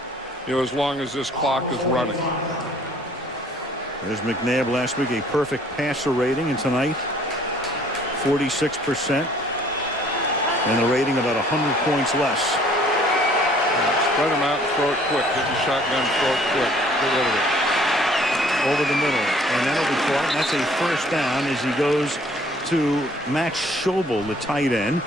as long as this clock is running. There's McNabb last week, a perfect passer rating, and tonight 46%, and a rating about 100 points less. Spread them out and throw it quick. Get the shotgun, throw it quick. Get rid of it. Over the middle, and that'll be caught. And that's a first down as he goes to Max Schobel, the tight end.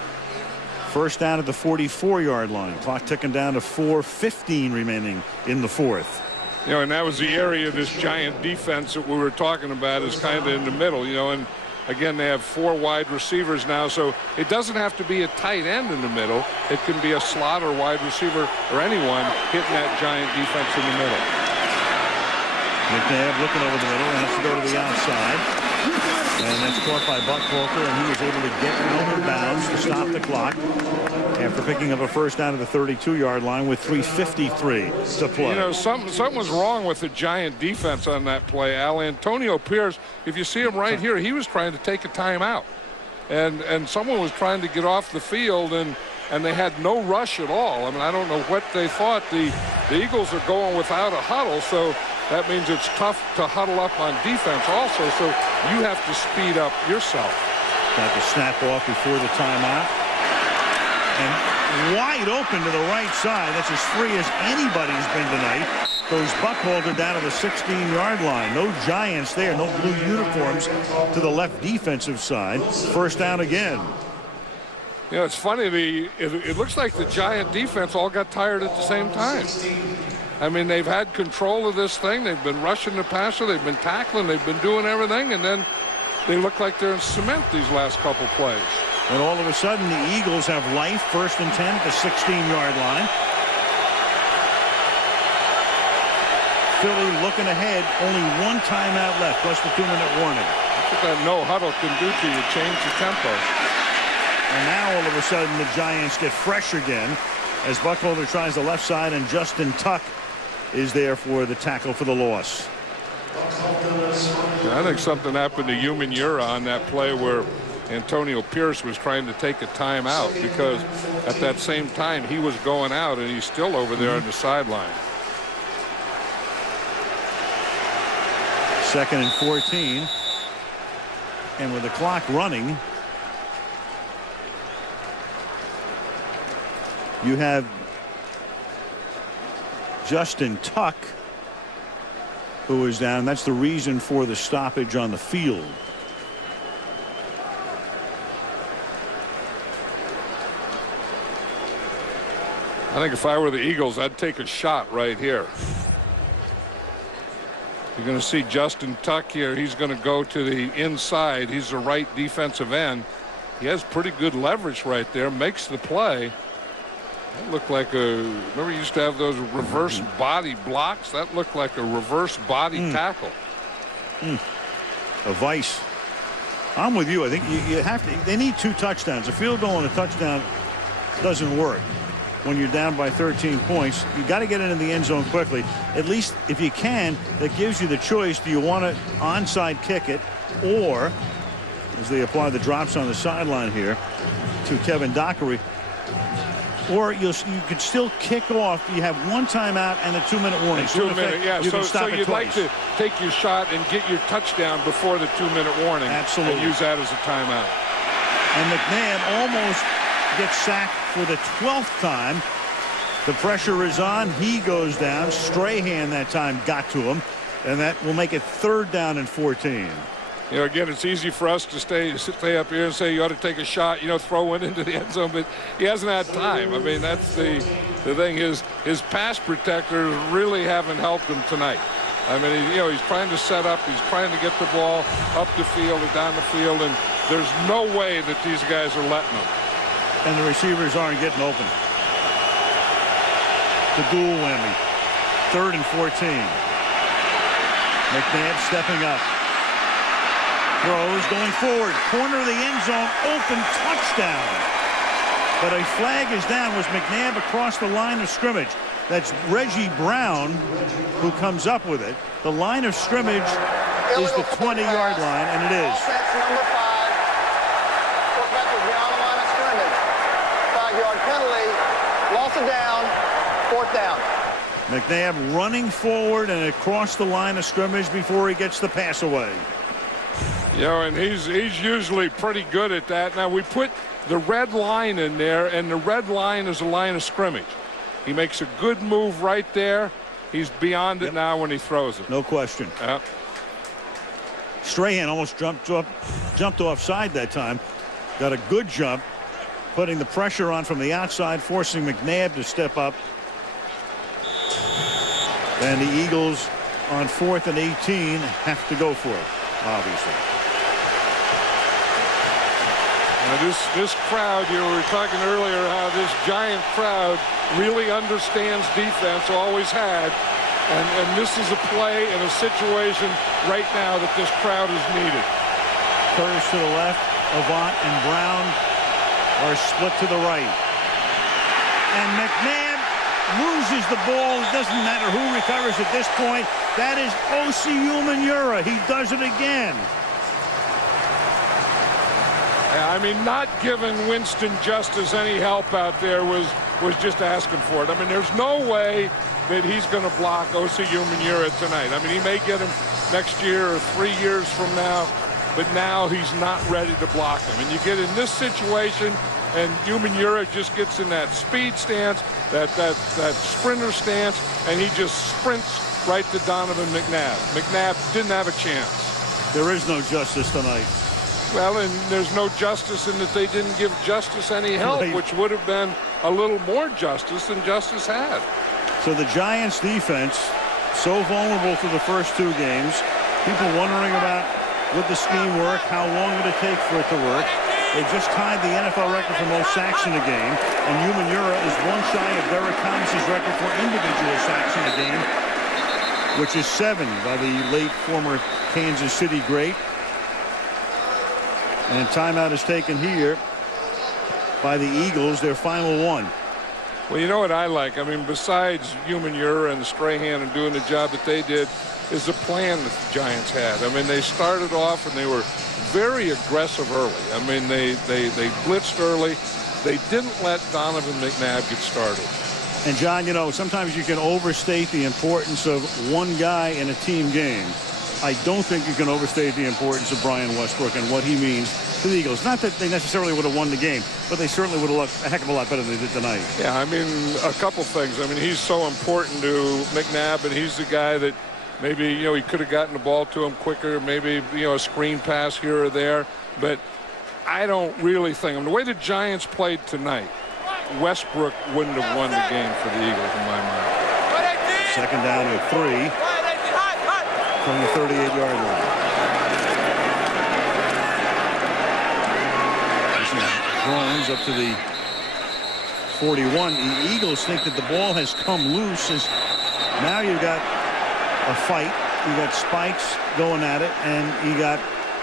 First down at the 44-yard line. Clock ticking down to 4:15 remaining in the 4th. And that was the area of this Giant defense that we were talking about is kind of in the middle, and again, they have 4 wide receivers now, so it doesn't have to be a tight end in the middle. It can be a slot or wide receiver or anyone hitting that Giant defense in the middle. McNabb looking over the middle and has to go to the outside. And that's caught by Buckhalter, and he was able to get out of bounds to stop the clock after picking up a first down at the 32-yard line with 3:53 to play. You know, something was wrong with the Giant defense on that play, Al. Antonio Pierce, if you see him right here, he was trying to take a timeout. And someone was trying to get off the field, and they had no rush at all. I mean, I don't know what they thought. The Eagles are going without a huddle, so that means it's tough to huddle up on defense also, so you have to speed up yourself. Got the snap off before the timeout. And wide open to the right side. That's as free as anybody's been tonight. Goes Buckholder down to the 16-yard line. No Giants there. No blue uniforms to the left defensive side. First down again. You know, it's funny. It looks like the Giant defense all got tired at the same time. I mean, they've had control of this thing. They've been rushing the passer. They've been tackling. They've been doing everything. And then they look like they're in cement these last couple plays. And all of a sudden, the Eagles have life. First and 10 at the 16-yard line. Philly looking ahead. Only one timeout left, plus the 2-minute warning. That's what that no huddle can do to you. Change the tempo. And now all of a sudden the Giants get fresh again as Buckholder tries the left side, and Justin Tuck is there for the tackle for the loss. I think something happened to Humidity on that play where Antonio Pierce was trying to take a timeout, because at that same time he was going out and he's still over there on the sideline. 2nd and 14. And with the clock running, you have Justin Tuck, who is down. That's the reason for the stoppage on the field. I think if I were the Eagles, I'd take a shot right here. You're going to see Justin Tuck here. He's going to go to the inside. He's the right defensive end. He has pretty good leverage right there. Makes the play. That looked like a, remember you used to have those reverse body blocks? That looked like a reverse body tackle. A vice. I'm with you. I think you have to, they need 2 touchdowns. A field goal and a touchdown doesn't work when you're down by 13 points. You got to get into the end zone quickly. At least if you can, that gives you the choice. Do you want to onside kick it, or as they apply the drops on the sideline here to Kevin Dockery, or you could still kick off. You have 1 timeout and a 2-minute warning. 2 minutes, yeah. So you'd like to take your shot and get your touchdown before the 2-minute warning. Absolutely. And use that as a timeout. And McNabb almost gets sacked for the 12th time. The pressure is on. He goes down. Strahan that time got to him, and that will make it 3rd down and 14. You know, again, it's easy for us to stay up here and say you ought to take a shot, you know, throw one into the end zone, but he hasn't had time. I mean, that's the thing. His pass protectors really haven't helped him tonight. I mean, he's trying to set up. He's trying to get the ball up the field or down the field, and there's no way that these guys are letting him. And the receivers aren't getting open. The dual whammy. 3rd and 14. McNabb stepping up. Throws going forward. Corner of the end zone. Open touchdown. But a flag is down. Was McNabb across the line of scrimmage? That's Reggie Brown who comes up with it. The line of scrimmage is the 20-yard line, and it is. Offense number 5. Quarterback was beyond the line of scrimmage. 5-yard penalty. Loss of down. 4th down. McNabb running forward and across the line of scrimmage before he gets the pass away. And he's usually pretty good at that. Now we put the red line in there, and the red line is a line of scrimmage. He makes a good move right there. He's beyond it now when he throws it. No question. Yep. Strahan almost jumped offside that time. Got a good jump, putting the pressure on from the outside, forcing McNabb to step up. And the Eagles on 4th and 18 have to go for it, obviously. Now this crowd, you were talking earlier how this Giant crowd really understands defense, always had. And this is a play in a situation right now that this crowd is needed. Curtis to the left. Avant and Brown are split to the right. And McNabb loses the ball. It doesn't matter who recovers at this point. That is Osi Umenyiora. He does it again. I mean, not giving Winston Justice any help out there was just asking for it. I mean, there's no way that he's going to block Osi Umenyiora tonight. I mean, he may get him next year or 3 years from now, but now he's not ready to block him. And you get in this situation, and Umenyiora just gets in that speed stance, that sprinter stance, and he just sprints right to Donovan McNabb. McNabb didn't have a chance. There is no justice tonight. Well, and there's no justice in that they didn't give Justice any help, which would have been a little more justice than Justice had. So the Giants defense, so vulnerable through the first 2 games. People wondering about would the scheme work, how long would it take for it to work. They just tied the NFL record for most sacks in a game, and Umenyiora is 1 shy of Derek Thomas's record for individual sacks in a game, which is 7 by the late former Kansas City great. And timeout is taken here by the Eagles, their final one. Well, you know what I like? I mean, besides Umenyiora and Strahan and doing the job that they did, is the plan that the Giants had. I mean, they started off and they were very aggressive early. I mean, they blitzed early. They didn't let Donovan McNabb get started. And, John, you know, sometimes you can overstate the importance of one guy in a team game. I don't think you can overstate the importance of Brian Westbrook and what he means to the Eagles. Not that they necessarily would have won the game, but they certainly would have looked a heck of a lot better than they did tonight. Yeah, I mean, a couple things. I mean, he's so important to McNabb, and he's the guy that maybe, you know, he could have gotten the ball to him quicker, maybe, you know, a screen pass here or there. But I don't really think, I mean, the way the Giants played tonight, Westbrook wouldn't have won the game for the Eagles in my mind. Second down at 3 from the 38-yard line. This is Drones up to the 41. The Eagles think that the ball has come loose as now you've got a fight. You got Spikes going at it, and you got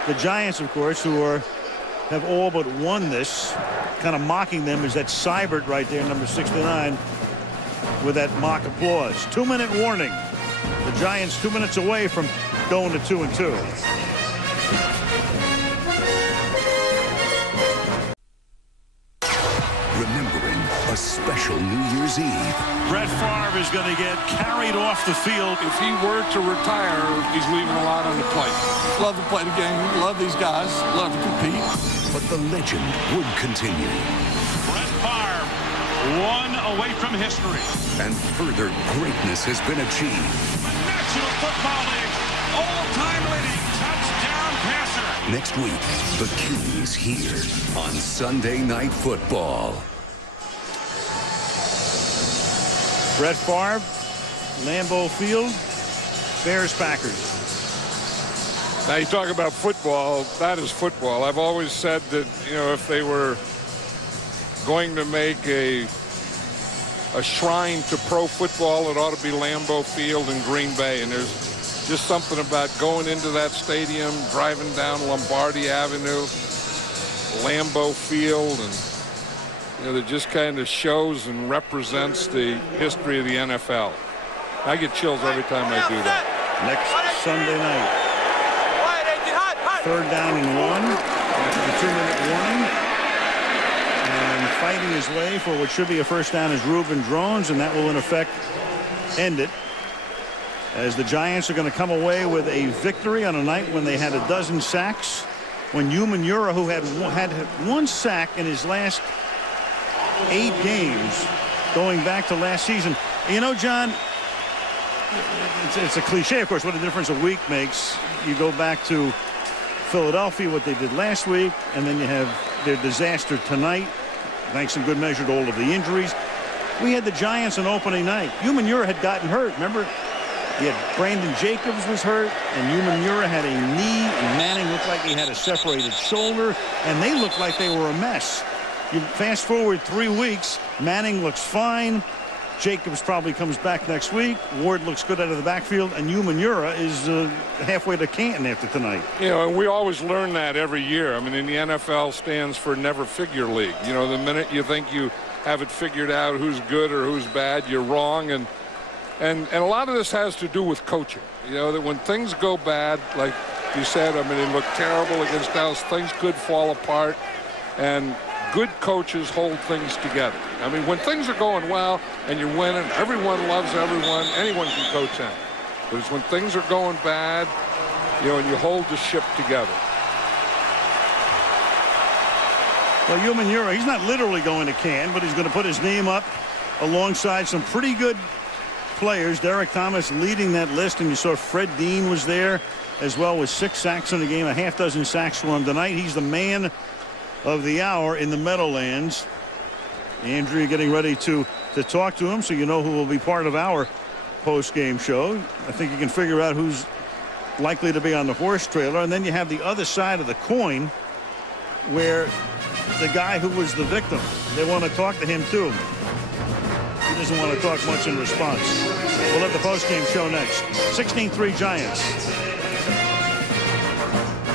the Giants, of course, who have all but won this. Kind of mocking them is that Seibert right there, number 69, with that mock applause. 2-minute warning. The Giants 2 minutes away from going to 2-2. Remembering a special New Year's Eve. Brett Favre is going to get carried off the field. If he were to retire, he's leaving a lot on the plate. Love to play the game. Love these guys. Love to compete. But the legend would continue. Brett Favre, 1 away from history. And further greatness has been achieved. The National Football League all-time leading touchdown passer. Next week, the Kings here on Sunday Night Football. Brett Favre, Lambeau Field, Bears-Packers. Now you talk about football, that is football. I've always said that, you know, if they were going to make a shrine to pro football, it ought to be Lambeau Field in Green Bay. And there's just something about going into that stadium, driving down Lombardi Avenue, Lambeau Field, and, you know, that just kind of shows and represents the history of the NFL. I get chills every time I do that. Next Sunday night. 3rd down and 1 after the 2-minute warning. And fighting his way for what should be a first down is Reuben Drones, and that will in effect end it, as the Giants are going to come away with a victory on a night when they had 12 sacks, when Umenyiora, who had 1 sack in his last 8 games going back to last season. You know, John, it's a cliche, of course, what a difference a week makes. You go back to Philadelphia, what they did last week, and then you have their disaster tonight, thanks in good measure to all of the injuries. We had the Giants on opening night. Umenyiora had gotten hurt. Remember, he had Brandon Jacobs was hurt, and Umenyiora had a knee, and Manning looked like he had a separated shoulder, and they looked like they were a mess. You fast forward 3 weeks, Manning looks fine. Jacobs probably comes back next week. Ward looks good out of the backfield, and Umanura is halfway to Canton after tonight. You know, and we always learn that every year. I mean, in the NFL stands for never figure league. You know, the minute you think you have it figured out who's good or who's bad, you're wrong. And a lot of this has to do with coaching. You know, that when things go bad, like you said, I mean, it looked terrible against Dallas. Things could fall apart, and good coaches hold things together. I mean, when things are going well and you're winning, everyone loves everyone. Anyone can coach them. But it's when things are going bad, you know, and you hold the ship together. Well, Umanura, he's not literally going to Canton, but he's going to put his name up alongside some pretty good players. Derek Thomas leading that list, and you saw Fred Dean was there as well with 6 sacks in the game, a half dozen sacks for him tonight. He's the man of the hour in the Meadowlands. Andrea getting ready to talk to him, so you know who will be part of our post-game show. I think you can figure out who's likely to be on the horse trailer. And then you have the other side of the coin where the guy who was the victim, they want to talk to him too. He doesn't want to talk much in response. We'll have the post-game show next. 16-3 Giants.